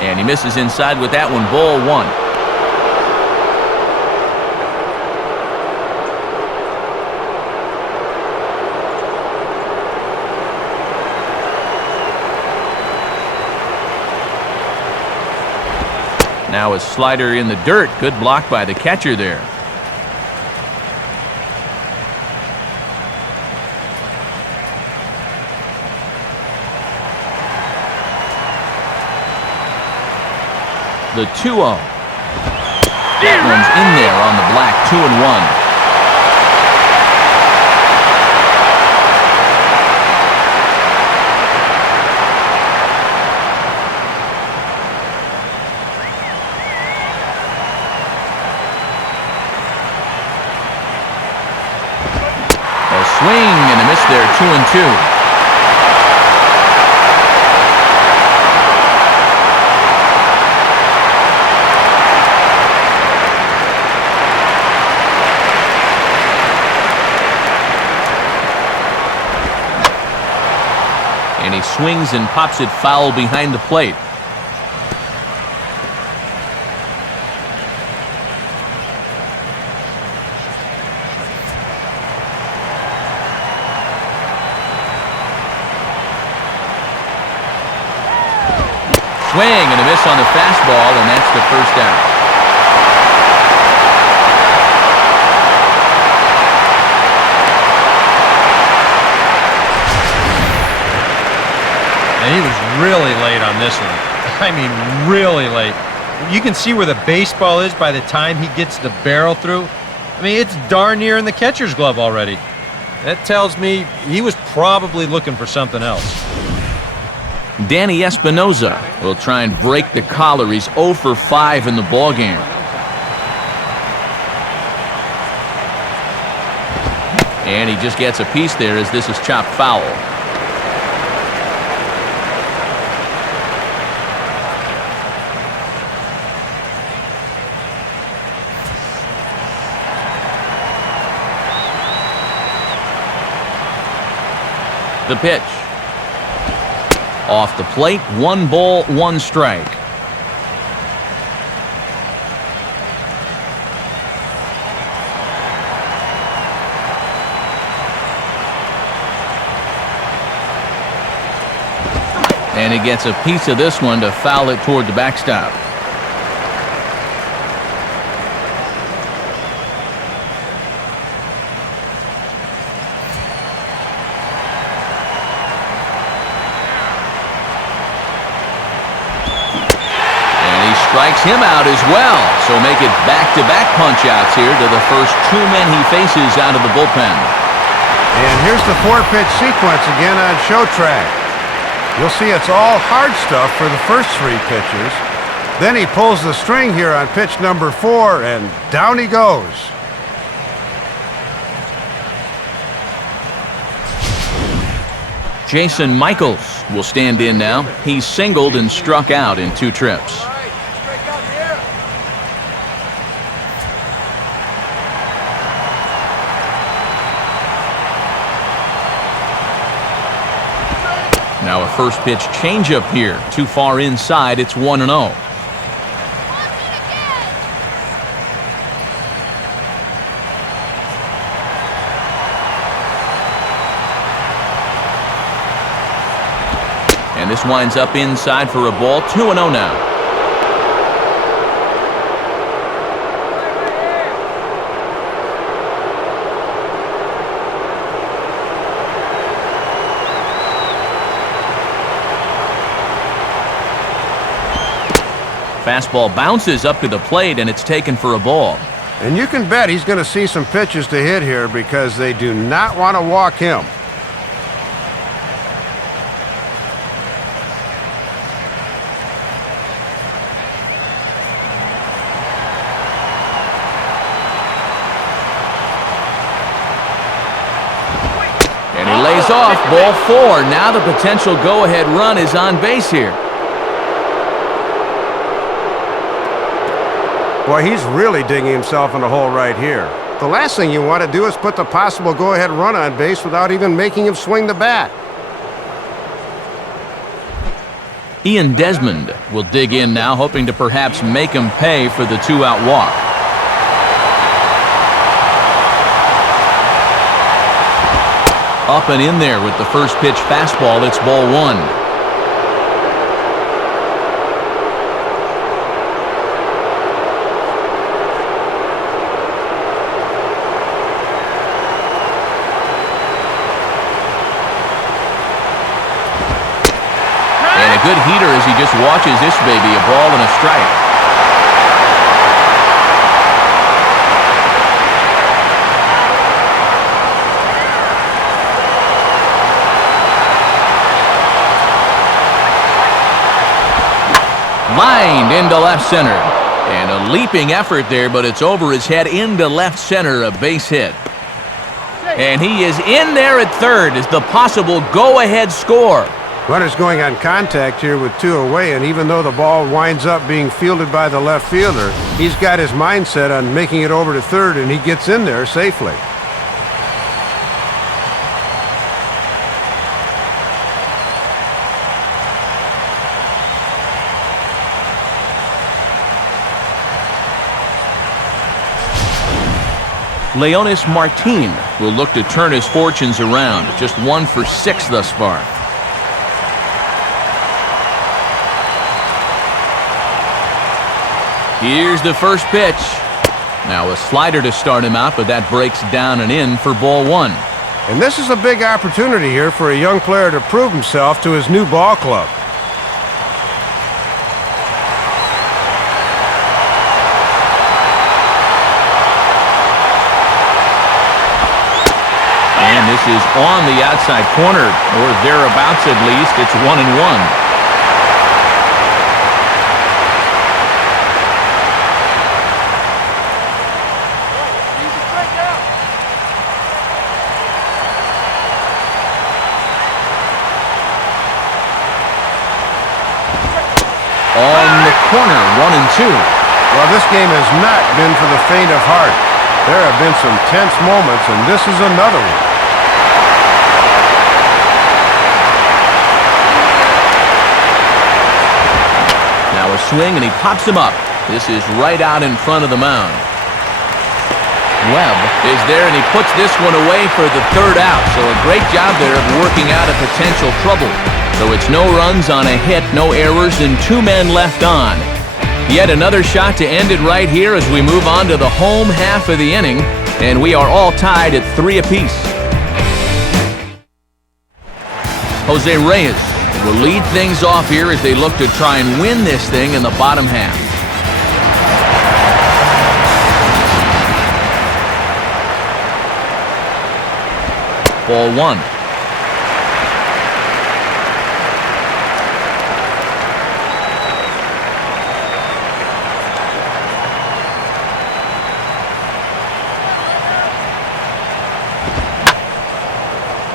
And he misses inside with that one, ball 1. Now a slider in the dirt. Good block by the catcher there. The 2-0. That one's in there on the black. 2-1. Swing and a miss there, 2-2. And he swings and pops it foul behind the plate. Swing and a miss on the fastball, and that's the first out. And he was really late on this one. I mean, really late. You can see where the baseball is by the time he gets the barrel through. I mean, it's darn near in the catcher's glove already. That tells me he was probably looking for something else. Danny Espinoza will try and break the collar. He's 0 for 5 in the ballgame. And he just gets a piece there as this is chopped foul. The pitch. Off the plate, 1 ball, 1 strike. And he gets a piece of this one to foul it toward the backstop. Strikes him out as well, so make it back-to-back punch-outs here to the first 2 men he faces out of the bullpen. And here's the 4-pitch sequence again on show track. You'll see it's all hard stuff for the first 3 pitches. Then he pulls the string here on pitch number 4, and down he goes. Jason Michaels will stand in now. He's singled and struck out in 2 trips. Now a first pitch changeup here. Too far inside. It's 1-0. And this winds up inside for a ball. 2-0 now. Fastball bounces up to the plate, and it's taken for a ball. And you can bet he's going to see some pitches to hit here because they do not want to walk him. And he lays off, ball 4. Now the potential go-ahead run is on base here. Boy, he's really digging himself in the hole right here. The last thing you want to do is put the possible go-ahead run on base without even making him swing the bat. Ian Desmond will dig in now, hoping to perhaps make him pay for the 2-out walk. Up and in there with the first pitch fastball. It's ball 1. Good heater as he just watches this baby, a ball and a strike. Lined into left center. And a leaping effort there, but it's over his head into left center, a base hit. And he is in there at third as the possible go-ahead score. Runner's going on contact here with 2 away, and even though the ball winds up being fielded by the left fielder, he's got his mindset on making it over to third, and he gets in there safely. Leonis Martin will look to turn his fortunes around. Just 1 for 6 thus far. Here's the first pitch. Now a slider to start him out, but that breaks down and in for ball 1. And this is a big opportunity here for a young player to prove himself to his new ball club. And this is on the outside corner, or thereabouts at least. It's 1-1. On the corner, 1-2. Well, this game has not been for the faint of heart. There have been some tense moments, and this is another one. Now a swing, and he pops him up. This is right out in front of the mound. Webb is there, and he puts this one away for the 3rd out. So a great job there of working out a potential trouble. So it's no runs on a hit, no errors, and 2 men left on. Yet another shot to end it right here as we move on to the home half of the inning, and we are all tied at 3 apiece. Jose Reyes will lead things off here as they look to try and win this thing in the bottom half. Ball 1.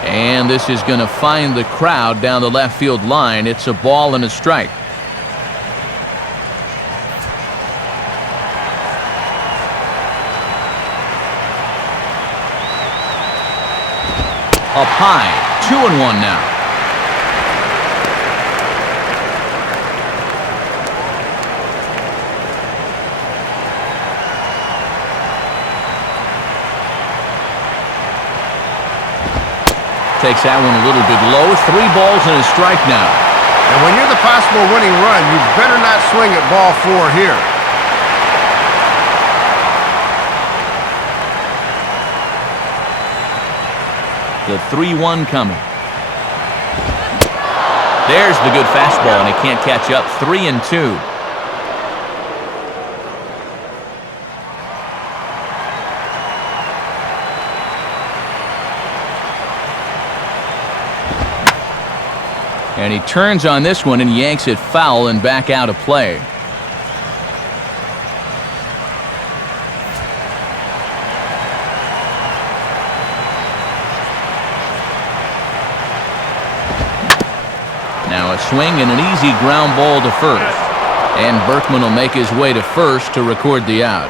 And this is going to find the crowd down the left field line. It's a ball and a strike. Up high, 2-1 now. Takes that one a little bit low. 3 balls and a strike now. And when you're the possible winning run, you better not swing at ball 4 here. The 3-1 coming. There's the good fastball, and he can't catch up. 3-2. And he turns on this one and yanks it foul and back out of play. Now a swing and an easy ground ball to first. And Berkman will make his way to first to record the out.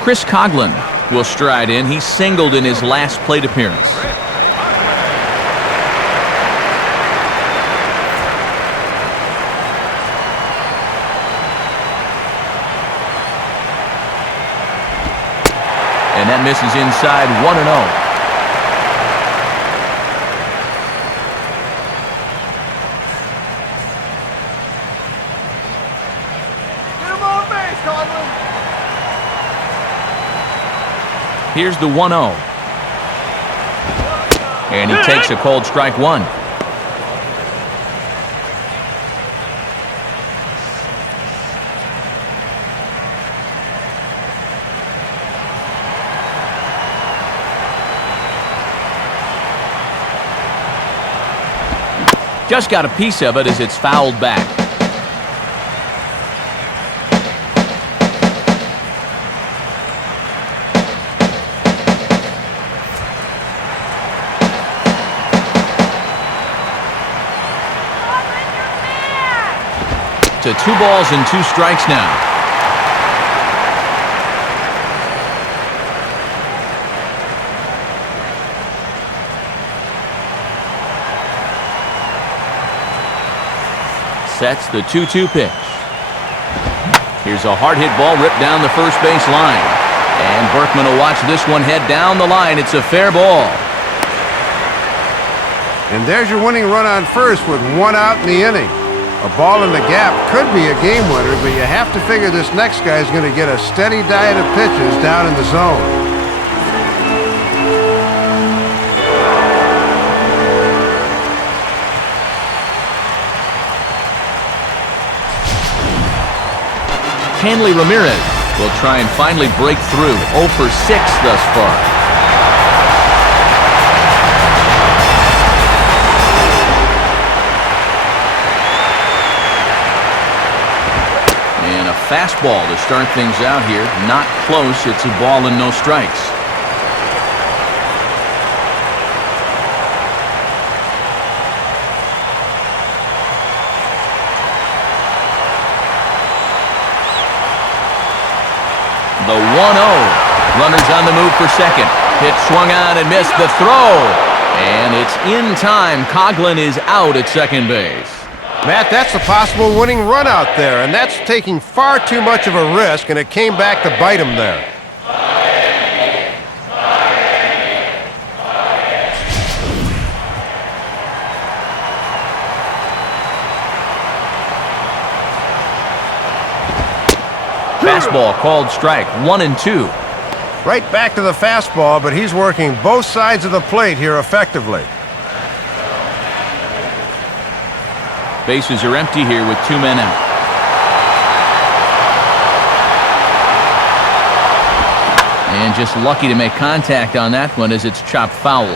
Chris Coghlan will stride in. He singled in his last plate appearance. And that misses inside 1-0. Here's the 1-0. And he takes a called strike one. Just got a piece of it as it's fouled back. To 2 balls and 2 strikes now. Sets the 2-2 pitch. Here's a hard hit ball ripped down the first base line. And Berkman will watch this one head down the line. It's a fair ball. And there's your winning run on first with 1 out in the inning. A ball in the gap could be a game winner, but you have to figure this next guy is going to get a steady diet of pitches down in the zone. Hanley Ramirez will try and finally break through. 0 for 6 thus far. Fastball to start things out here. Not close. It's a ball and no strikes. The 1-0. Runners on the move for second. Pitch swung on and missed the throw. And it's in time. Coghlan is out at second base. Matt, that's the possible winning run out there, and that's taking far too much of a risk, and it came back to bite him there. Fastball called strike. 1-2. Right back to the fastball, but he's working both sides of the plate here effectively. Bases are empty here with 2 men out. And just lucky to make contact on that one as it's chopped foul.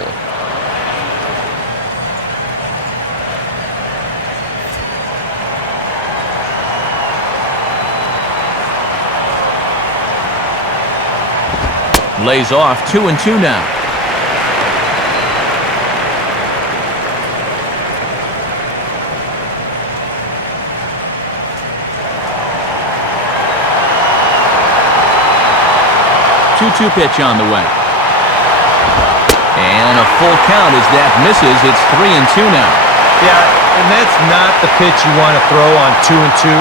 Lays off. 2-2 now. Two pitch on the way. And a full count as that misses. It's 3-2 now. Yeah, and that's not the pitch you want to throw on 2-2.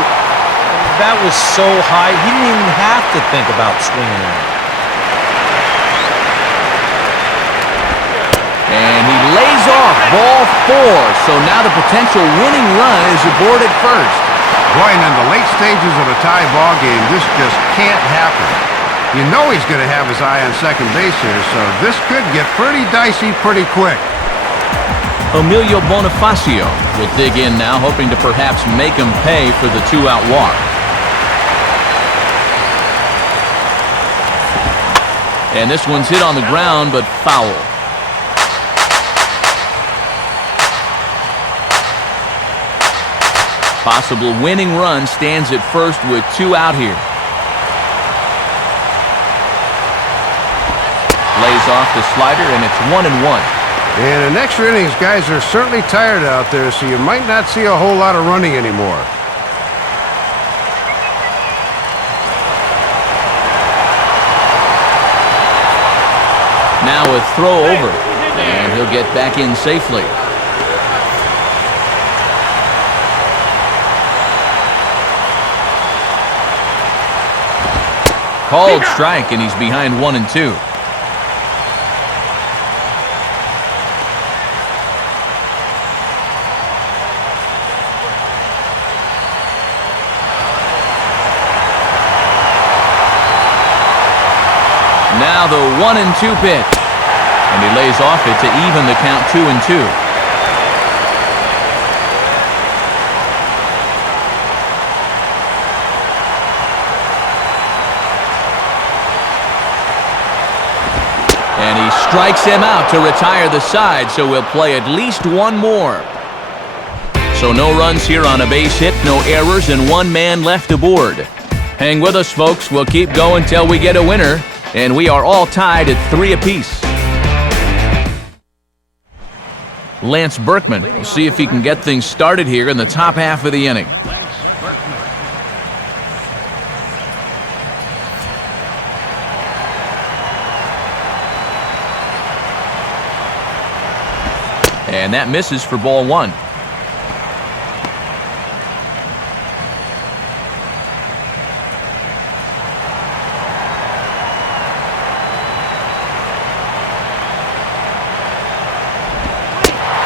That was so high, he didn't even have to think about swinging it. And he lays off. Ball 4. So now the potential winning run is aboard at first. Boy, and in the late stages of a tie ball game, this just can't happen. You know he's going to have his eye on second base here, so this could get pretty dicey pretty quick. Emilio Bonifacio will dig in now, hoping to perhaps make him pay for the 2-out walk. And this one's hit on the ground, but foul. Possible winning run stands at first with 2 out here. Lays off the slider, and it's 1-1. And in extra innings, guys are certainly tired out there, so you might not see a whole lot of running anymore. Now a throw over, and he'll get back in safely. Called strike, and he's behind 1-2. Now the 1-2 pitch, and he lays off it to even the count 2-2. And he strikes him out to retire the side, so we'll play at least one more. So no runs here on a base hit, no errors, and 1 man left aboard. Hang with us, folks. We'll keep going till we get a winner, and we are all tied at 3 apiece. Lance Berkman will see if he can get things started here in the top half of the inning. And that misses for ball 1.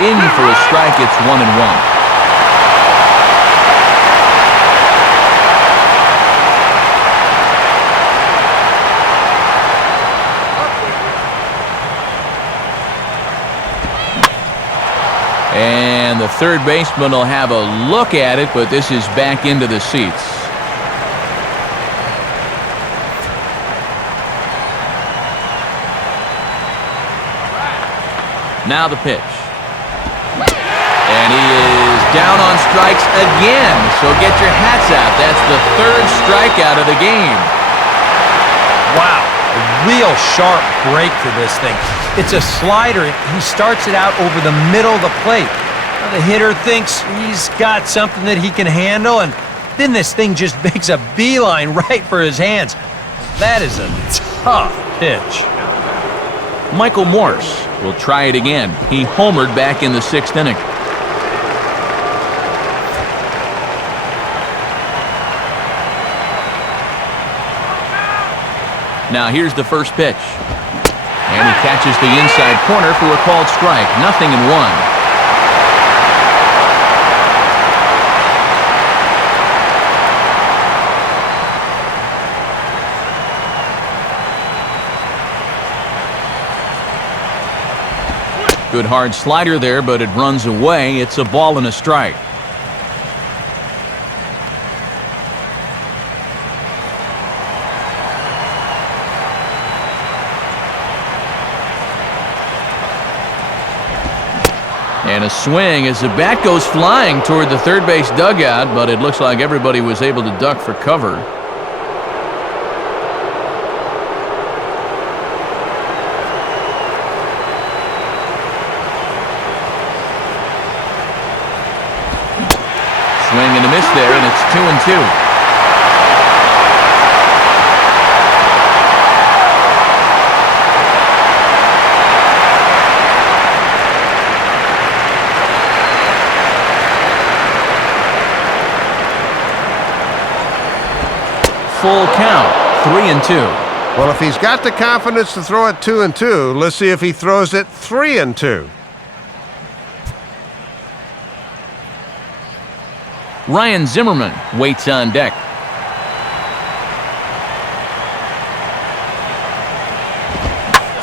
In for a strike, it's 1-1. And the third baseman will have a look at it, but this is back into the seats. Now the pitch. And he is down on strikes again, so get your hats out. That's the 3rd strikeout of the game. Wow, a real sharp break to this thing. It's a slider. He starts it out over the middle of the plate. Now the hitter thinks he's got something that he can handle, and then this thing just makes a beeline right for his hands. That is a tough pitch. Michael Morse will try it again. He homered back in the 6th inning. Now here's the first pitch. And he catches the inside corner for a called strike. 0-1. Good hard slider there, but it runs away. It's a ball and a strike. And a swing as the bat goes flying toward the third base dugout, but it looks like everybody was able to duck for cover. Swing and a miss there, and it's 2-2. Full count, 3-2. Well, if he's got the confidence to throw it 2-2, let's see if he throws it 3-2. Ryan Zimmerman waits on deck.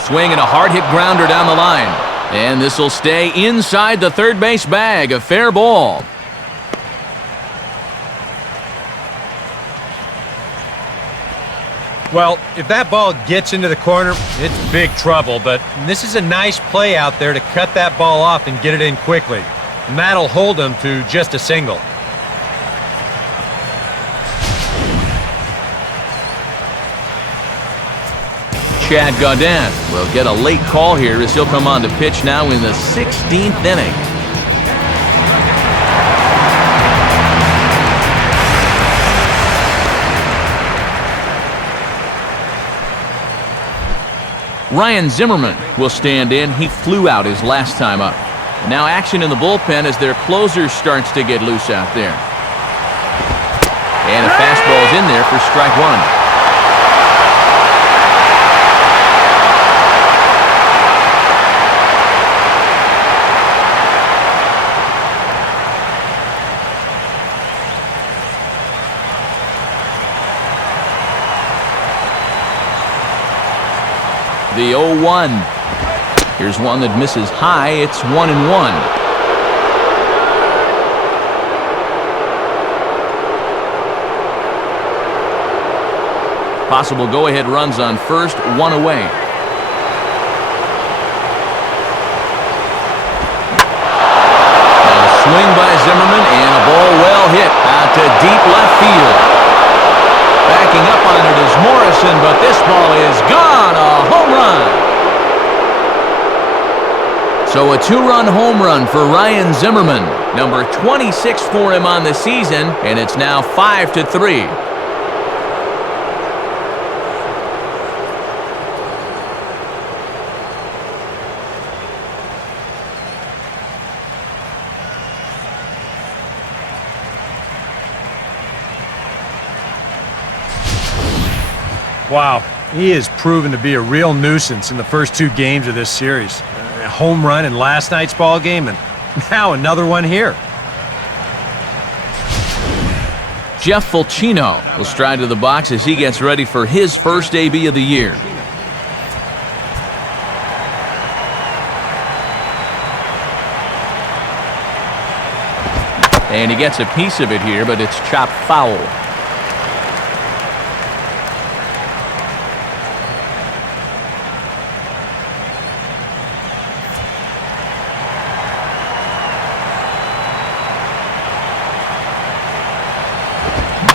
Swing and a hard hit grounder down the line. And this will stay inside the third base bag. A fair ball. Well, if that ball gets into the corner, it's big trouble, but this is a nice play out there to cut that ball off and get it in quickly. And that'll hold him to just a single. Chad Gaudin will get a late call here as he'll come on to pitch now in the 16th inning. Ryan Zimmerman will stand in. He flew out his last time up. And now action in the bullpen as their closer starts to get loose out there. And a fastball's in there for strike one. The 0-1. Here's one that misses high. It's 1-1. Possible go-ahead runs on first, one away. Now a swing by Zimmerman and a ball well hit out to deep left field. Backing up on it is Morrison, but this ball is gone. A home run. So a two-run home run for Ryan Zimmerman. Number 26 for him on the season, and it's now 5-3. Wow, he has proven to be a real nuisance in the first two games of this series. A home run in last night's ball game, and now another one here. Jeff Fulcino will stride to the box as he gets ready for his first AB of the year. And he gets a piece of it here, but it's chopped foul.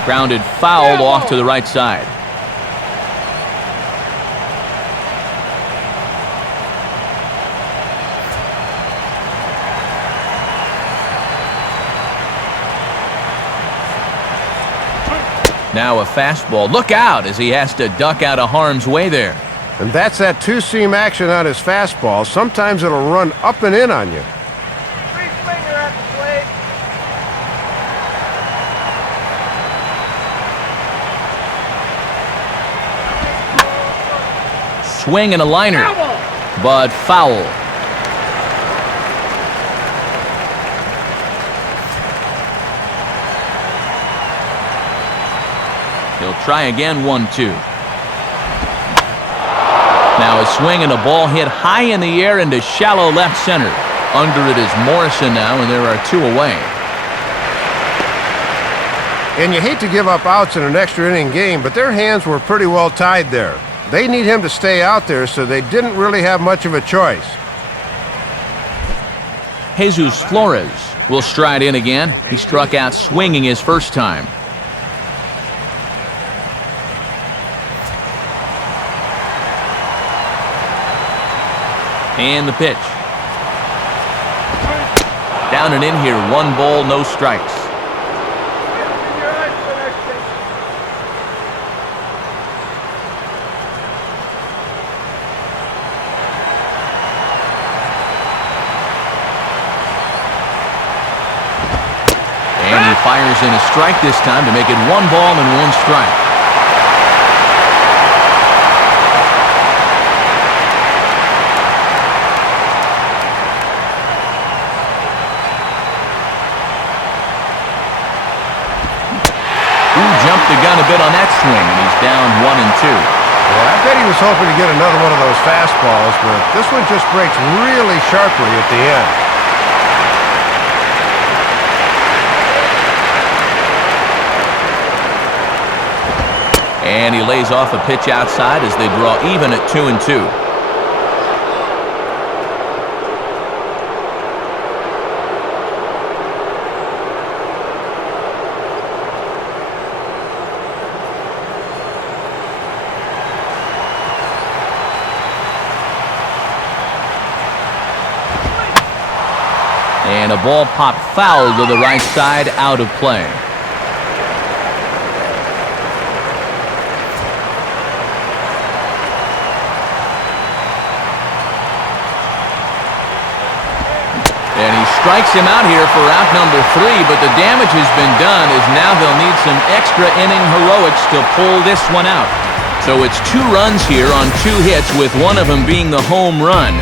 Grounded foul off to the right side. Now a fastball. Look out as he has to duck out of harm's way there. And that's that two-seam action on his fastball. Sometimes it'll run up and in on you. Three-swinger at the plate. Swing and a liner, but foul. He'll try again, 1-2. Now a swing and a ball hit high in the air into shallow left center. Under it is Morrison now, and there are two away. And you hate to give up outs in an extra inning game, but their hands were pretty well tied there. They need him to stay out there, so they didn't really have much of a choice. Jesus Flores will stride in again. He struck out swinging his first time. And the pitch. Down and in here, 1 ball, no strikes. And he fires in a strike this time to make it 1 ball and 1 strike. Jumped the gun a bit on that swing, and he's down 1-2. Yeah, I bet he was hoping to get another one of those fastballs, but this one just breaks really sharply at the end. And he lays off a pitch outside as they draw even at 2-2. And a ball popped foul to the right side, out of play. And he strikes him out here for out number 3, but the damage has been done as now they'll need some extra inning heroics to pull this one out. So it's 2 runs here on 2 hits, with one of them being the home run.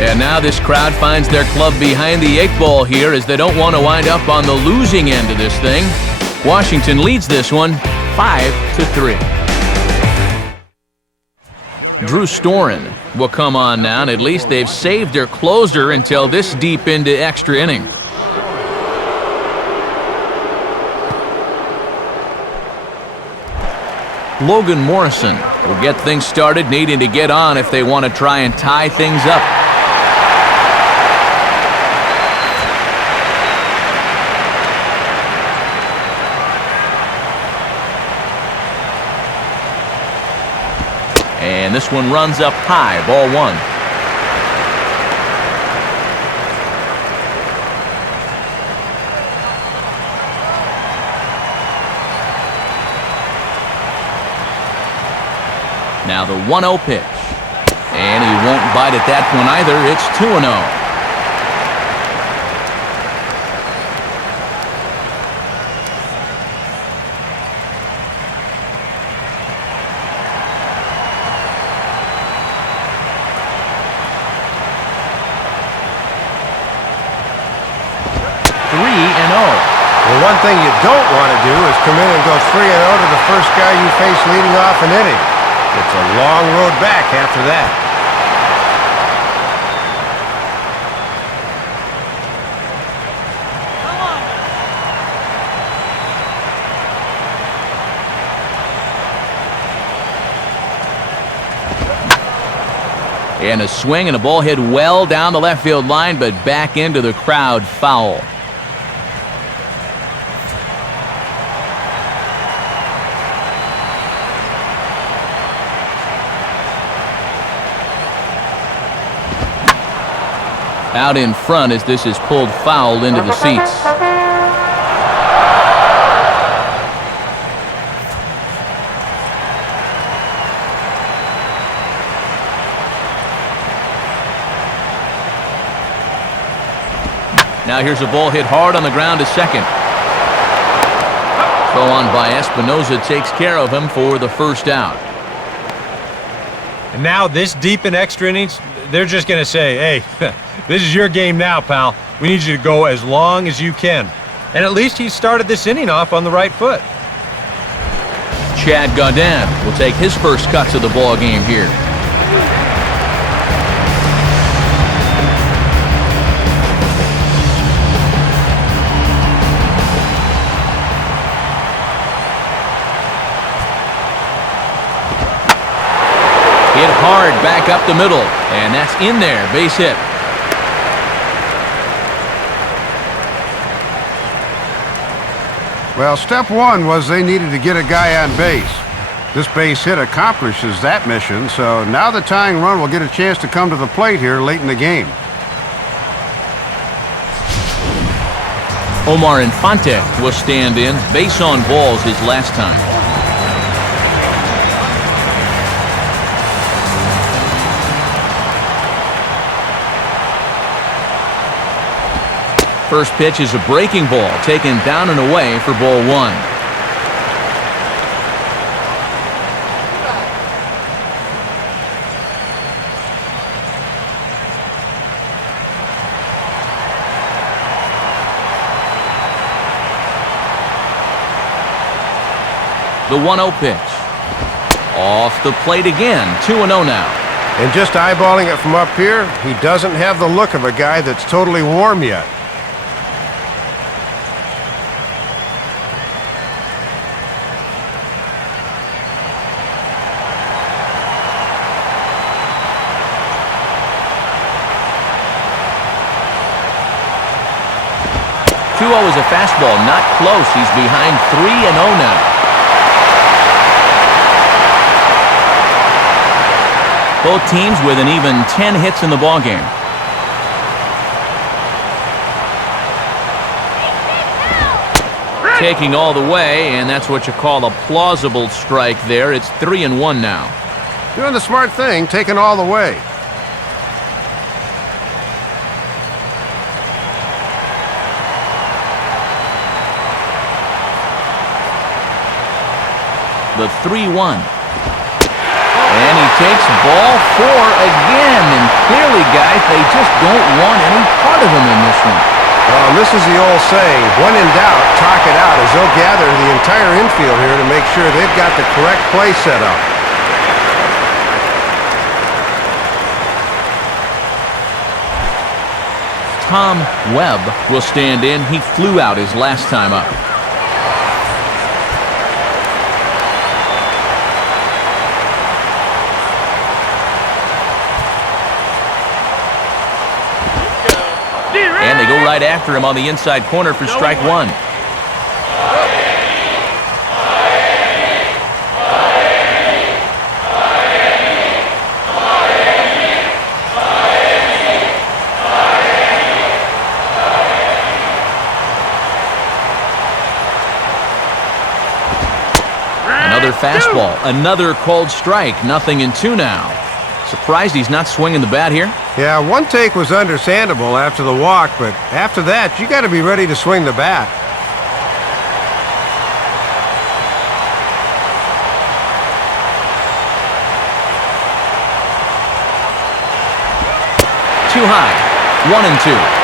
And now this crowd finds their club behind the 8 ball here as they don't want to wind up on the losing end of this thing. Washington leads this one 5-3. Drew Storen will come on now, and at least they've saved their closer until this deep into extra innings. Logan Morrison will get things started, needing to get on if they want to try and tie things up. And this one runs up high, ball 1. Now the 1-0 pitch. And he won't bite at that one either. It's 2-0. Well, one thing you don't want to do is come in and go 3-0 to the first guy you face leading off an inning. It's a long road back after that. And a swing and a ball hit well down the left field line, but back into the crowd, foul. Out in front as this is pulled foul into the seats. Now here's a ball hit hard on the ground to second. Throw on by Espinosa takes care of him for the first out. And now this deep in extra innings, they're just going to say, hey, this is your game now, pal. We need you to go as long as you can. And at least he started this inning off on the right foot. Chad Gaudin will take his first cuts of the ball game here. Hit hard back up the middle, and that's in there, base hit. Well, step 1 was they needed to get a guy on base. This base hit accomplishes that mission, so now the tying run will get a chance to come to the plate here late in the game. Omar Infante will stand in. Base on balls his last time. First pitch is a breaking ball, taken down and away for ball 1. The 1-0 pitch. Off the plate again, 2-0 now. And just eyeballing it from up here, he doesn't have the look of a guy that's totally warm yet. 2-0 is a fastball, not close. He's behind 3-0 now. Both teams with an even 10 hits in the ballgame. Taking all the way, and that's what you call a plausible strike there. It's 3-1 now. Doing the smart thing, taking all the way. The 3-1. And he takes ball 4 again. And clearly, guys, they just don't want any part of him in this one. Well, and this is the old saying, when in doubt, talk it out, as they'll gather the entire infield here to make sure they've got the correct play set up. Tom Webb will stand in. He flew out his last time up. And they go right after him on the inside corner for strike 1. Another fastball, another called strike, 0-2 now. Surprised he's not swinging the bat here? Yeah, one take was understandable after the walk, but after that, you got to be ready to swing the bat. Too high, 1-2.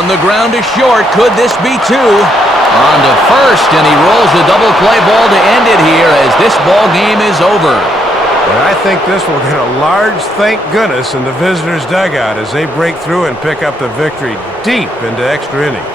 On the ground to short. Could this be 2? On to first, and he rolls the double play ball to end it here as this ball game is over. And I think this will get a large thank goodness in the visitors' dugout as they break through and pick up the victory deep into extra innings.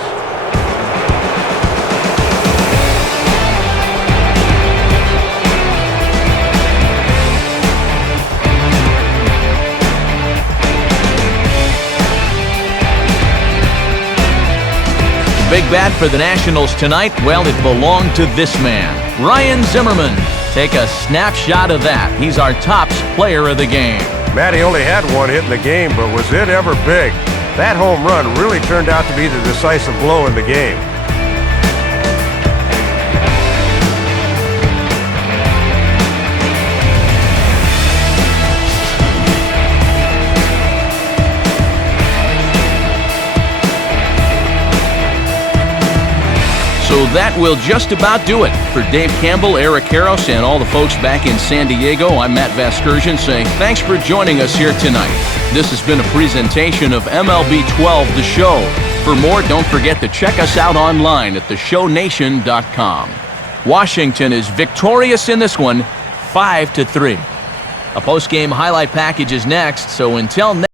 Big bat for the Nationals tonight. Well, it belonged to this man, Ryan Zimmerman. Take a snapshot of that. He's our tops player of the game. Matty only had one hit in the game, but was it ever big? That home run really turned out to be the decisive blow in the game. So that will just about do it. For Dave Campbell, Eric Harros, and all the folks back in San Diego, I'm Matt Vasgersian saying thanks for joining us here tonight. This has been a presentation of MLB 12 The Show. For more, don't forget to check us out online at theshownation.com. Washington is victorious in this one, 5-3. A post-game highlight package is next, so until next